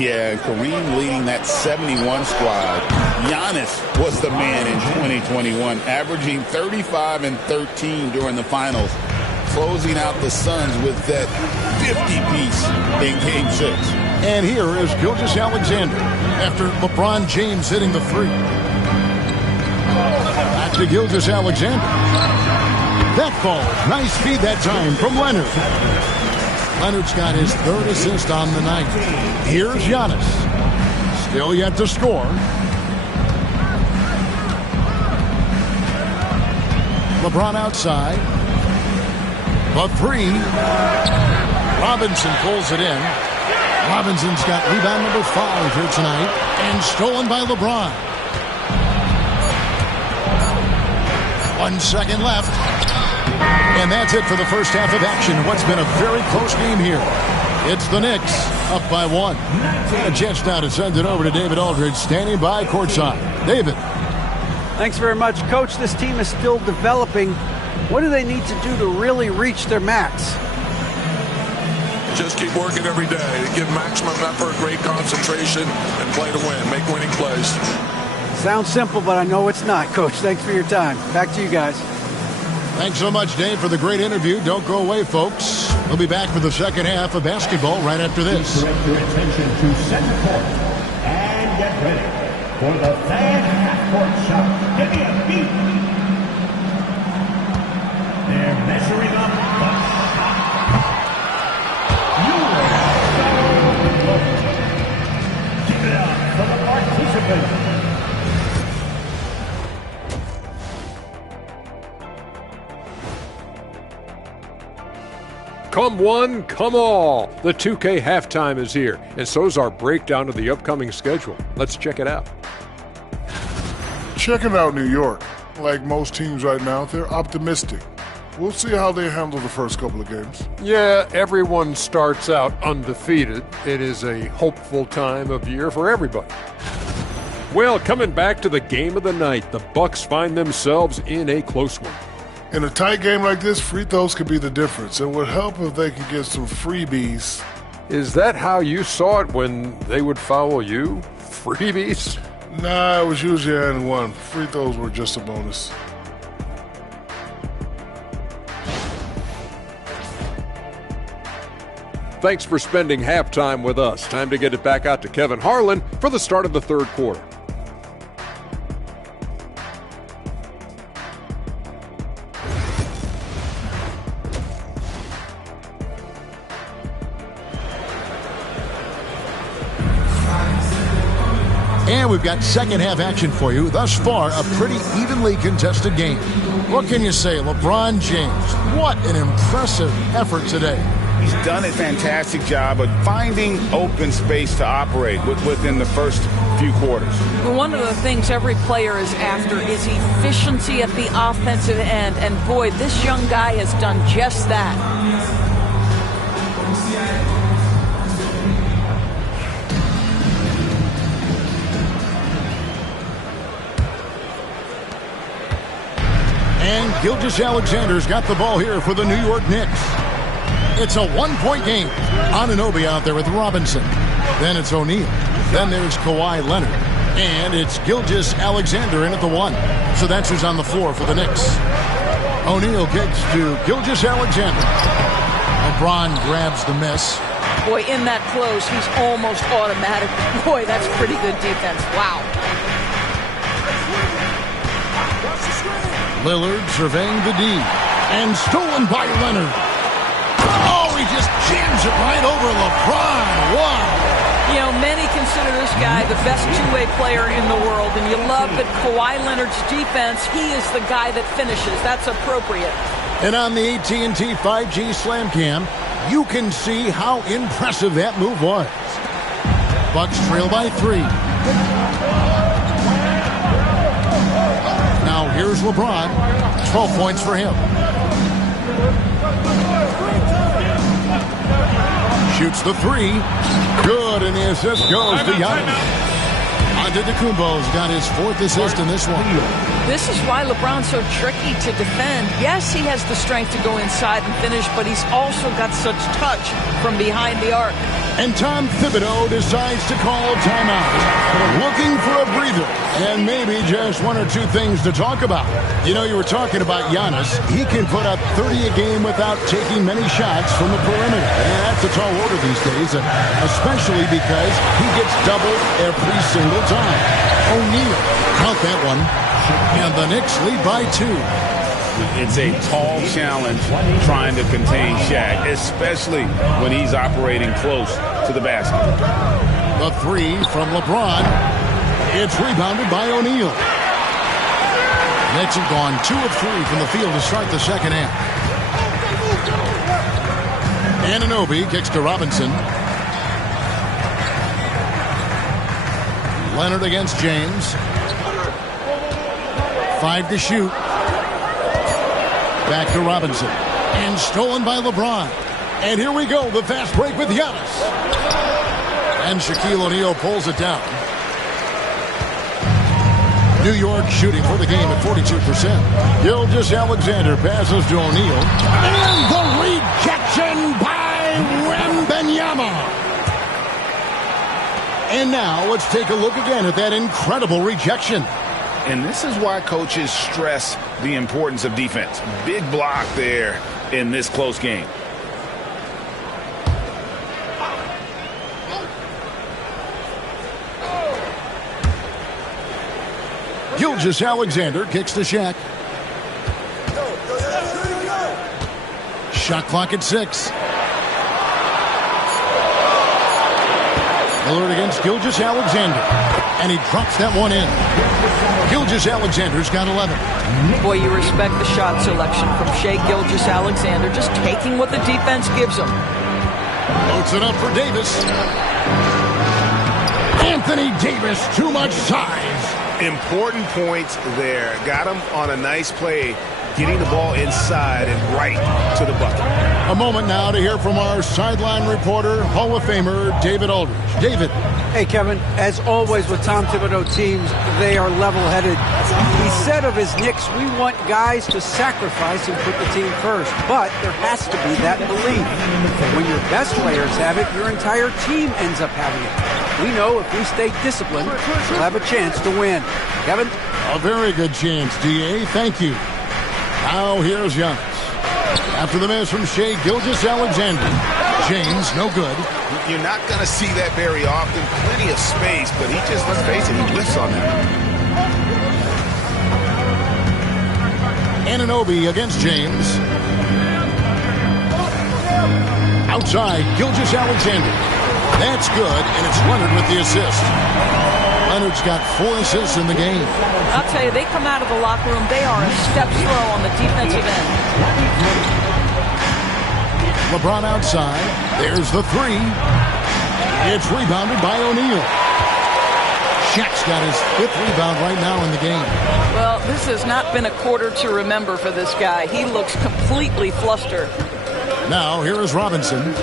Yeah, Kareem leading that 71 squad. Giannis was the man in 2021, averaging 35 and 13 during the finals, closing out the Suns with that 50-piece in Game 6. And here is Gilgeous-Alexander after LeBron James hitting the 3. to Gilgeous-Alexander. That falls. Nice feed that time from Leonard. Leonard's got his third assist on the night. Here's Giannis. Still yet to score. LeBron outside. The three. Robinson pulls it in. Robinson's got rebound number 5 here tonight. And stolen by LeBron. 1 second left. And that's it for the first half of action. What's been a very close game here. It's the Knicks up by 1. A chance now to send it over to David Aldridge, standing by courtside. David. Thanks very much, Coach. This team is still developing. What do they need to do to really reach their max? Just keep working every day. Give maximum effort, great concentration, and play to win. Make winning plays. Sounds simple, but I know it's not, Coach. Thanks for your time. Back to you guys. Thanks so much, Dave, for the great interview. Don't go away, folks. We'll be back for the second half of basketball right after this. Direct your attention to center court and get ready for the fan half-court shot. Give me a beat. They're measuring up the shot clock. You are so close. Keep it up for the participants. Come one, come all. The 2K halftime is here, and so's our breakdown of the upcoming schedule. Let's check it out. Checking out New York. Like most teams right now, they're optimistic. We'll see how they handle the first couple of games. Yeah, everyone starts out undefeated. It is a hopeful time of year for everybody. Well, coming back to the game of the night, the Bucks find themselves in a close one. In a tight game like this, free throws could be the difference. It would help if they could get some freebies. Is that how you saw it when they would foul you? Freebies? Nah, it was usually and one. Free throws were just a bonus. Thanks for spending halftime with us. Time to get it back out to Kevin Harlan for the start of the third quarter. And we've got second half action for you. Thus far, a pretty evenly contested game. What can you say, LeBron James? What an impressive effort today. He's done a fantastic job of finding open space to operate within the first few quarters. Well, one of the things every player is after is efficiency at the offensive end. And boy, this young guy has done just that. And Gilgeous-Alexander's got the ball here for the New York Knicks. It's a one-point game. Anunoby out there with Robinson. Then it's O'Neal. Then there's Kawhi Leonard. And it's Gilgeous-Alexander in at the 1. So that's who's on the floor for the Knicks. O'Neal kicks to Gilgeous-Alexander. LeBron grabs the miss. Boy, in that close, he's almost automatic. Boy, that's pretty good defense. Wow. Lillard surveying the D. And stolen by Leonard. Oh, he just jams it right over LeBron. Wow. You know, many consider this guy the best two-way player in the world, and you love that Kawhi Leonard's defense, he is the guy that finishes. That's appropriate. And on the AT&T 5G Slam Cam, you can see how impressive that move was. Bucks trail by 3. Now here's LeBron. 12 points for him. Shoots the 3. Good, and the assist goes to Giannis. Antetokounmpo's got his 4th assist in this one. This is why LeBron's so tricky to defend. Yes, he has the strength to go inside and finish, but he's also got such touch from behind the arc. And Tom Thibodeau decides to call timeout. Looking for a breather and maybe just 1 or 2 things to talk about. You know, you were talking about Giannis. He can put up 30 a game without taking many shots from the perimeter. And that's a tall order these days, especially because he gets doubled every single time. O'Neal, count that one. And the Knicks lead by 2. It's a tall challenge trying to contain Shaq, especially when he's operating close to the basket. The 3 from LeBron. It's rebounded by O'Neal. Knicks have gone 2 of 3 from the field to start the second half. Anunoby kicks to Robinson. Leonard against James. 5 to shoot. Back to Robinson. And stolen by LeBron. And here we go, the fast break with Giannis. And Shaquille O'Neal pulls it down. New York shooting for the game at 42%. Gilgeous-Alexander passes to O'Neal. And the rejection by Wembanyama. And now let's take a look again at that incredible rejection. And this is why coaches stress the importance of defense. Big block there in this close game. Gilgeous-Alexander kicks to Shaq. Shot clock at 6. Lillard against Gilgeous-Alexander. And he drops that one in. Gilgeous-Alexander's got 11. Boy, you respect the shot selection from Shai Gilgeous-Alexander, just taking what the defense gives him. Loads it up for Davis. Anthony Davis, too much size. Important points there. Got him on a nice play, getting the ball inside and right to the bucket. A moment now to hear from our sideline reporter, Hall of Famer David Aldridge. David. Hey, Kevin, as always with Tom Thibodeau teams, they are level-headed. He said of his Knicks, we want guys to sacrifice and put the team first. But there has to be that belief. When your best players have it, your entire team ends up having it. We know if we stay disciplined, we'll have a chance to win. Kevin? A very good chance, D.A. Thank you. Now here's Giannis. After the miss from Shai Gilgeous-Alexander. James, no good. You're not going to see that very often. Plenty of space, but he just, let's face it, he whiffs on that. Anunoby against James. Outside, Gilgeous-Alexander. That's good, and it's Leonard with the assist. Leonard's got 4 assists in the game. I'll tell you, they come out of the locker room, they are a step slow on the defensive end. LeBron outside. There's the 3. It's rebounded by O'Neal. Shaq's got his 5th rebound right now in the game. Well, this has not been a quarter to remember for this guy. He looks completely flustered. Now, here is Robinson.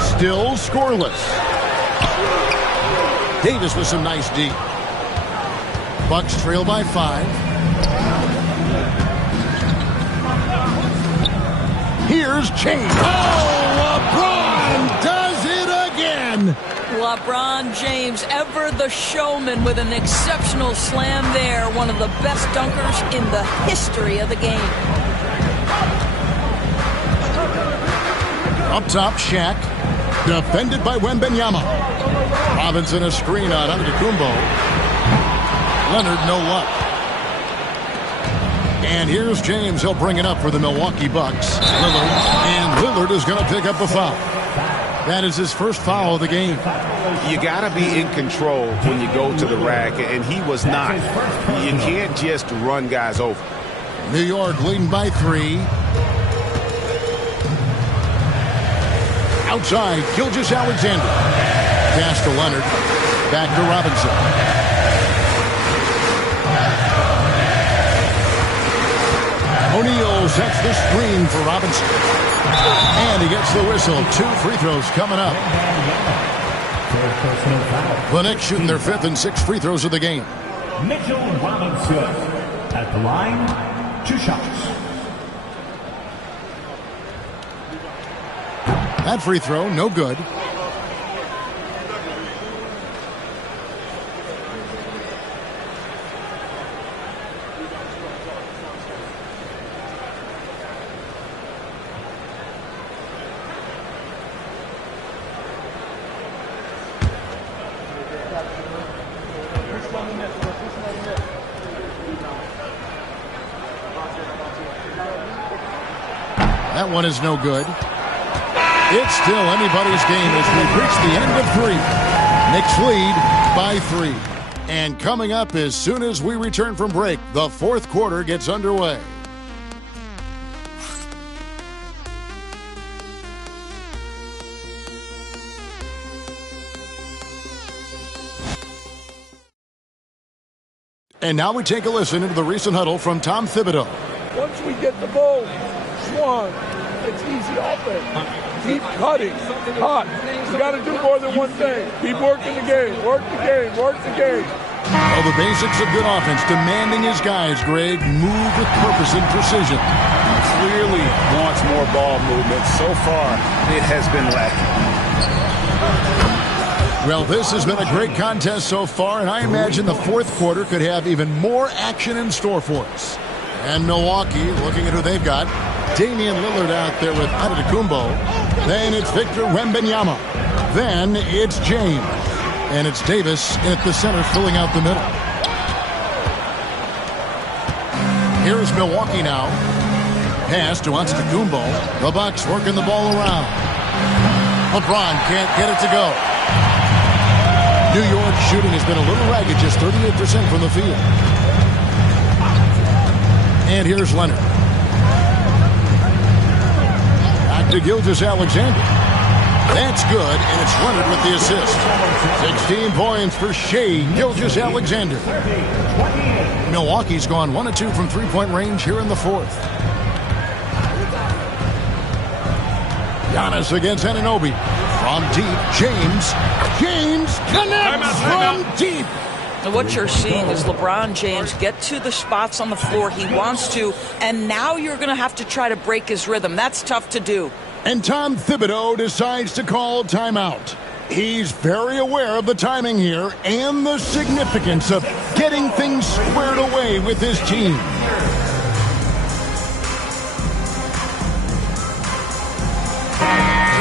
Still scoreless. Davis with some nice D. Bucks trail by 5. Here's James. Oh, LeBron does it again. LeBron James, ever the showman, with an exceptional slam there. One of the best dunkers in the history of the game. Up top, Shaq. Defended by Wembanyama. Robinson a screen on Antetokounmpo. Leonard no luck. And here's James. He'll bring it up for the Milwaukee Bucks. Lillard is going to pick up the foul. That is his first foul of the game. You got to be in control when you go to the rack, and he was not. You can't just run guys over. New York leading by 3. Outside, Gilgeous-Alexander. Pass to Leonard. Back to Robinson. O'Neal sets the screen for Robinson. And he gets the whistle. 2 free throws coming up. The Knicks shooting their 5th and 6th free throws of the game. Mitchell Robinson at the line, 2 shots. That free throw, no good. That one is no good. It's still anybody's game as we've reached the end of 3. Knicks lead by 3. And coming up as soon as we return from break, the fourth quarter gets underway. And now we take a listen into the recent huddle from Tom Thibodeau. Once we get the ball, Swan, it's easy offense. Keep cutting, hot. You got to do more than one thing. Keep working the game, work the game, work the game. Well, the basics of good offense, demanding his guys, Greg, move with purpose and precision. Clearly wants more ball movement. So far, it has been lacking. Well, this has been a great contest so far, and I imagine the fourth quarter could have even more action in store for us. And Milwaukee, looking at who they've got, Damian Lillard out there with Antetokounmpo. Then it's Victor Wembanyama. Then it's James. And it's Davis at the center filling out the middle. Here's Milwaukee now. Pass to Antetokounmpo. The Bucks working the ball around. LeBron can't get it to go. New York shooting has been a little ragged, just 38% from the field. And here's Leonard. Back to Gilgeous-Alexander. That's good, and it's Leonard with the assist. 16 points for Shai Gilgeous-Alexander. Milwaukee's gone 1 of 2 from three-point range here in the fourth. Giannis against Anunoby. From deep, James connects from deep. What you're seeing is LeBron James get to the spots on the floor he wants to, and now you're going to have to try to break his rhythm. That's tough to do. And Tom Thibodeau decides to call timeout. He's very aware of the timing here and the significance of getting things squared away with his team.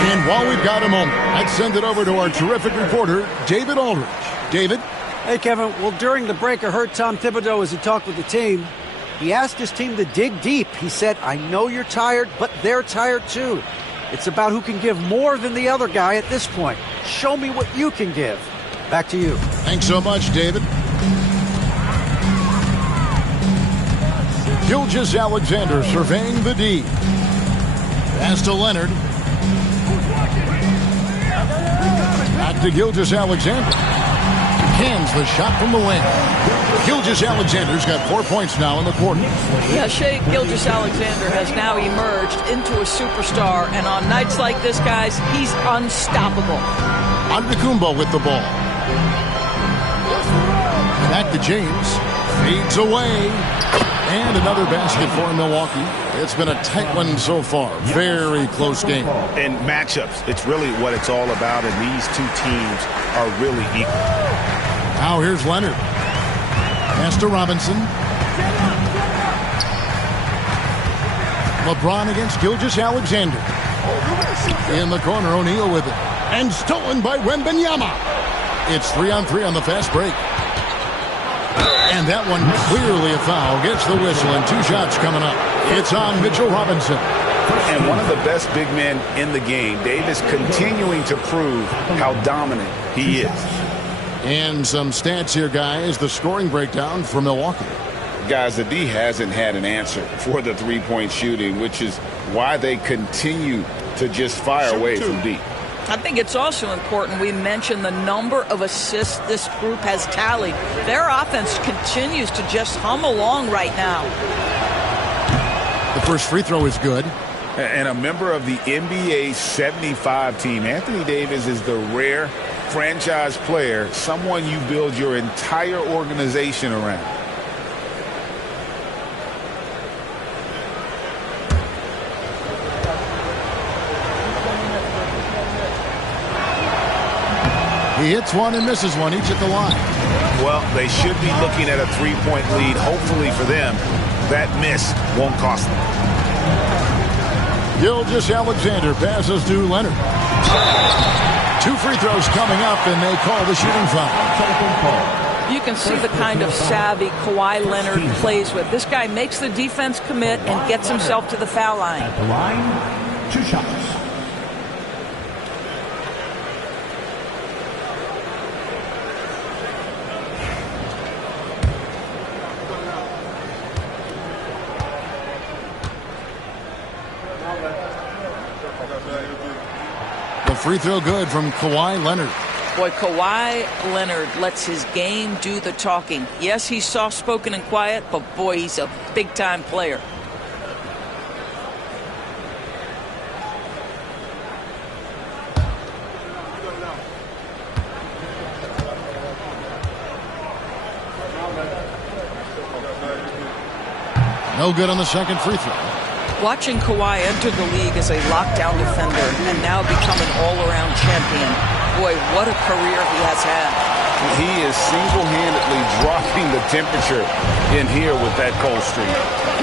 And while we've got a moment, let's send it over to our terrific reporter, David Aldridge. David? Hey, Kevin. Well, during the break, I heard Tom Thibodeau as he talked with the team. He asked his team to dig deep. He said, I know you're tired, but they're tired too. It's about who can give more than the other guy at this point. Show me what you can give. Back to you. Thanks so much, David. Gilgeous-Alexander surveying the D. Pass to Leonard. Back to Gilgeous-Alexander. Cans the shot from the wing. Gilgeous-Alexander's got 4 points now in the quarter. Yeah, Shai Gilgeous-Alexander has now emerged into a superstar, and on nights like this, guys, he's unstoppable. Antetokounmpo with the ball. Back to James. Fades away. And another basket for Milwaukee. It's been a tight one so far. Very close game. And matchups, it's really what it's all about, and these two teams are really equal. Now here's Leonard. Pass to Robinson. LeBron against Gilgeous-Alexander. In the corner, O'Neal with it. And stolen by Wembanyama. It's 3-on-3 on the fast break. And that one clearly a foul. Gets the whistle, and 2 shots coming up. It's on Mitchell Robinson. And one of the best big men in the game. Davis continuing to prove how dominant he is. And some stats here, guys. The scoring breakdown for Milwaukee. Guys, the D hasn't had an answer for the three-point shooting, which is why they continue to just fire away from deep. I think it's also important we mention the number of assists this group has tallied. Their offense continues to just hum along right now. The first free throw is good. And a member of the NBA 75 team, Anthony Davis is the rare franchise player, someone you build your entire organization around. He hits one and misses one, each at the line. Well, they should be looking at a three-point lead. Hopefully for them, that miss won't cost them. Gilgeous-Alexander passes to Leonard. 2 free throws coming up, and they call the shooting foul. You can see the kind of savvy Kawhi Leonard plays with. This guy makes the defense commit and gets himself to the foul line. At the line, 2 shots. The free throw good from Kawhi Leonard. Boy, Kawhi Leonard lets his game do the talking. Yes, he's soft-spoken and quiet, but boy, he's a big-time player. No good on the second free throw. Watching Kawhi enter the league as a lockdown defender and now become an all-around champion. Boy, what a career he has had. He is single-handedly dropping the temperature in here with that cold streak.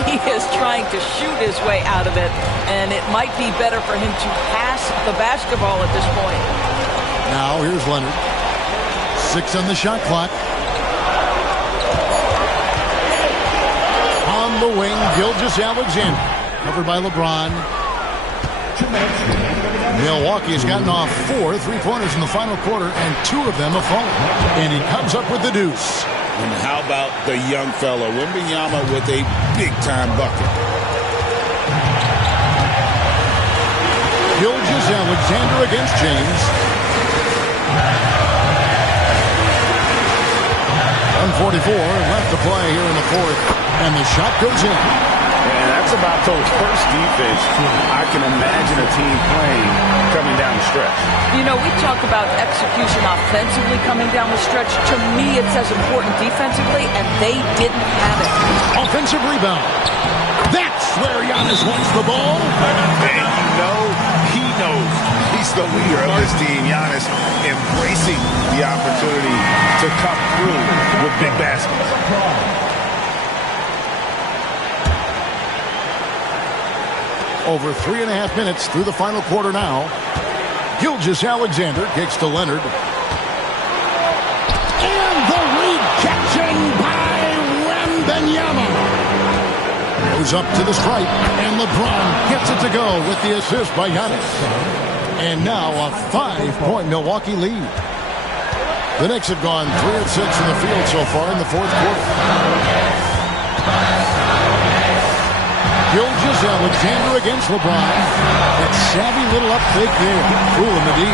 He is trying to shoot his way out of it, and it might be better for him to pass the basketball at this point. Now here's Leonard. 6 on the shot clock. On the wing, Gilgeous-Alexander. Covered by LeBron. Milwaukee's gotten off 4 3-pointers in the final quarter, and 2 of them have fallen. And he comes up with the deuce. And how about the young fella, Wembanyama, with a big-time bucket. Gilgeous-Alexander against James. 1:44 left to play here in the fourth. And the shot goes in. And that's about the worst defense I can imagine a team playing coming down the stretch. You know, we talk about execution offensively coming down the stretch. To me, it's as important defensively, and they didn't have it. Offensive rebound. That's where Giannis wants the ball. And you know, he knows he's the leader of this team. Giannis embracing the opportunity to come through with big baskets. Over 3.5 minutes through the final quarter now. Gilgeous-Alexander kicks to Leonard. And the rejection by Wembanyama. Goes up to the stripe, and LeBron gets it to go with the assist by Giannis. And now a 5-point Milwaukee lead. The Knicks have gone 3 of 6 in the field so far in the fourth quarter. Gilgeous-Alexander against LeBron. That savvy little up fake there. Fooling the D.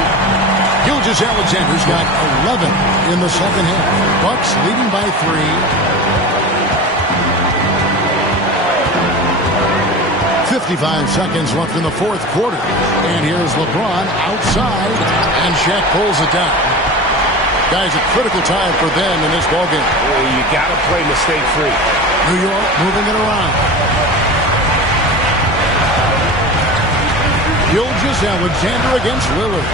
Gilgeous-Alexander's got 11 in the second half. Bucks leading by 3. 55 seconds left in the fourth quarter. And here's LeBron outside, and Shaq pulls it down. Guys, a critical time for them in this ballgame. Well, you got to play mistake-free. New York moving it around. Gilgeous-Alexander against Lillard.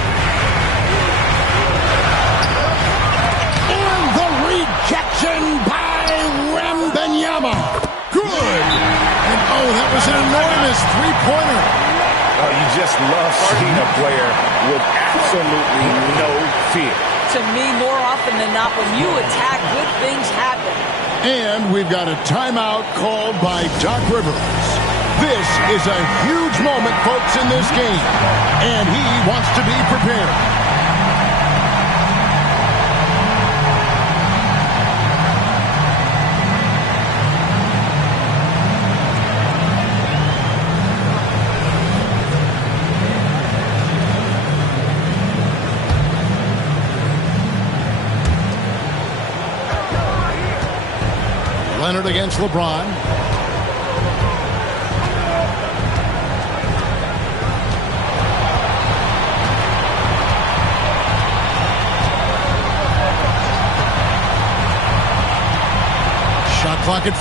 And the rejection by Wembanyama. Good. And oh, that was an enormous three-pointer. Oh, you just love seeing a player with absolutely no fear. To me, more often than not, when you attack, good things happen. And we've got a timeout called by Doc Rivers. This is a huge moment, folks, in this game. And he wants to be prepared. Leonard against LeBron. Shot clock at 5.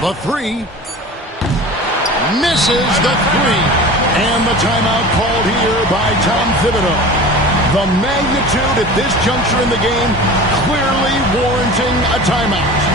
The 3. Misses the 3. And the timeout called here by Tom Thibodeau. The magnitude at this juncture in the game clearly warranting a timeout.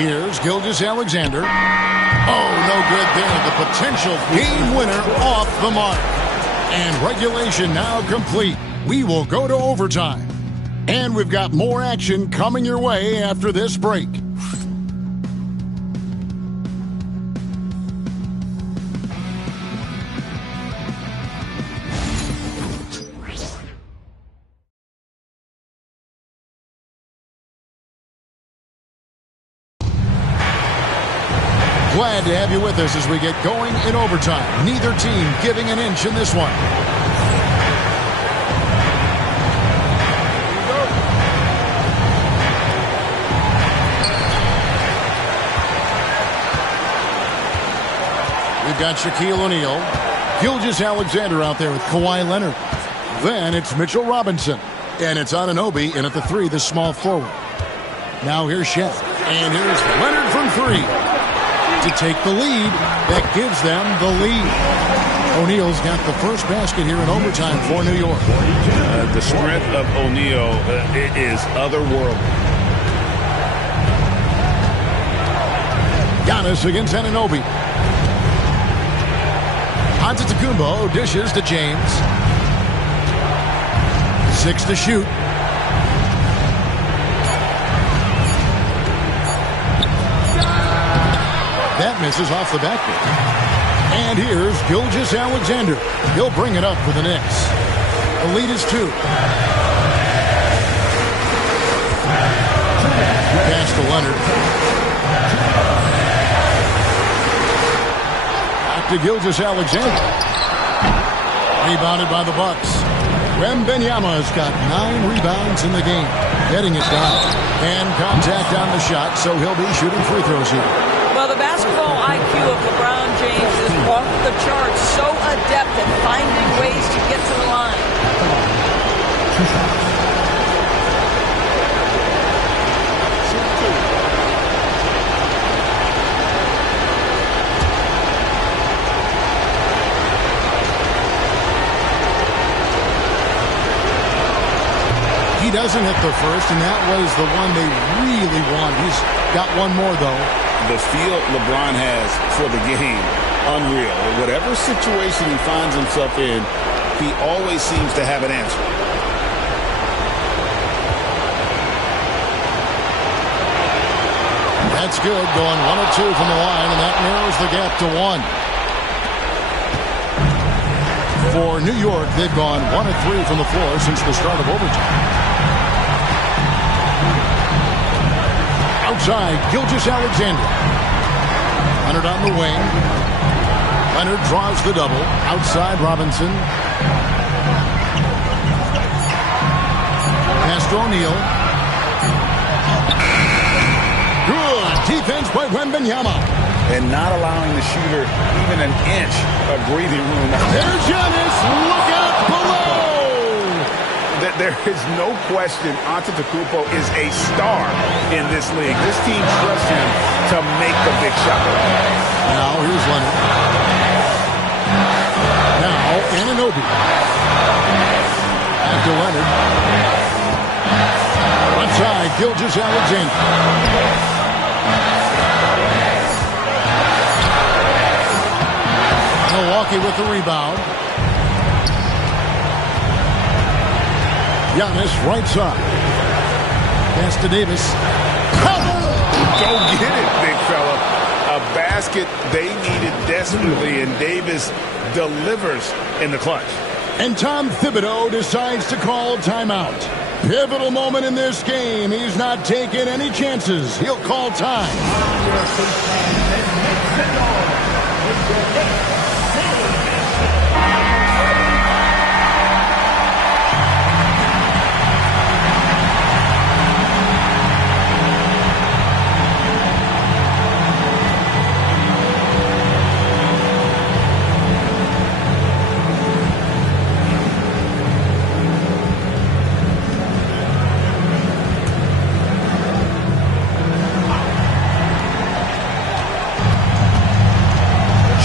Here's Gilgeous Alexander. Oh, no good there. The potential game winner off the mark. And regulation now complete. We will go to overtime. And we've got more action coming your way after this break. Glad to have you with us as we get going in overtime. Neither team giving an inch in this one. We've got Shaquille O'Neal. Gilgeous Alexander out there with Kawhi Leonard. Then it's Mitchell Robinson. And it's Anunoby in at the 3, the small forward. Now here's Shaq. And here's Leonard from 3. To take the lead, that gives them the lead. O'Neal's got the first basket here in overtime for New York. The strength of O'Neal is otherworldly. Giannis against Anunoby. Antetokounmpo dishes to James. 6 to shoot. That misses off the backboard. And here's Gilgeous Alexander. He'll bring it up for the Knicks. The lead is 2. Pass to Leonard. Back to Gilgeous Alexander. Rebounded by the Bucks. Wembanyama's got 9 rebounds in the game. Getting it down. And contact on the shot, so he'll be shooting free throws here. Well, the basketball IQ of LeBron James is off the charts. So adept at finding ways to get to the line. He doesn't hit the first, and that was the one they really want. He's got one more, though. The feel LeBron has for the game, unreal. Whatever situation he finds himself in, he always seems to have an answer. That's good, going 1 of 2 from the line, and that narrows the gap to 1. For New York, they've gone 1 of 3 from the floor since the start of overtime. Outside, Gilgeous Alexander. Leonard on the wing. Leonard draws the double. Outside, Robinson. Pass to O'Neal. Good defense by Wembanyama. And not allowing the shooter even an inch of breathing room. There's Giannis. Look out below. There is no question Antetokounmpo is a star in this league. This team trusts him to make the big shot. Now here's Leonard. Now Anunoby. Back to Leonard. Outside, Gilgeous Alexander. Milwaukee with the rebound. Giannis right side. Pass to Davis. Go get it, big fella. A basket they needed desperately, and Davis delivers in the clutch. And Tom Thibodeau decides to call timeout. Pivotal moment in this game. He's not taking any chances. He'll call time.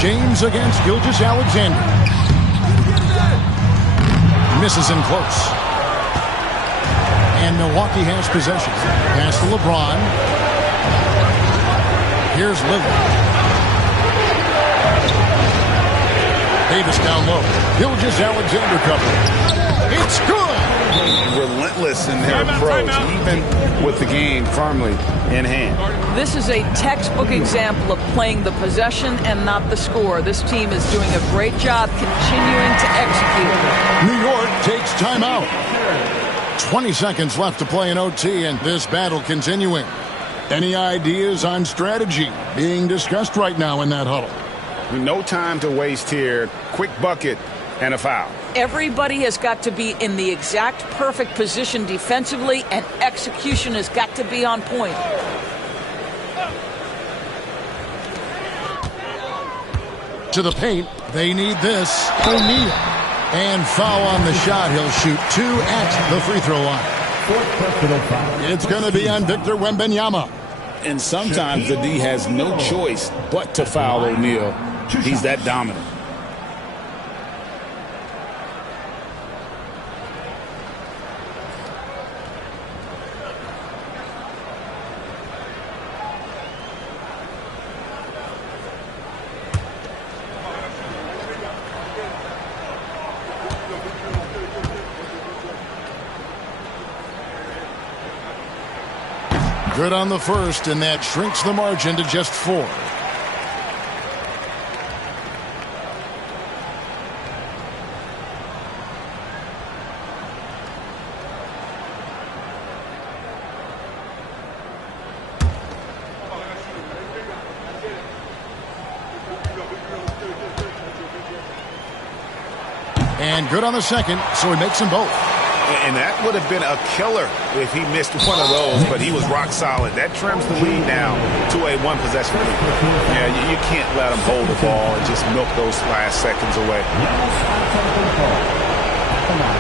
James against Gilgeous Alexander. Misses in close. And Milwaukee has possession. Pass to LeBron. Here's Lillard. Davis down low. Gilgeous-Alexander cover. It's good. Relentless in their approach, even with the game firmly in hand. This is a textbook example of playing the possession and not the score. This team is doing a great job continuing to execute. New York takes timeout. 20 seconds left to play in OT, and this battle continuing. Any ideas on strategy being discussed right now in that huddle? No time to waste here. Quick bucket and a foul. Everybody has got to be in the exact perfect position defensively, and execution has got to be on point. To the paint, they need this. O'Neal. And foul on the shot. He'll shoot 2 at the free throw line. It's going to be on Victor Wembanyama. And sometimes the D has no choice but to foul O'Neal. He's that dominant. Good on the first, and that shrinks the margin to just 4. And good on the second, so he makes them both. And that would have been a killer if he missed one of those, but he was rock solid. That trims the lead now to a one-possession lead. Yeah, you can't let him hold the ball and just milk those last seconds away. Come on.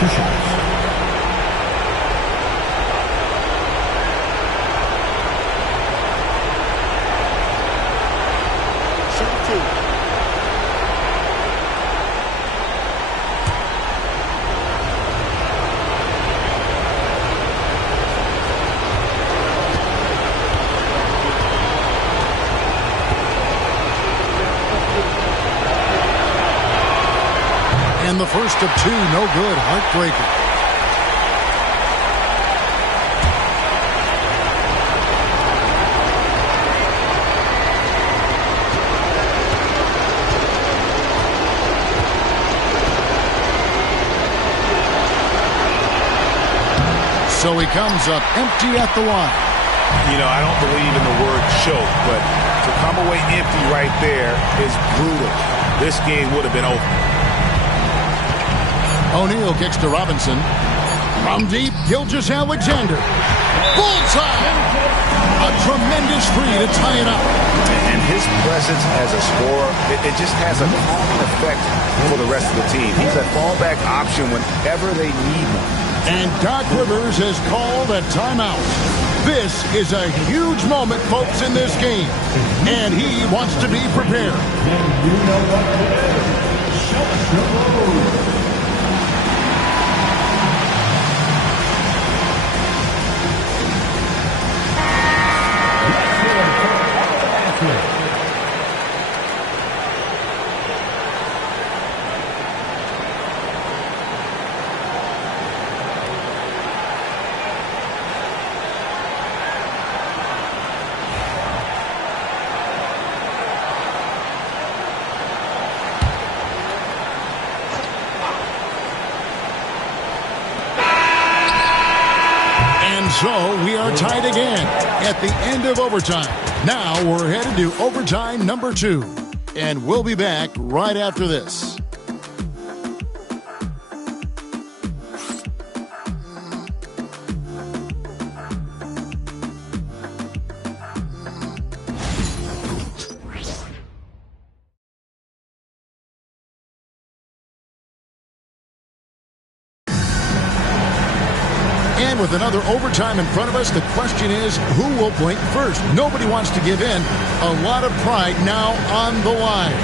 2 shots. And the first of 2, no good. Heartbreaker. So he comes up empty at the line. You know, I don't believe in the word choke, but to come away empty right there is brutal. This game would have been over. O'Neal kicks to Robinson. From deep, Gilgeous-Alexander. Bullseye! A tremendous three to tie it up. And his presence as a scorer, it just has a calming effect for the rest of the team. He's a fallback option whenever they need one. And Doc Rivers has called a timeout. This is a huge moment, folks, in this game. And he wants to be prepared. You know what to do. Show us your move. So we are tied again at the end of overtime. Now we're headed to overtime number 2. And we'll be back right after this. With another overtime in front of us, the question is, who will blink first? Nobody wants to give in. A lot of pride now on the line.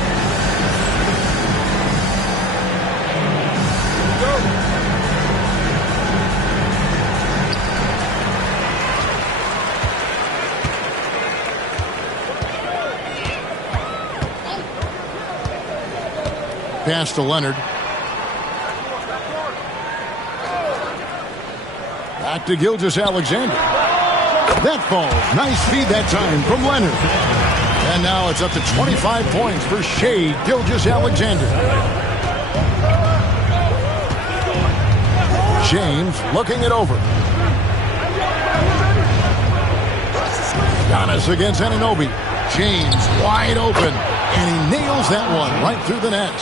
pass to Leonard. Back to Gilgeous-Alexander. That falls. Nice feed that time from Leonard. And now it's up to 25 points for Shea Gilgeous-Alexander. James looking it over. Giannis against Anunoby. James wide open. And he nails that one right through the net.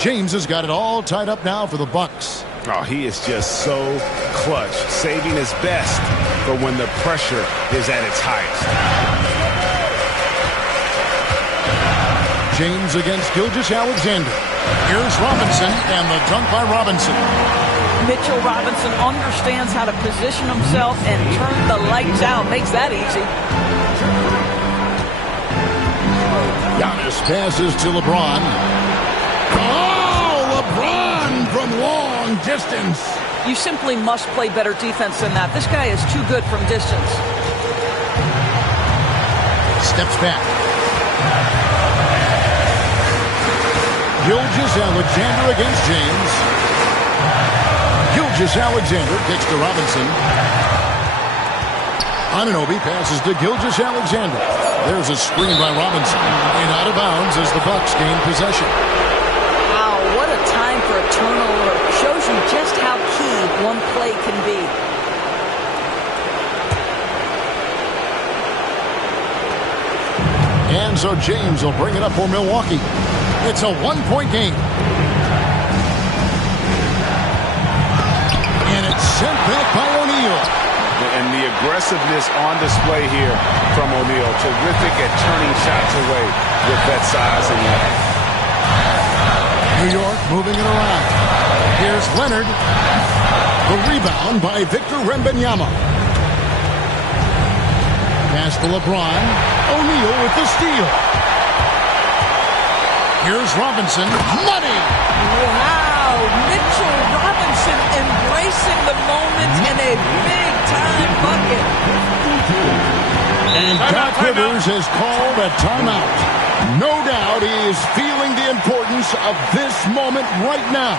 James has got it all tied up now for the Bucks. Oh, he is just so clutch, saving his best for when the pressure is at its highest. James against Gilgeous-Alexander. Here's Robinson, and the dunk by Robinson. Mitchell Robinson understands how to position himself and turn the lights out. Makes that easy. Giannis passes to LeBron. Oh, LeBron from long distance. You simply must play better defense than that. This guy is too good from distance. Steps back. Gilgeous-Alexander against James. Gilgeous-Alexander kicks to Robinson. Anunoby passes to Gilgeous-Alexander. There's a screen by Robinson. And out of bounds as the Bucks gain possession. Wow, what a time for a turnover. Shows you just how key one play can be. And so James will bring it up for Milwaukee. It's a one-point game. And it's sent back by O'Neal. And the aggressiveness on display here from O'Neal. Terrific at turning shots away with that size and length. New York moving it around. Here's Leonard. The rebound by Victor Wembanyama. Pass to LeBron. O'Neal with the steal. Here's Robinson. Money! Wow! Mitchell Robinson embracing the moment in a big-time bucket. And Doc Rivers has called a timeout. No doubt he is feeling the importance of this moment right now.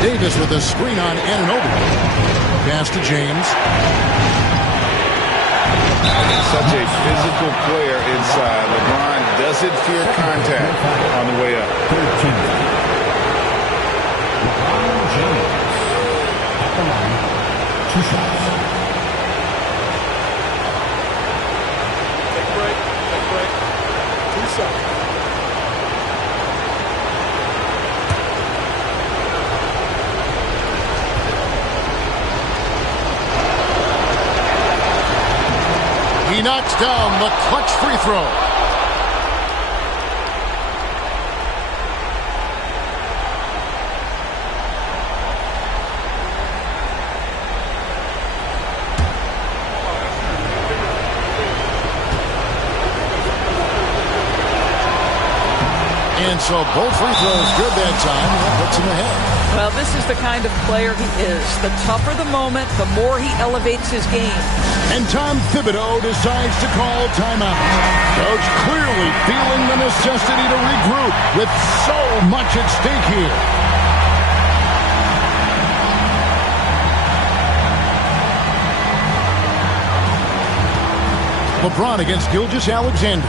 Davis with a screen on Anunoby. Pass to James. Such a physical player inside. LeBron doesn't fear contact on the way up. 13. LeBron James. At the line. 2 shots. Take a break. Take a break. 2 shots. He knocks down the clutch free throw. And so both free throws good that time. That puts him ahead. Well, this is the kind of player he is. The tougher the moment, the more he elevates his game. And Tom Thibodeau decides to call timeout. Coach clearly feeling the necessity to regroup with so much at stake here. LeBron against Gilgeous-Alexander.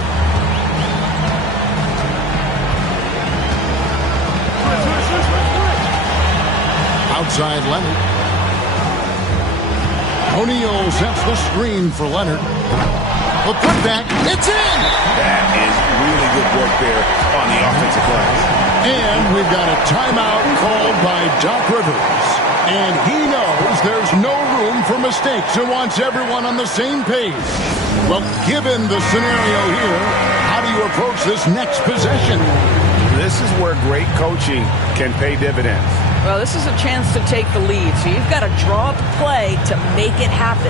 Outside Leonard. O'Neal sets the screen for Leonard. The putback, it's in! That is really good work there on the offensive glass. And we've got a timeout called by Doc Rivers. And he knows there's no room for mistakes and wants everyone on the same page. Well, given the scenario here, how do you approach this next possession? This is where great coaching can pay dividends. Well, this is a chance to take the lead, so you've got to draw up a play to make it happen.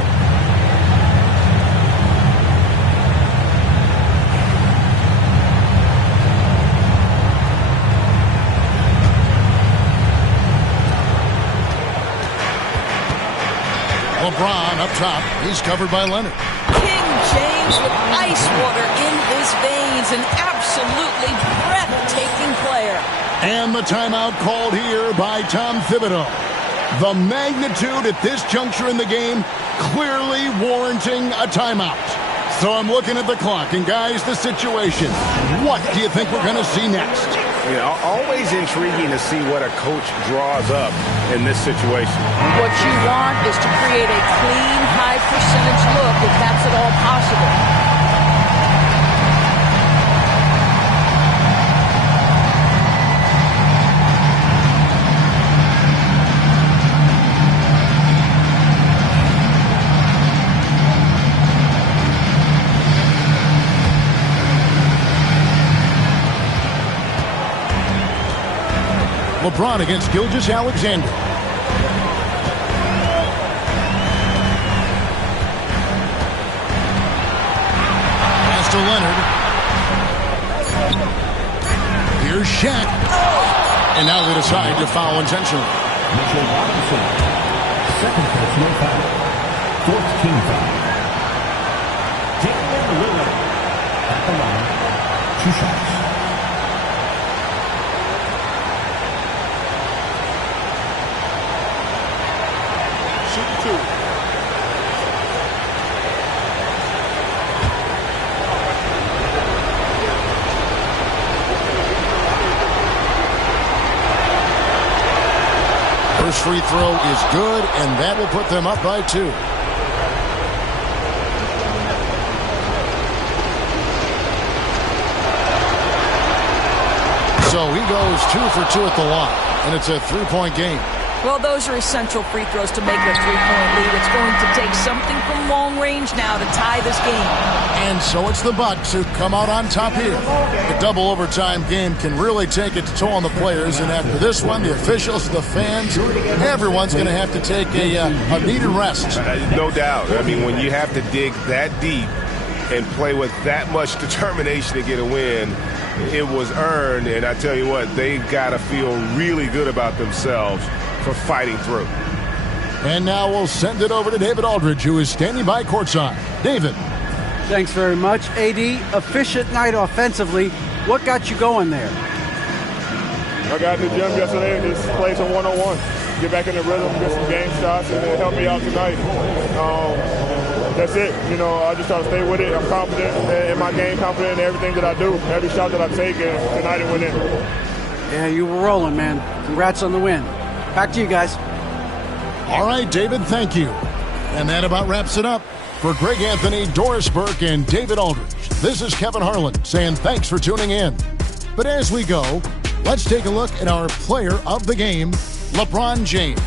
up top. He's covered by Leonard. King James with ice water in his veins. An absolutely breathtaking player. And the timeout called here by Tom Thibodeau. The magnitude at this juncture in the game clearly warranting a timeout. So I'm looking at the clock, and guys, the situation. What do you think we're going to see next? Yeah, always intriguing to see what a coach draws up in this situation. What you want is to create a clean, high percentage look if that's at all possible. LeBron against Gilgeous-Alexander. Pass to Leonard. Here's Shaq. And now they decide to foul intentionally. Mitchell Robinson, second personal foul, fourth team foul. Damian Lillard at the line, 2 shots. First free throw is good, and that will put them up by 2. So he goes 2 for 2 at the line, and it's a 3-point game. Well, those are essential free throws to make a 3-point lead. It's going to take something from long range now to tie this game. And so it's the Bucks who come out on top here. The double overtime game can really take its toll on the players, and after this one, the officials, the fans, everyone's going to have to take a needed rest. No doubt. I mean, when you have to dig that deep and play with that much determination to get a win, it was earned, and I tell you what, they got to feel really good about themselves for fighting through. And now we'll send it over to David Aldridge, who is standing by courtside. David. Thanks very much, AD. Efficient night offensively. What got you going there? I got in the gym yesterday and just played some one-on-one. Get back in the rhythm, get some game shots, and it helped me out tonight. That's it. You know, I just try to stay with it. I'm confident in my game, confident in everything that I do, every shot that I take, and tonight it went in. Yeah, you were rolling, man. Congrats on the win. Back to you guys. All right, David, thank you. And that about wraps it up. For Greg Anthony, Doris Burke, and David Aldridge, this is Kevin Harlan saying thanks for tuning in. But as we go, let's take a look at our player of the game, LeBron James.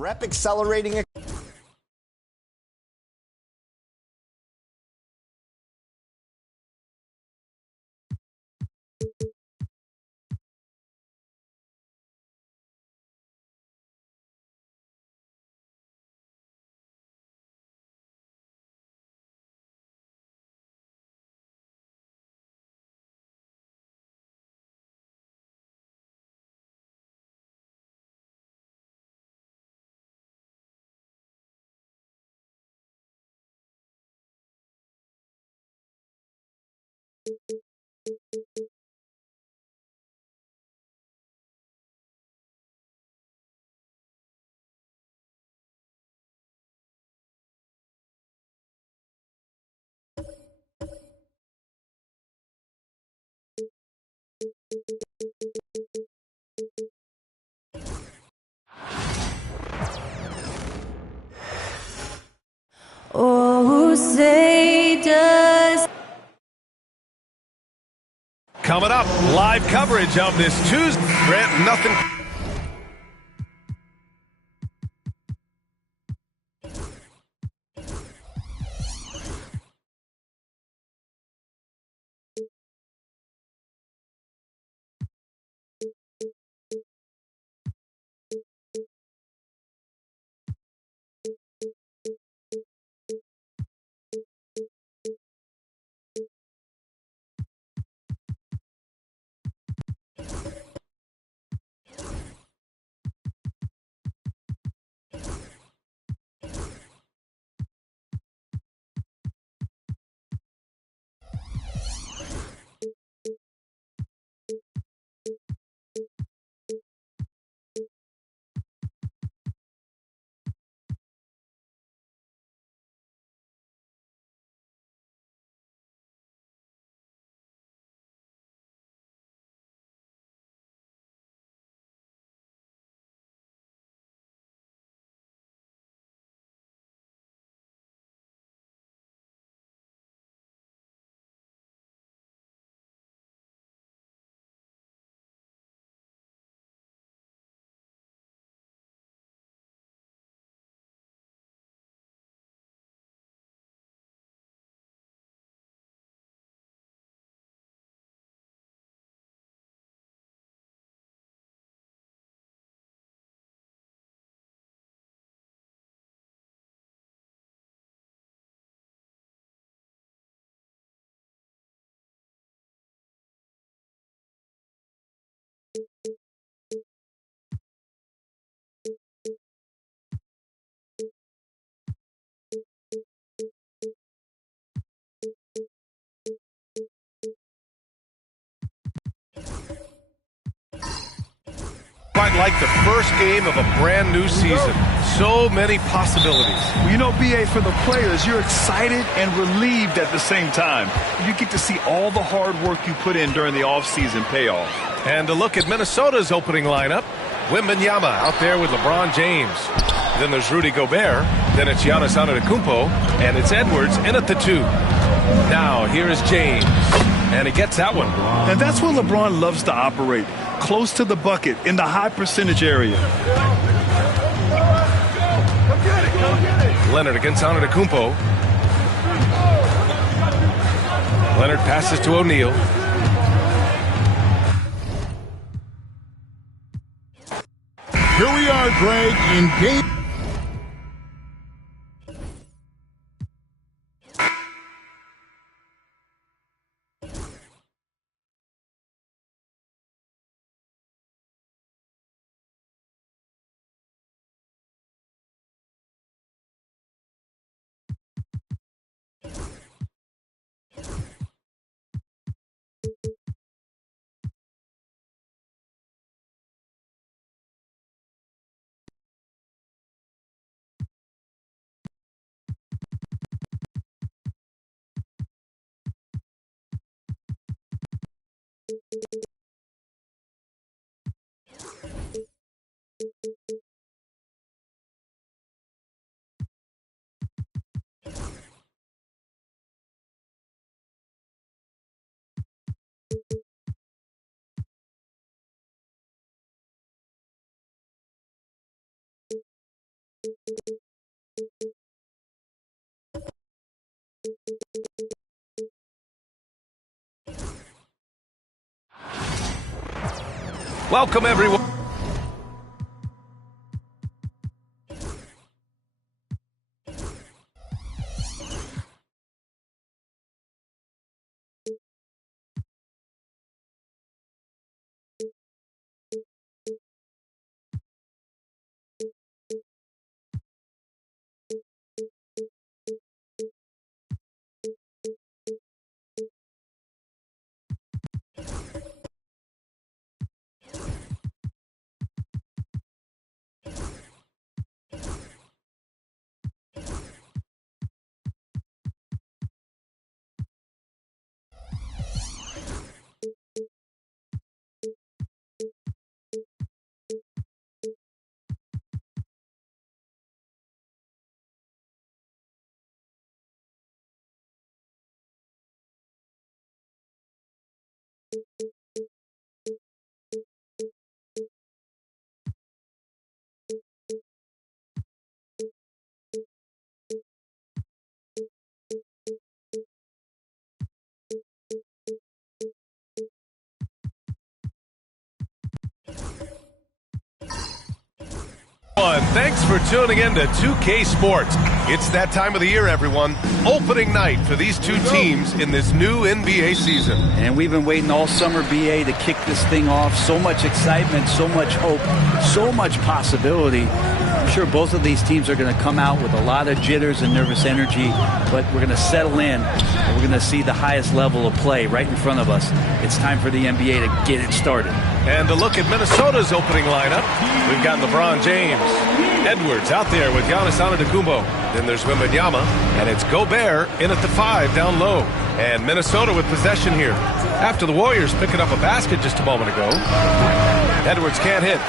Rep accelerating. Oh, say does. Coming up, live coverage of this Tuesday. Grant, nothing. like the first game of a brand new season. So many possibilities. Well, you know, B.A., for the players, you're excited and relieved at the same time. You get to see all the hard work you put in during the offseason pay off. And a look at Minnesota's opening lineup. Wembanyama out there with LeBron James. Then there's Rudy Gobert. Then it's Giannis Antetokounmpo. And it's Edwards in at the 2. Now, here is James. And he gets that one. And that's where LeBron loves to operate. Close to the bucket, in the high percentage area. Leonard against Antetokounmpo. Leonard passes to O'Neal. Here we are, Greg, in game. Welcome, everyone. Thanks for tuning in to 2K Sports. It's that time of the year, everyone. Opening night for these two teams in this new NBA season. And we've been waiting all summer, BA, to kick this thing off. So much excitement, so much hope, so much possibility. I'm sure both of these teams are going to come out with a lot of jitters and nervous energy, but we're going to settle in, and we're going to see the highest level of play right in front of us. It's time for the NBA to get it started. And to look at Minnesota's opening lineup, we've got LeBron James. Edwards out there with Giannis Antetokounmpo. Then there's Wembanyama, and it's Gobert in at the 5 down low. And Minnesota with possession here. After the Warriors picking up a basket just a moment ago. Edwards can't hit.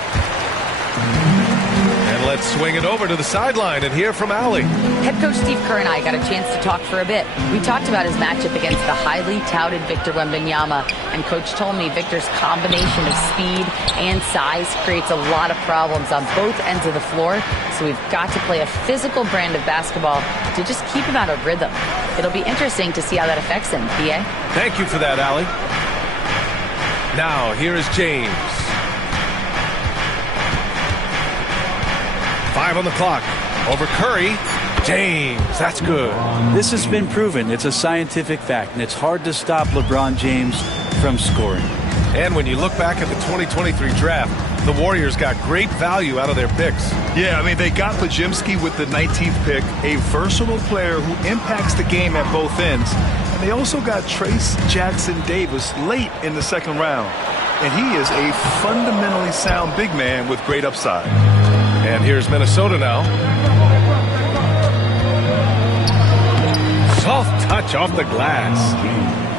And let's swing it over to the sideline and hear from Allie. Head coach Steve Kerr and I got a chance to talk for a bit. We talked about his matchup against the highly touted Victor Wembanyama, and coach told me Victor's combination of speed and size creates a lot of problems on both ends of the floor, so we've got to play a physical brand of basketball to just keep him out of rhythm. It'll be interesting to see how that affects him, B.A. Thank you for that, Allie. Now, here is James. 5 on the clock. Over Curry. James, that's good. This has been proven. It's a scientific fact, and it's hard to stop LeBron James from scoring. And when you look back at the 2023 draft, the Warriors got great value out of their picks. Yeah, I mean, they got Podziemski with the 19th pick, a versatile player who impacts the game at both ends. And they also got Trace Jackson Davis late in the second round. and he is a fundamentally sound big man with great upside. And here's Minnesota now. Soft touch off the glass.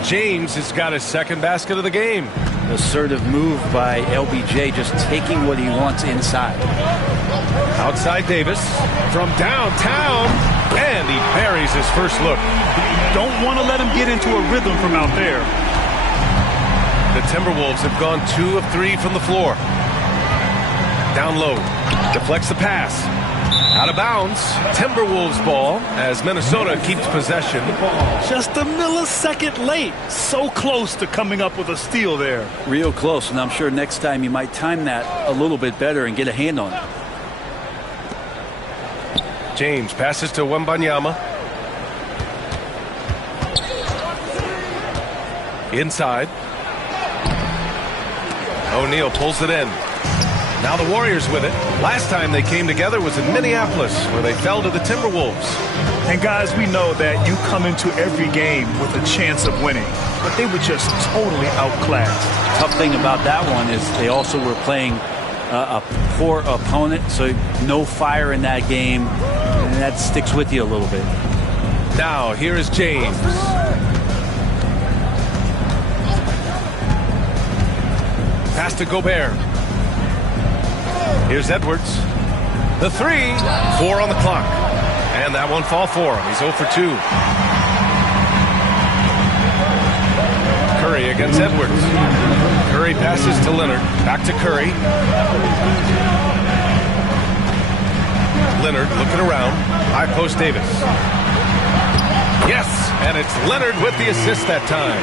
James has got his second basket of the game. Assertive move by LBJ, just taking what he wants inside. Outside Davis from downtown, and he buries his first look. Don't want to let him get into a rhythm from out there. The Timberwolves have gone 2 of 3 from the floor. Down low, deflects the pass. Out of bounds, Timberwolves ball as Minnesota keeps possession. Just a millisecond late. So close to coming up with a steal there. Real close, and I'm sure next time you might time that a little bit better and get a hand on it. James passes to Wembanyama. Inside. O'Neal pulls it in. Now the Warriors with it. Last time they came together was in Minneapolis, where they fell to the Timberwolves. And guys, we know that you come into every game with a chance of winning, but they were just totally outclassed. Tough thing about that one is they also were playing a poor opponent, so no fire in that game, and that sticks with you a little bit. Now here is James. Pass to Gobert. Here's Edwards. The 3, 4 on the clock. And that won't fall for him. He's 0 for 2. Curry against Edwards. Curry passes to Leonard. Back to Curry. Leonard looking around. High post Davis. Yes, and it's Leonard with the assist that time.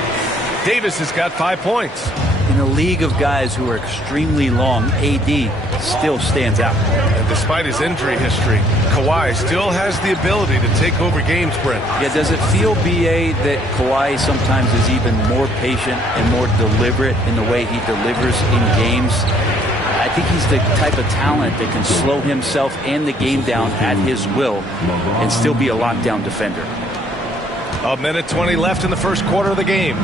Davis has got 5 points. In a league of guys who are extremely long, AD still stands out. And despite his injury history, Kawhi still has the ability to take over games, Brent. Yeah, does it feel, BA, that Kawhi sometimes is even more patient and more deliberate in the way he delivers in games? I think he's the type of talent that can slow himself and the game down at his will and still be a lockdown defender. 1:20 left in the first quarter of the game.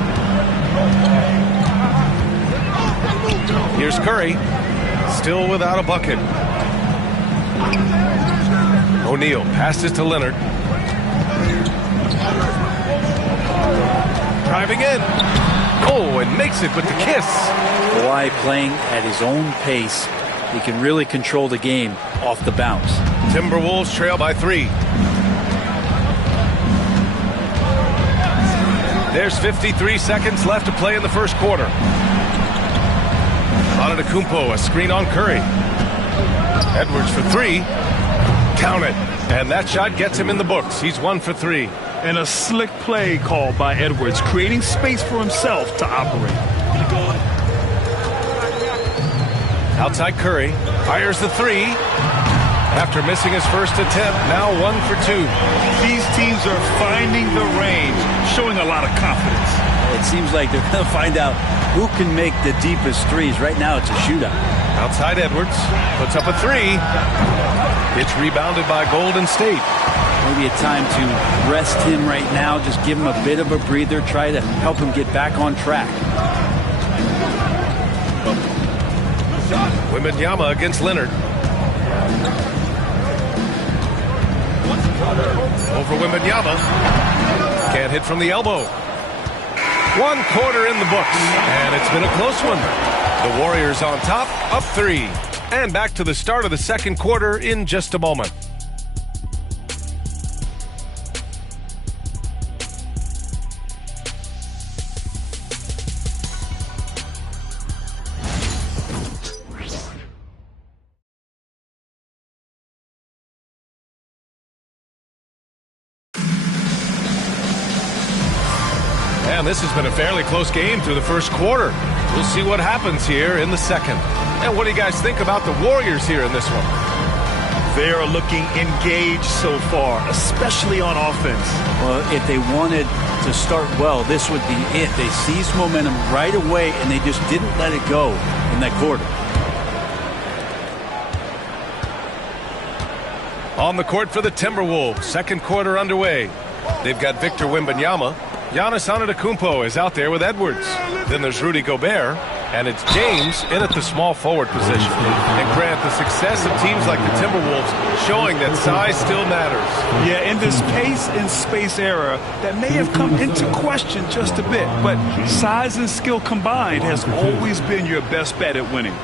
Here's Curry, still without a bucket. O'Neal passes to Leonard. Driving in. Oh, and makes it with the kiss. Kawhi playing at his own pace. He can really control the game off the bounce. Timberwolves trail by 3. There's 53 seconds left to play in the first quarter. Antetokounmpo, a screen on Curry. Edwards for 3. Count it. And that shot gets him in the books. He's 1 for 3. And a slick play called by Edwards, creating space for himself to operate. Outside Curry. Fires the 3. After missing his first attempt, now 1 for 2. These teams are finding the range, showing a lot of confidence. It seems like they're going to find out who can make the deepest threes. Right now, it's a shootout. Outside Edwards. Puts up a 3. It's rebounded by Golden State. Maybe a time to rest him right now. Just give him a bit of a breather. Try to help him get back on track. Wembanyama against Leonard. Over Wembanyama. Can't hit from the elbow. 1 quarter in the books, and it's been a close one. The Warriors on top, up 3. And back to the start of the second quarter in just a moment. And this has been a fairly close game through the first quarter. We'll see what happens here in the second. And what do you guys think about the Warriors here in this one? They are looking engaged so far, especially on offense. Well, if they wanted to start well, this would be it. They seized momentum right away, and they just didn't let it go in that quarter. On the court for the Timberwolves, second quarter underway. They've got Victor Wembanyama. Giannis Antetokounmpo is out there with Edwards. Then there's Rudy Gobert. And it's James in at the small forward position. And Grant, the success of teams like the Timberwolves showing that size still matters. Yeah, in this pace and space era, that may have come into question just a bit. But size and skill combined has always been your best bet at winning.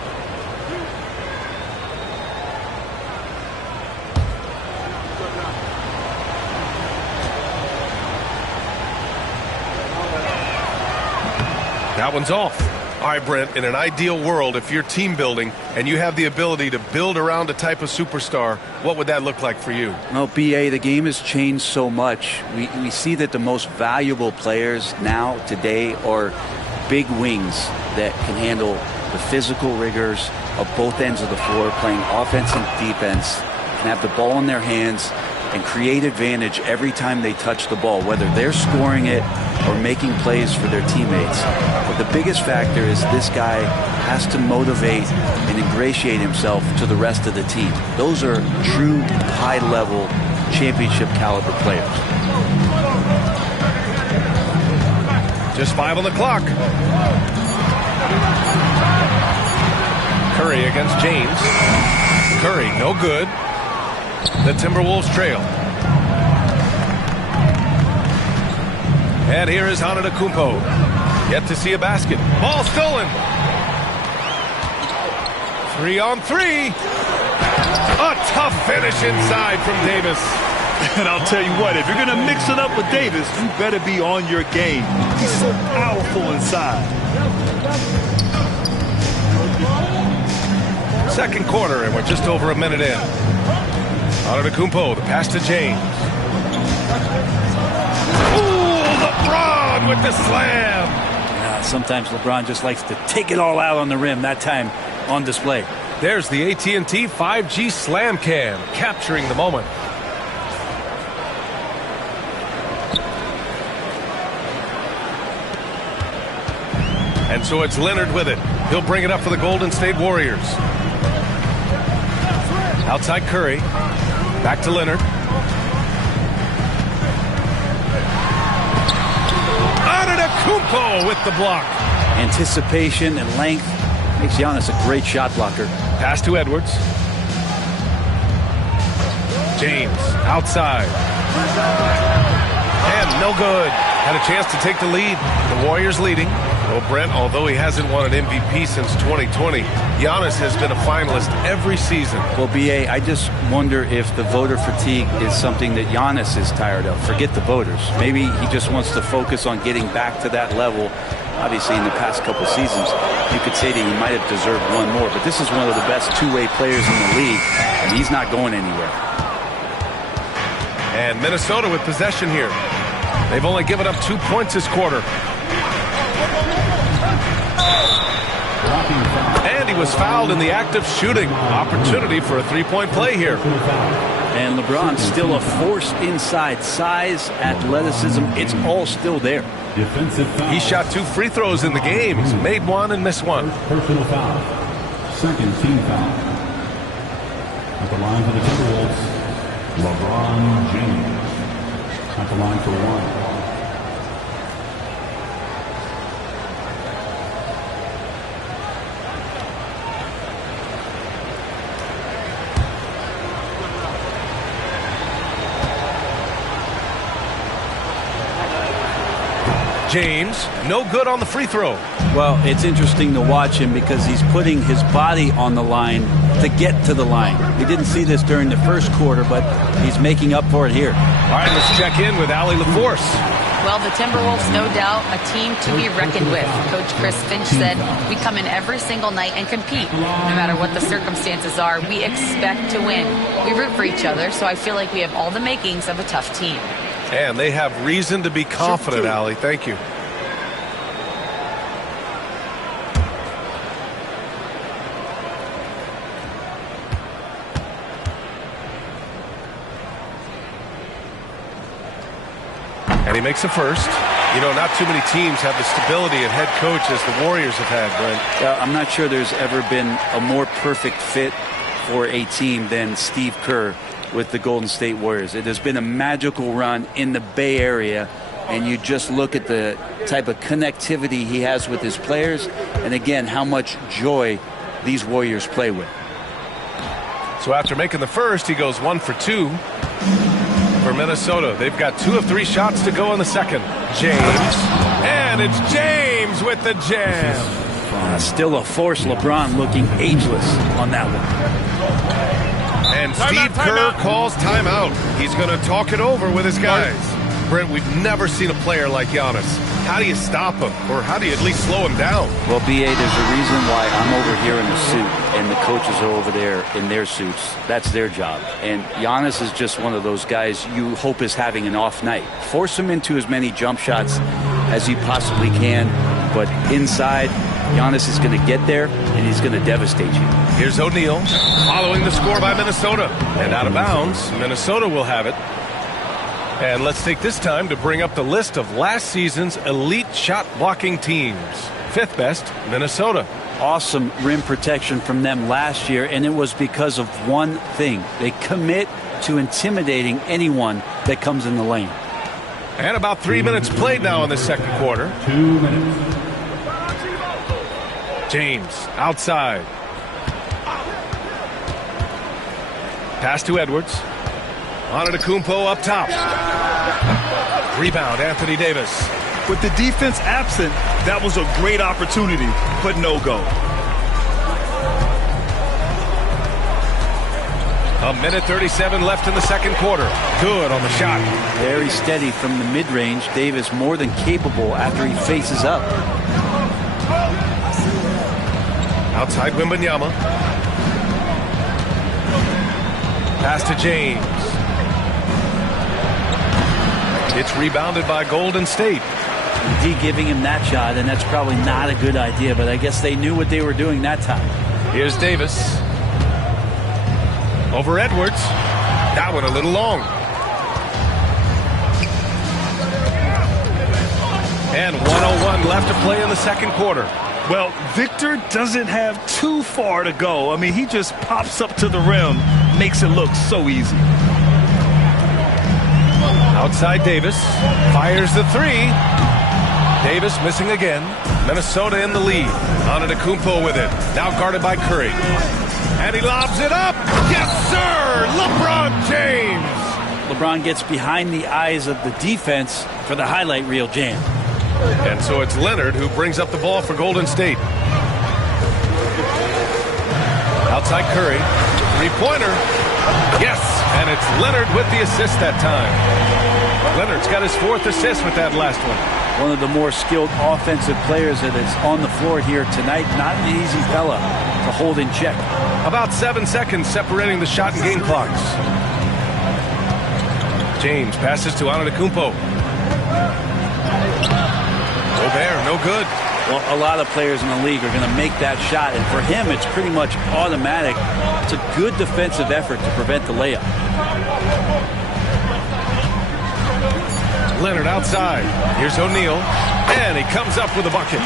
That one's off. All right, Brent, in an ideal world, if you're team building and you have the ability to build around a type of superstar, what would that look like for you? Well, BA, the game has changed so much. We see that the most valuable players now, today, are big wings that can handle the physical rigors of both ends of the floor, playing offense and defense, can have the ball in their hands and create advantage every time they touch the ball, whether they're scoring it or making plays for their teammates. But the biggest factor is this guy has to motivate and ingratiate himself to the rest of the team. Those are true high-level championship caliber players. Just 5 on the clock. Curry against James. Curry, no good. The Timberwolves trail. And here is Antetokounmpo. Yet to see a basket. Ball stolen. 3 on 3. A tough finish inside from Davis. And I'll tell you what, if you're going to mix it up with Davis, you better be on your game. He's so powerful inside. Second quarter, and we're just over a minute in. Antetokounmpo, the pass to James. Ooh, LeBron with the slam. Sometimes LeBron just likes to take it all out on the rim, that time on display. There's the AT&T 5G Slam Cam, capturing the moment. And so it's Leonard with it. He'll bring it up for the Golden State Warriors. Outside Curry. Back to Leonard. Antetokounmpo with the block. Anticipation and length makes Giannis a great shot blocker. Pass to Edwards. James outside. And no good. Had a chance to take the lead. The Warriors leading. Well, Brent, although he hasn't won an MVP since 2020, Giannis has been a finalist every season. Well, BA, I just wonder if the voter fatigue is something that Giannis is tired of. Forget the voters. Maybe he just wants to focus on getting back to that level. Obviously, in the past couple seasons, you could say that he might have deserved one more, but this is one of the best two-way players in the league, and he's not going anywhere. And Minnesota with possession here. They've only given up 2 points this quarter. And he was fouled in the act of shooting. Opportunity for a three-point play here. And LeBron still a force inside. Size, athleticism, it's all still there. He shot 2 free throws in the game. He's made one and missed one. Personal foul. Second team foul. At the line for the Timberwolves, LeBron James. At the line for one. James, no good on the free throw. Well, it's interesting to watch him because he's putting his body on the line to get to the line. We didn't see this during the first quarter, but he's making up for it here. All right, let's check in with Allie LaForce. Well, the Timberwolves, no doubt, a team to be reckoned with. Coach Chris Finch said, we come in every single night and compete. No matter what the circumstances are, we expect to win. We root for each other, so I feel like we have all the makings of a tough team. And they have reason to be confident, Allie. Thank you. And he makes a first. You know, not too many teams have the stability at head coach as the Warriors have had, Brent. I'm not sure there's ever been a more perfect fit for a team than Steve Kerr with the Golden State Warriors. It has been a magical run in the Bay Area, and you just look at the type of connectivity he has with his players, and again, how much joy these Warriors play with. So after making the first, he goes 1 for 2 for Minnesota. They've got 2 of 3 shots to go in the second. James, and it's James with the jam. Still a force. LeBron looking ageless on that one. And Steve Kerr calls timeout. He's going to talk it over with his guys. Brent, we've never seen a player like Giannis. How do you stop him? Or how do you at least slow him down? Well, B.A., there's a reason why I'm over here in the suit and the coaches are over there in their suits. That's their job. And Giannis is just one of those guys you hope is having an off night. Force him into as many jump shots as you possibly can. But inside, Giannis is going to get there, and he's going to devastate you. Here's O'Neal following the score by Minnesota. And out of bounds, Minnesota will have it. And let's take this time to bring up the list of last season's elite shot-blocking teams. 5th best, Minnesota. Awesome rim protection from them last year, and it was because of one thing. They commit to intimidating anyone that comes in the lane. And about 3 minutes played now in the second quarter. 2 minutes. James outside. Pass to Edwards. Antetokounmpo up top. Rebound, Anthony Davis. With the defense absent, that was a great opportunity, but no go. A minute 37 left in the second quarter. Good on the shot. Very steady from the mid-range. Davis more than capable after he faces up. Outside Wembanyama. Pass to James. It's rebounded by Golden State. D giving him that shot, and that's probably not a good idea, but I guess they knew what they were doing that time. Here's Davis. Over Edwards. That one a little long. And 1:01 left to play in the second quarter. Well, Victor doesn't have too far to go. I mean, he just pops up to the rim, makes it look so easy. Outside Davis. Fires the 3. Davis missing again. Minnesota in the lead. Antetokounmpo with it. Now guarded by Curry. And he lobs it up. Yes, sir! LeBron James! LeBron gets behind the eyes of the defense for the highlight reel jam. And so it's Leonard who brings up the ball for Golden State. Outside Curry. 3-pointer. Yes, and it's Leonard with the assist that time. Leonard's got his 4th assist with that last one. One of the more skilled offensive players that is on the floor here tonight. Not an easy fella to hold in check. About 7 seconds separating the shot and game clocks. James passes to Antetokounmpo. Gobert, no good. Well, a lot of players in the league are going to make that shot, and for him, it's pretty much automatic. It's a good defensive effort to prevent the layup. Leonard outside. Here's O'Neal, and he comes up with a bucket.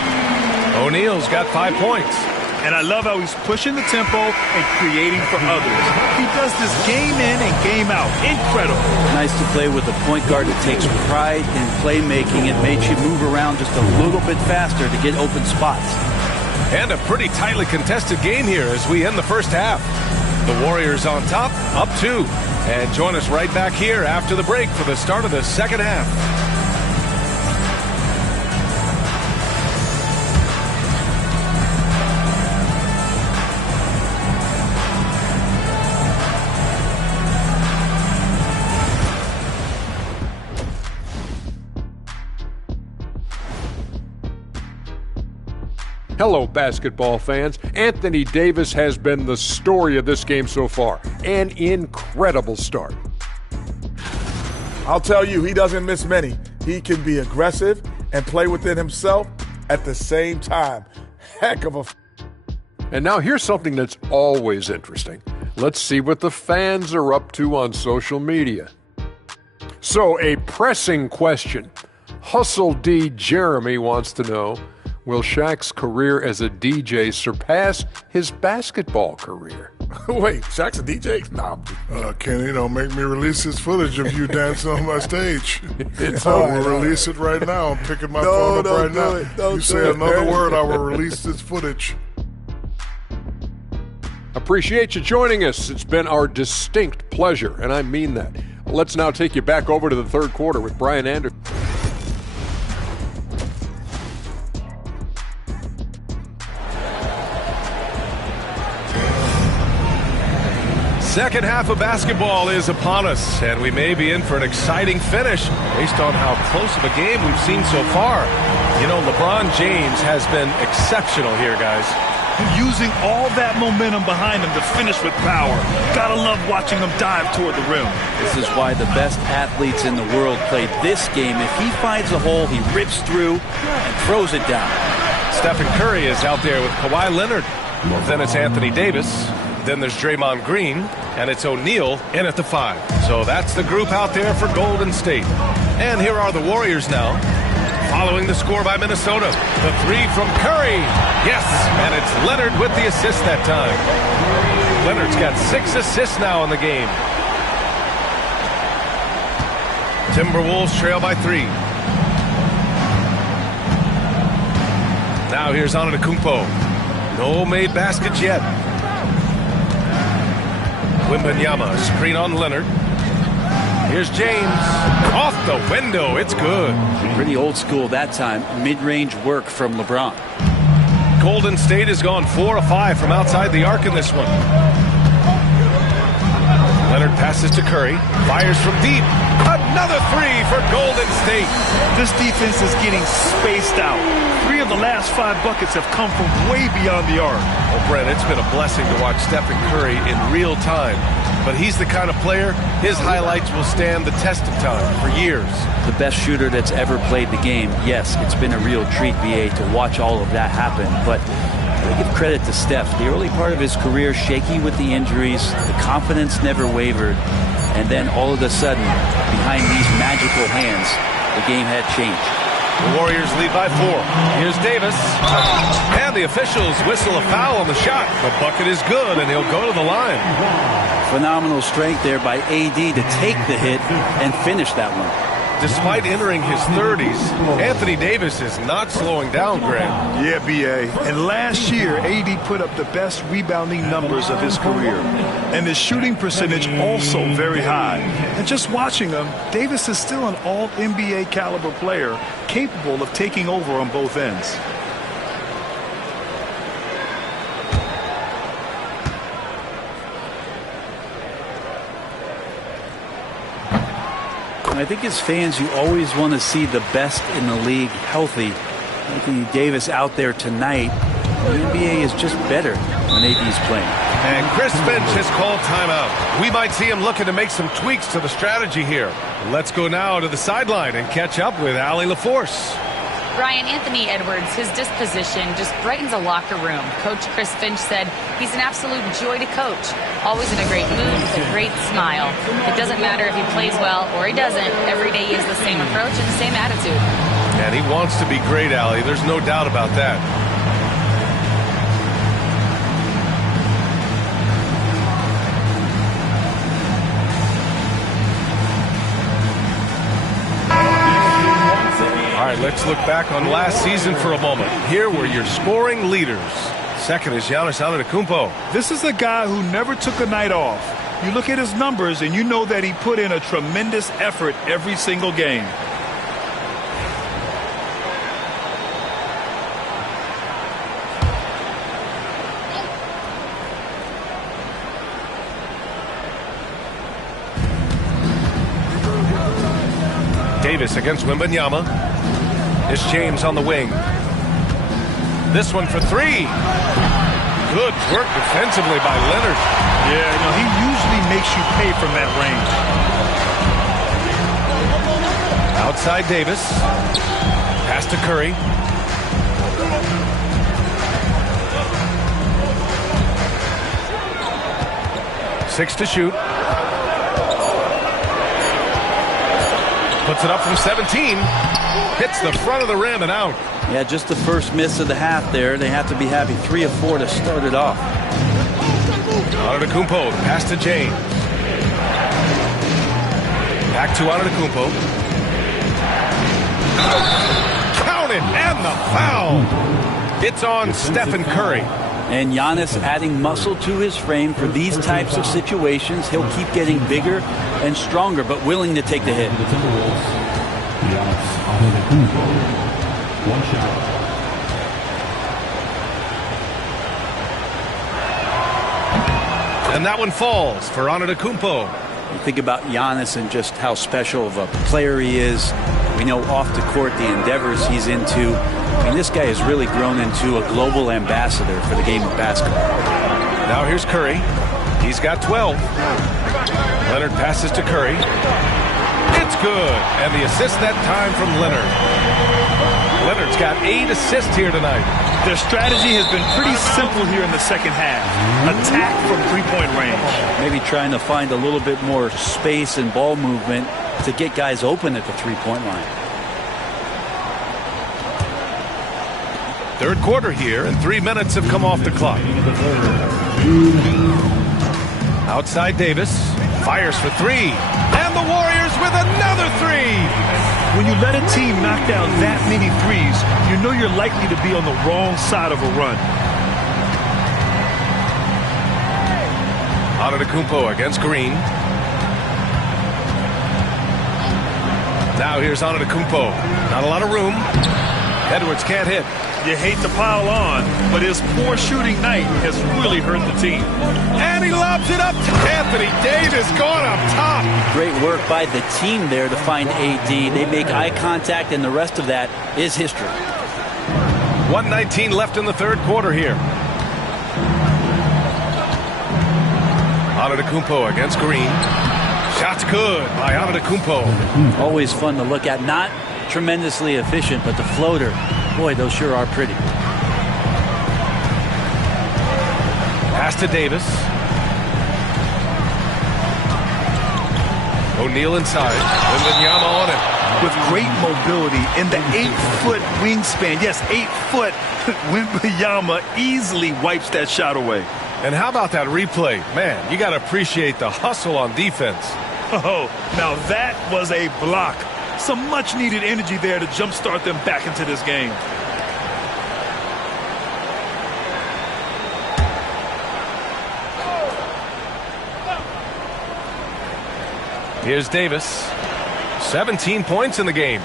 O'Neal's got 5 points. And I love how he's pushing the tempo and creating for others. He does this game in and game out. Incredible. Nice to play with a point guard that takes pride in playmaking. It makes you move around just a little bit faster to get open spots. And a pretty tightly contested game here as we end the first half. The Warriors on top, up 2. And join us right back here after the break for the start of the second half. Hello, basketball fans. Anthony Davis has been the story of this game so far. An incredible start. I'll tell you, he doesn't miss many. He can be aggressive and play within himself at the same time. Heck of a... And now here's something that's always interesting. Let's see what the fans are up to on social media. So, a pressing question. Hustle D. Jeremy wants to know, will Shaq's career as a DJ surpass his basketball career? Wait, Shaq's a DJ? Nah. Kenny, don't make me release this footage of you dancing on my stage. It's I all will right. release it right now. I'm picking my phone up right now. You say another word, I will release this footage. Appreciate you joining us. It's been our distinct pleasure, and I mean that. Let's now take you back over to the third quarter with Brian Anderson. Second half of basketball is upon us, and we may be in for an exciting finish based on how close of a game we've seen so far. You know, LeBron James has been exceptional here, guys. Using all that momentum behind him to finish with power. Gotta love watching him dive toward the rim. This is why the best athletes in the world play this game. If he finds a hole, he rips through and throws it down. Stephen Curry is out there with Kawhi Leonard. Then it's Anthony Davis. Then there's Draymond Green, and it's O'Neal in at the 5. So that's the group out there for Golden State. And here are the Warriors now, following the score by Minnesota. The 3 from Curry. Yes, and it's Leonard with the assist that time. Leonard's got 6 assists now in the game. Timberwolves trail by 3. Now here's Antetokounmpo. No made baskets yet. Wembanyama, screen on Leonard. Here's James. Off the window. It's good. Pretty old school that time. Mid-range work from LeBron. Golden State has gone 4 of 5 from outside the arc in this one. Leonard passes to Curry. Fires from deep. Another 3 for Golden State. This defense is getting spaced out. 3 of the last 5 buckets have come from way beyond the arc. Well, Brent, it's been a blessing to watch Stephen Curry in real time. But he's the kind of player, his highlights will stand the test of time for years. The best shooter that's ever played the game. Yes, it's been a real treat, BA, to watch all of that happen. But I give credit to Steph. The early part of his career, shaky with the injuries, the confidence never wavered. And then all of a sudden, behind these magical hands, the game had changed. The Warriors lead by 4. Here's Davis. And the officials whistle a foul on the shot. The bucket is good, and he'll go to the line. Phenomenal strength there by AD to take the hit and finish that one. Despite entering his 30s, Anthony Davis is not slowing down, Greg. Yeah, BA. And last year, AD put up the best rebounding numbers of his career. And his shooting percentage also very high. And just watching him, Davis is still an all-NBA caliber player, capable of taking over on both ends. I think as fans, you always want to see the best in the league healthy. Anthony Davis out there tonight. The NBA is just better when AD's playing. And Chris Finch has called timeout. We might see him looking to make some tweaks to the strategy here. Let's go now to the sideline and catch up with Allie LaForce. Brian, Anthony Edwards, his disposition just brightens a locker room. Coach Chris Finch said he's an absolute joy to coach. Always in a great mood with a great smile. It doesn't matter if he plays well or he doesn't. Every day he has the same approach and the same attitude. And he wants to be great, Allie. There's no doubt about that. All right, let's look back on last season for a moment. Here were your scoring leaders. Second is Giannis Antetokounmpo. This is a guy who never took a night off. You look at his numbers and you know that he put in a tremendous effort every single game. Davis against Wembanyama. It's James on the wing. This one for 3. Good work defensively by Leonard. Yeah, you know, he usually makes you pay from that range. Outside Davis. Pass to Curry. Six to shoot. Puts it up from 17. Hits the front of the rim and out. Yeah, just the first miss of the half there. They have to be happy. 3 of 4 to start it off. Antetokounmpo, pass to James. Back to Antetokounmpo. Count it, and the foul. It's on Stephen Curry. And Giannis adding muscle to his frame for these types of situations. He'll keep getting bigger and stronger, but willing to take the hit. One shot. And that one falls for Antetokounmpo. You think about Giannis and just how special of a player he is. We know off the court the endeavors he's into. I mean, this guy has really grown into a global ambassador for the game of basketball. Now here's Curry. He's got 12. Leonard passes to Curry. It's good. And the assist that time from Leonard. Leonard's got 8 assists here tonight. Their strategy has been pretty simple here in the second half. Attack from three-point range. Maybe trying to find a little bit more space and ball movement to get guys open at the three-point line. Third quarter here, and 3 minutes have come off the clock. Outside Davis. Fires for 3. And the Warriors with another 3. When you let a team knock down that many threes, you know you're likely to be on the wrong side of a run. Antetokounmpo against Green. Now here's Antetokounmpo. Not a lot of room. Edwards can't hit. You hate to pile on, but his poor shooting night has really hurt the team. And he lobs it up to Anthony Davis, going up top. Great work by the team there to find AD. They make eye contact, and the rest of that is history. 1:19 left in the third quarter here. Antetokounmpo against Green. Shot's good by Antetokounmpo. Always fun to look at. Not tremendously efficient, but the floater, boy, those sure are pretty. Pass to Davis. O'Neal inside. Wembanyama on it. With great mobility in the 8-foot wingspan. Yes, 8 foot. Wembanyama easily wipes that shot away. And how about that replay? Man, you got to appreciate the hustle on defense. Oh, now that was a block. Some much-needed energy there to jumpstart them back into this game. Here's Davis. 17 points in the game.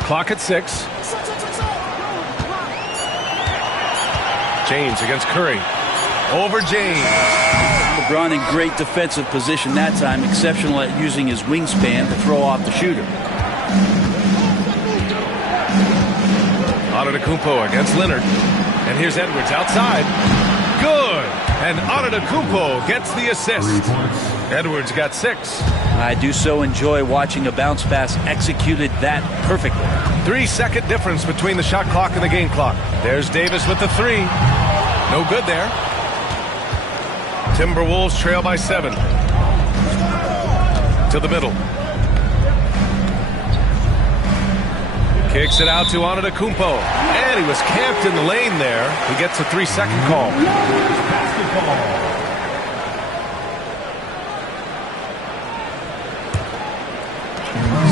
Clock at 6. James against Curry. Over James. LeBron in great defensive position that time. Exceptional at using his wingspan to throw off the shooter. Antetokounmpo against Leonard. And here's Edwards outside. Good. And Antetokounmpo gets the assist. Edwards got 6. I do so enjoy watching a bounce pass executed that perfectly. 3-second difference between the shot clock and the game clock. There's Davis with the 3. No good there. Timberwolves trail by 7. To the middle. Kicks it out to Antetokounmpo. And he was camped in the lane there. He gets a 3-second call. Basketball.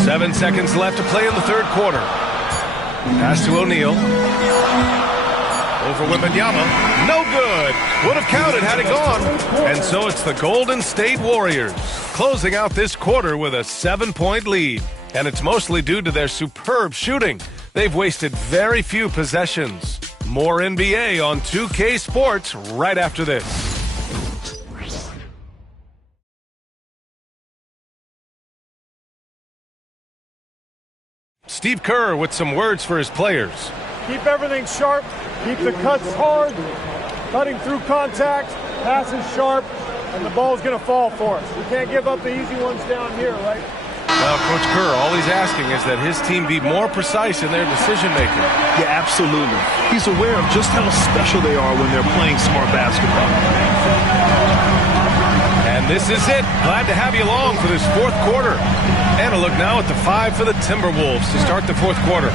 7 seconds left to play in the third quarter. Pass to O'Neal. Over Wembanyama. No good. Would have counted had it gone. And so it's the Golden State Warriors closing out this quarter with a 7-point lead. And it's mostly due to their superb shooting. They've wasted very few possessions. More NBA on 2K Sports right after this. Steve Kerr with some words for his players. Keep everything sharp. Keep the cuts hard. Cutting through contact. Passes sharp. And the ball's going to fall for us. We can't give up the easy ones down here, right? Well, Coach Kerr, all he's asking is that his team be more precise in their decision-making. Yeah, absolutely. He's aware of just how special they are when they're playing smart basketball. And this is it. Glad to have you along for this fourth quarter. And a look now at the 5 for the Timberwolves to start the fourth quarter.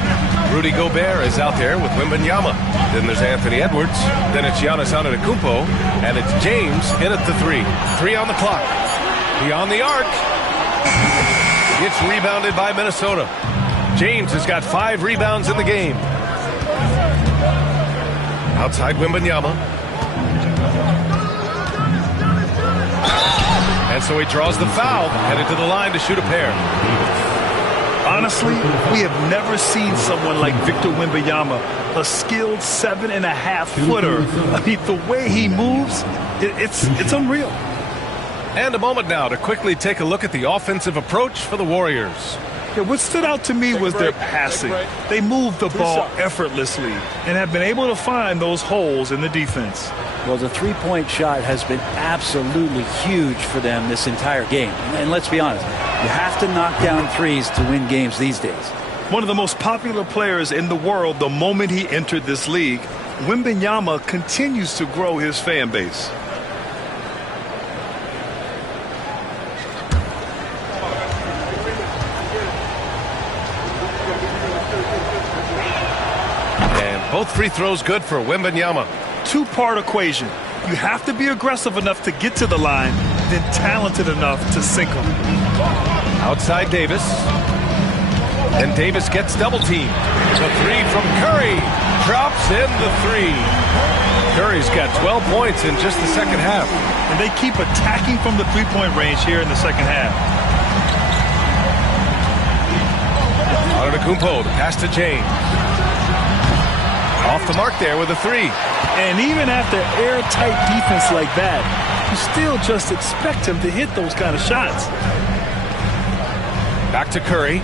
Rudy Gobert is out there with Wembanyama. Then there's Anthony Edwards. Then it's Giannis Antetokounmpo. And it's James in at the 3. 3 on the clock. Beyond the arc. It's rebounded by Minnesota. James has got 5 rebounds in the game. Outside Wembanyama. And so he draws the foul, headed to the line to shoot a pair. Honestly, we have never seen someone like Victor Wembanyama, a skilled 7.5-footer. I mean, the way he moves, it's unreal. And a moment now to quickly take a look at the offensive approach for the Warriors. Yeah, what stood out to me was their passing. They moved the ball effortlessly and have been able to find those holes in the defense. Well, the three-point shot has been absolutely huge for them this entire game. And let's be honest, you have to knock down threes to win games these days. One of the most popular players in the world the moment he entered this league, Wembanyama continues to grow his fan base. Both free throws good for Wembanyama. Two-part equation. You have to be aggressive enough to get to the line, then talented enough to sink them. Outside Davis. And Davis gets double-teamed. The 3 from Curry. Drops in the 3. Curry's got 12 points in just the second half. And they keep attacking from the three-point range here in the second half. Antetokounmpo, the pass to James. Off the mark there with a 3. And even after airtight defense like that, you still just expect him to hit those kind of shots. Back to Curry.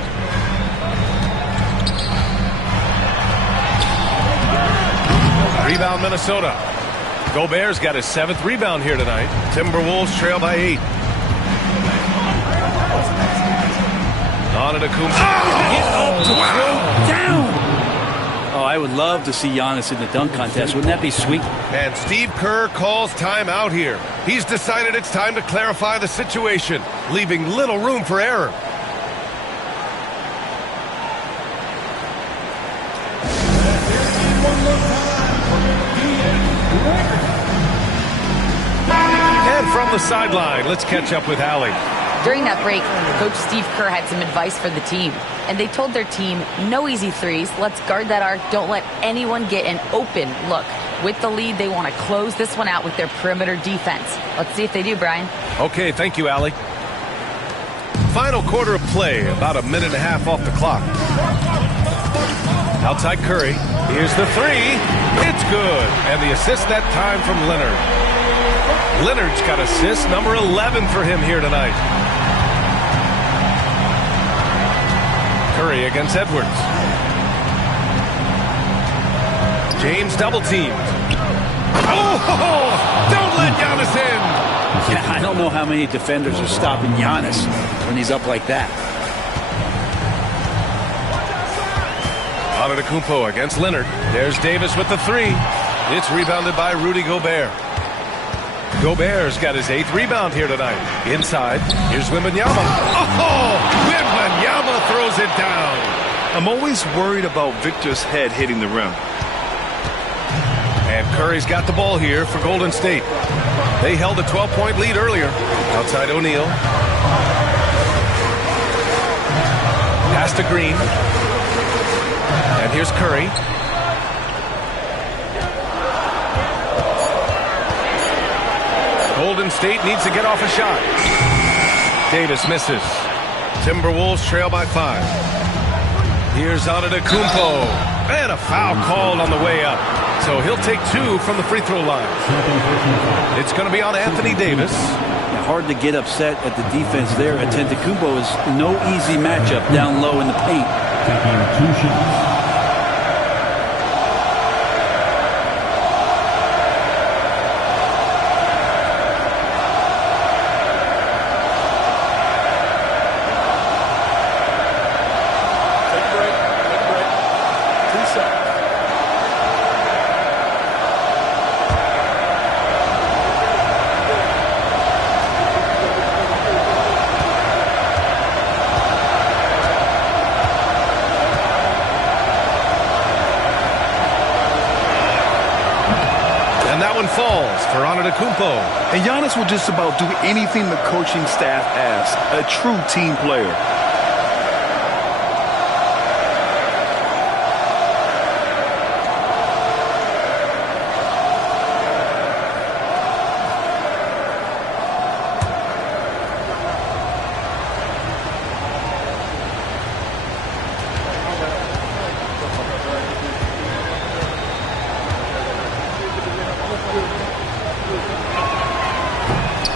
Rebound Minnesota. Gobert's got his 7th rebound here tonight. Timberwolves trail by 8. Antetokounmpo. Get up to throw down. Oh, I would love to see Giannis in the dunk contest. Wouldn't that be sweet? And Steve Kerr calls timeout here. He's decided it's time to clarify the situation, leaving little room for error. And from the sideline, let's catch up with Allie. During that break, Coach Steve Kerr had some advice for the team. And they told their team, no easy threes. Let's guard that arc. Don't let anyone get an open look. With the lead, they want to close this one out with their perimeter defense. Let's see if they do, Brian. Okay, thank you, Allie. Final quarter of play, about a minute and a half off the clock. Outside Curry. Here's the 3. It's good. And the assist that time from Leonard. Leonard's got assist number 11 for him here tonight. Curry against Edwards. James double-teamed. Oh, don't let Giannis in. Yeah, I don't know how many defenders are stopping Giannis when he's up like that. Antetokounmpo against Leonard. There's Davis with the 3. It's rebounded by Rudy Gobert. Gobert's got his 8th rebound here tonight. Inside, here's Wembanyama. Oh, Wembanyama throws it down. I'm always worried about Victor's head hitting the rim. And Curry's got the ball here for Golden State. They held a 12-point lead earlier. Outside O'Neal. Pass to Green. And here's Curry. Golden State needs to get off a shot. Davis misses. Timberwolves trail by 5. Here's Antetokounmpo. And a foul called on the way up. So he'll take 2 from the free throw line. It's going to be on Anthony Davis. Hard to get upset at the defense there. Antetokounmpo is no easy matchup down low in the paint. Taking 2 shots. falls for Antetokounmpo. And Giannis will just about do anything the coaching staff asks. A true team player.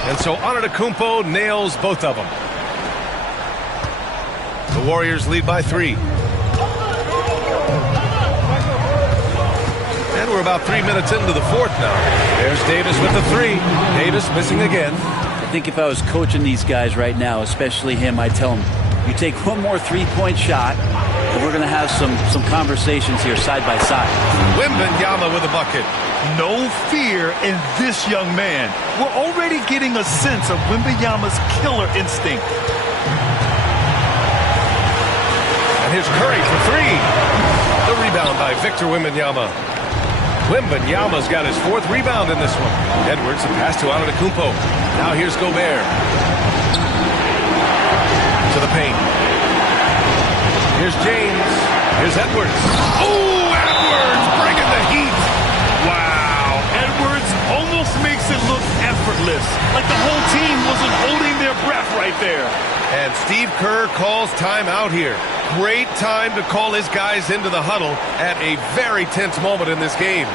And so Antetokounmpo nails both of them. The Warriors lead by 3. And we're about 3 minutes into the fourth now. There's Davis with the 3. Davis missing again. I think if I was coaching these guys right now, especially him, I'd tell him, you take one more three-point shot, and we're going to have some conversations here side by side. Wembanyama with a bucket. No fear in this young man. We're already getting a sense of Wembanyama's killer instinct. And here's Curry for 3. The rebound by Victor Wembanyama. Wembanyama's got his 4th rebound in this one. Edwards, a pass to Antetokounmpo. Now here's Gobert. To the paint. Here's James. Here's Edwards. Oh, Edwards bringing the heat. Wow. Edwards almost makes it look effortless. Like the whole team wasn't holding their breath right there. And Steve Kerr calls timeout here. Great time to call his guys into the huddle at a very tense moment in this game.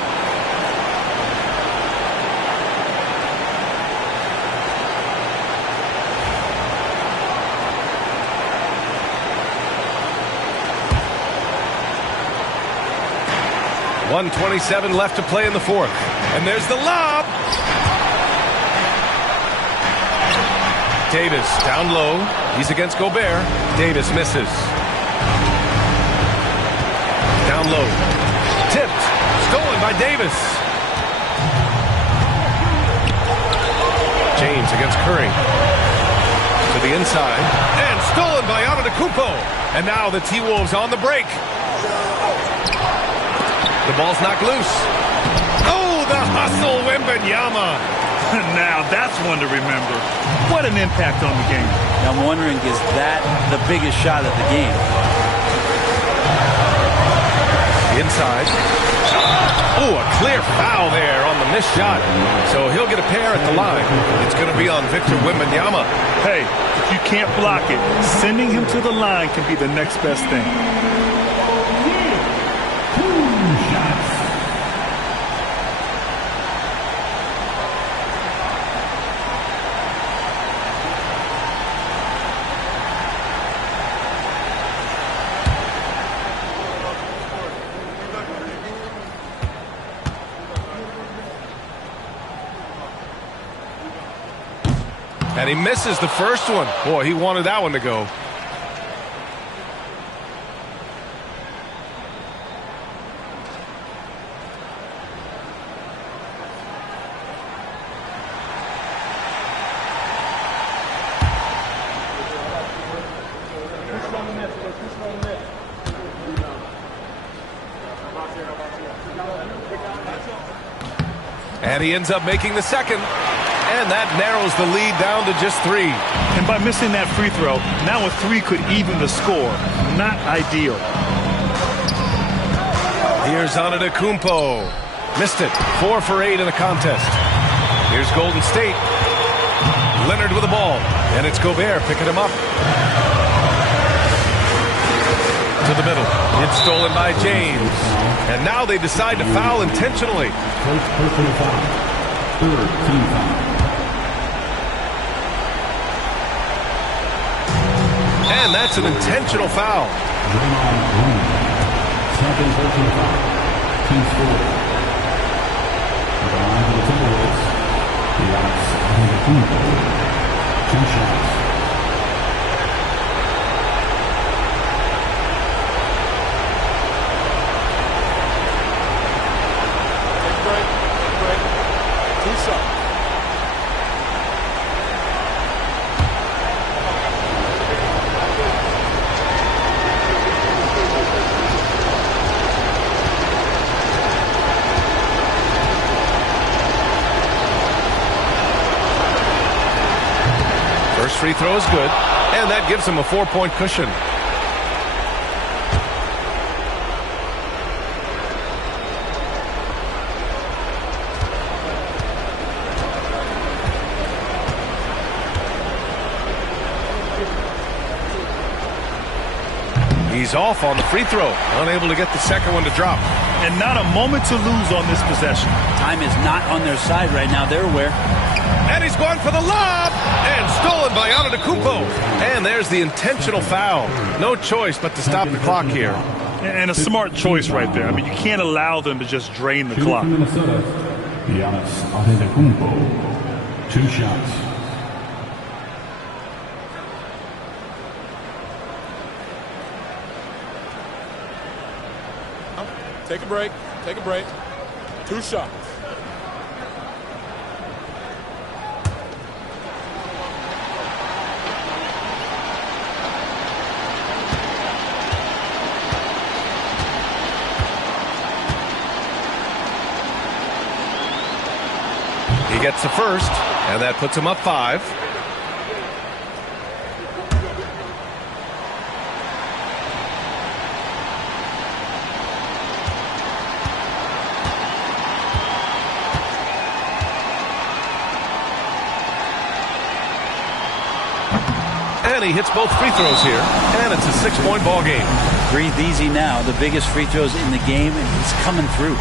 .127 left to play in the fourth. And there's the lob. Davis down low. He's against Gobert. Davis misses. Down low. Tipped. Stolen by Davis. James against Curry. To the inside. And stolen by Antetokounmpo. And now the T-Wolves on the break. The ball's knocked loose. Oh, the hustle, Wembanyama. Now that's one to remember. What an impact on the game. Now I'm wondering, is that the biggest shot of the game? Inside. Oh, a clear foul there on the missed shot. So he'll get a pair at the line. It's going to be on Victor Wembanyama. Hey, if you can't block it, sending him to the line can be the next best thing. And he misses the first one. Boy, he wanted that one to go. And he ends up making the second. And that narrows the lead down to just 3. And by missing that free throw, now a 3 could even the score. Not ideal. Here's Antetokounmpo. Missed it. 4 for 8 in the contest. Here's Golden State. Leonard with the ball. And it's Gobert picking him up. To the middle. It's stolen by James. And now they decide to foul intentionally. Third team foul. And that's an intentional foul. Second personal foul. Team score. At the line for the Timberwolves, Antetokounmpo. 2 shots. free throw is good, and that gives him a 4-point cushion. He's off on the free throw, unable to get the second one to drop. And not a moment to lose on this possession. Time is not on their side right now. They're aware. And he's going for the lob, and stolen by Antetokounmpo. And there's the intentional foul. No choice but to stop the clock here. And a smart choice right there. I mean, you can't allow them to just drain the clock. Minnesota, Giannis Antetokounmpo, 2 shots. Take a break. Take a break. 2 shots. He gets the first, and that puts him up 5. And he hits both free throws here, and it's a 6-point ball game. Breathe easy now. The biggest free throws in the game, and he's coming through.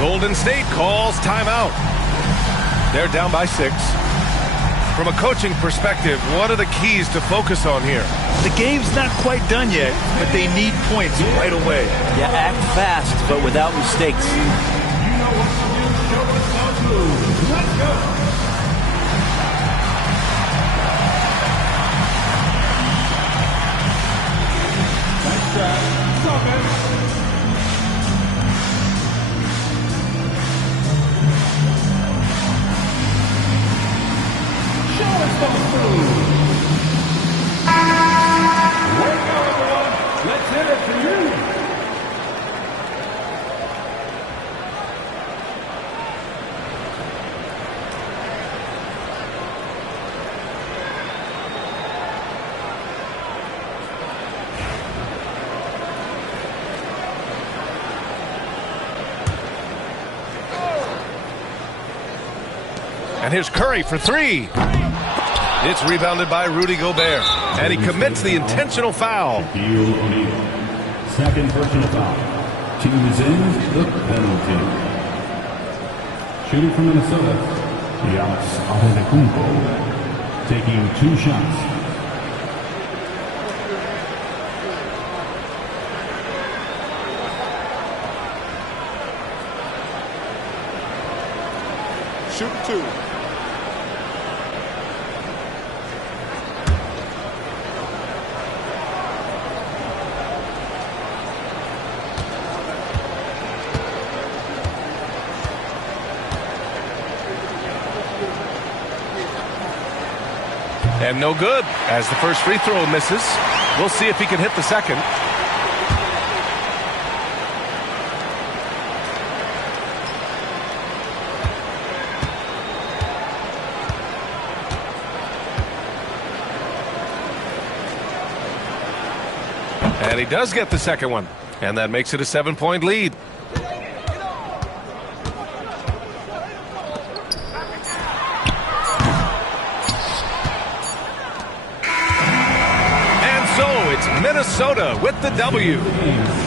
Golden State calls timeout. They're down by 6. From a coaching perspective, what are the keys to focus on here? The game's not quite done yet, but they need points right away. Yeah, act fast, but without mistakes. Let's go. Let's hit it for you. And here's Curry for 3. It's rebounded by Rudy Gobert, and he commits the intentional foul. Second personal foul. Team is in the penalty. Shooting from Minnesota, Giannis Antetokounmpo, taking 2 shots. Shooting 2. And no good, as the first free throw misses. We'll see if he can hit the second. And he does get the second one, and that makes it a 7-point lead. Minnesota with the W.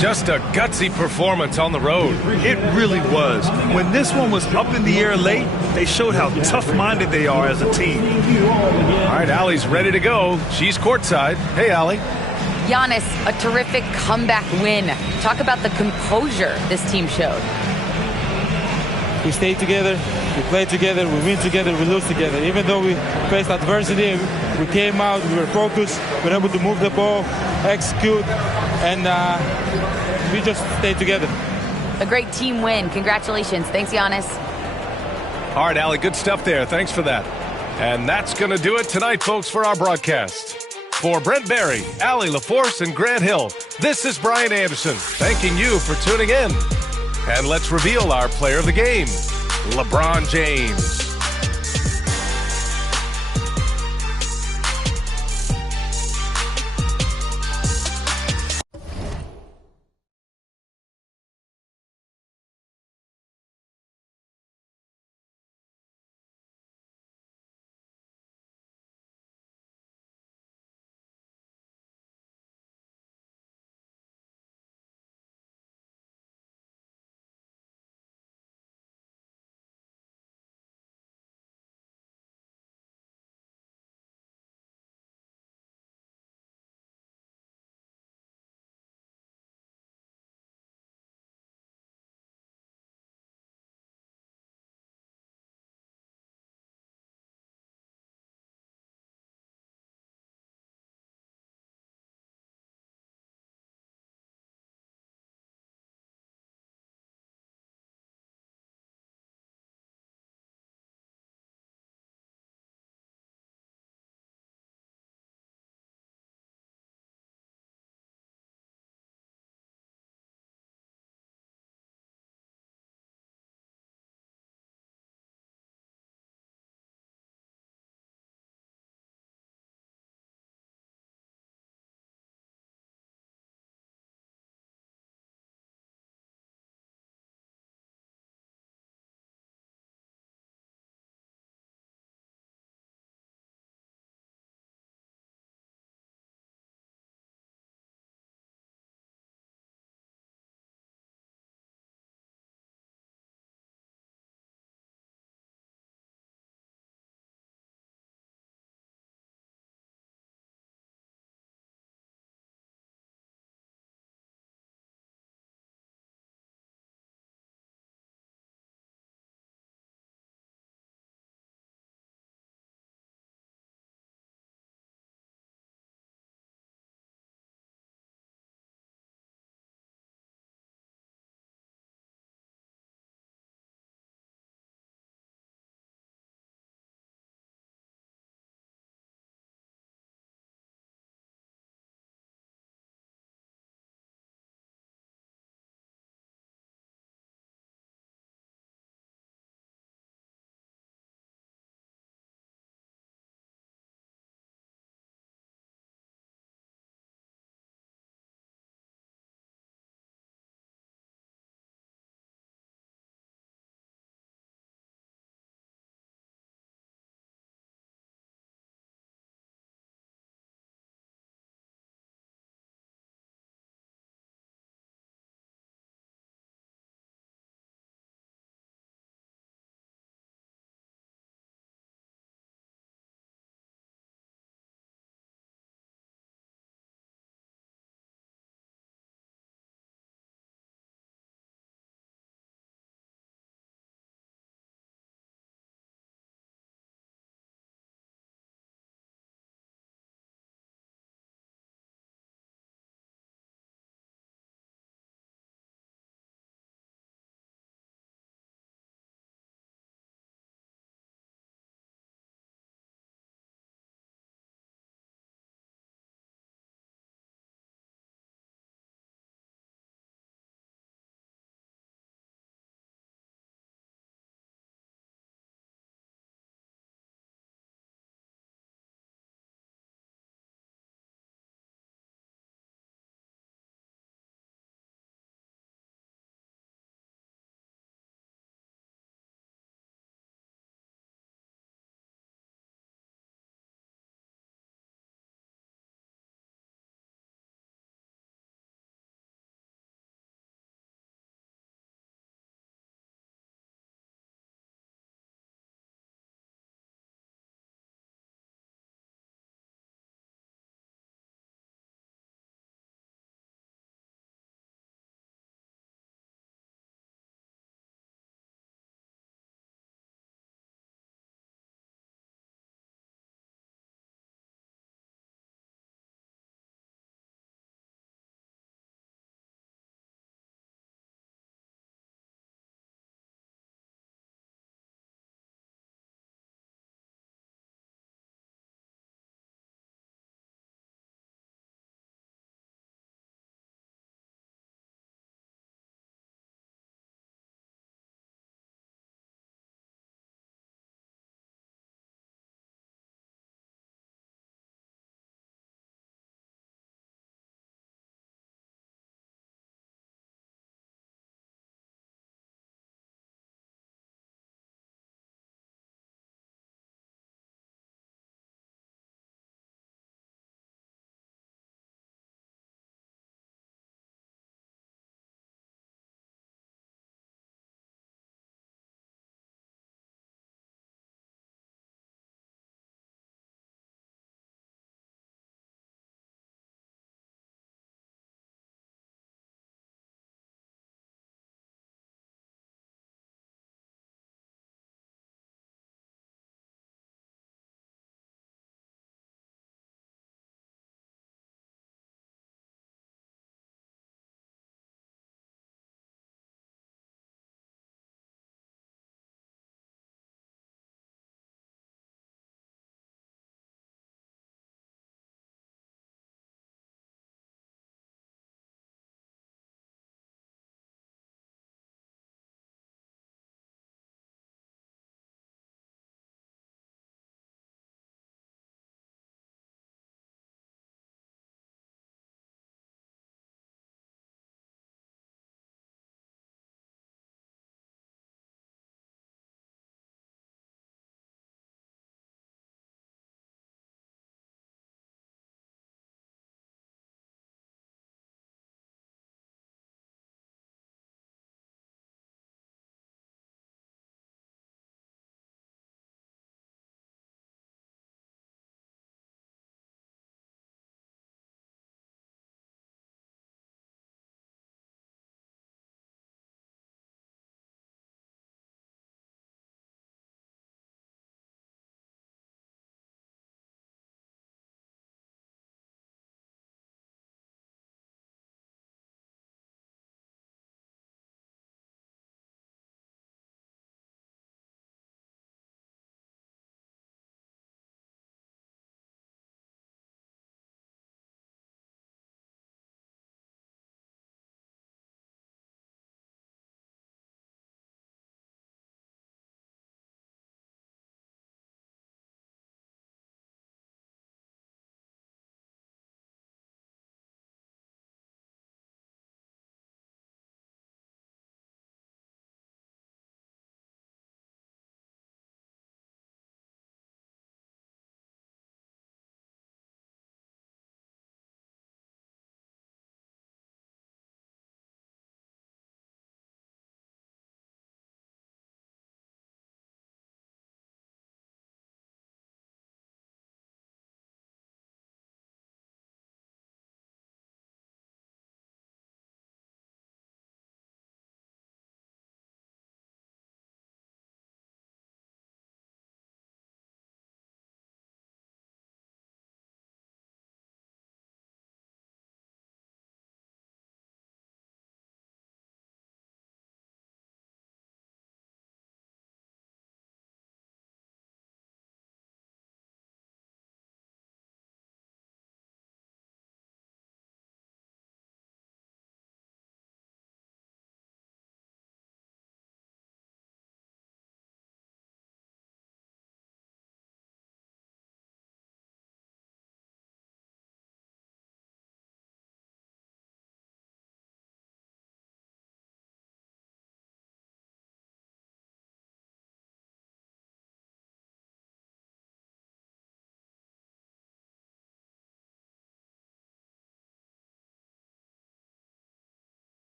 Just a gutsy performance on the road. It really was. When this one was up in the air late, they showed how tough-minded they are as a team. All right, Allie's ready to go. She's courtside. Hey, Allie. Giannis, a terrific comeback win. Talk about the composure this team showed. We stayed together, we played together, we win together, we lose together. Even though we faced adversity, we came out, we were focused, we were able to move the ball, execute, and we just stayed together. A great team win. Congratulations. Thanks, Giannis. All right, Allie, good stuff there. Thanks for that. And that's going to do it tonight, folks, for our broadcast. For Brent Barry, Allie LaForce, and Grant Hill, this is Brian Anderson, thanking you for tuning in. And let's reveal our player of the game, LeBron James.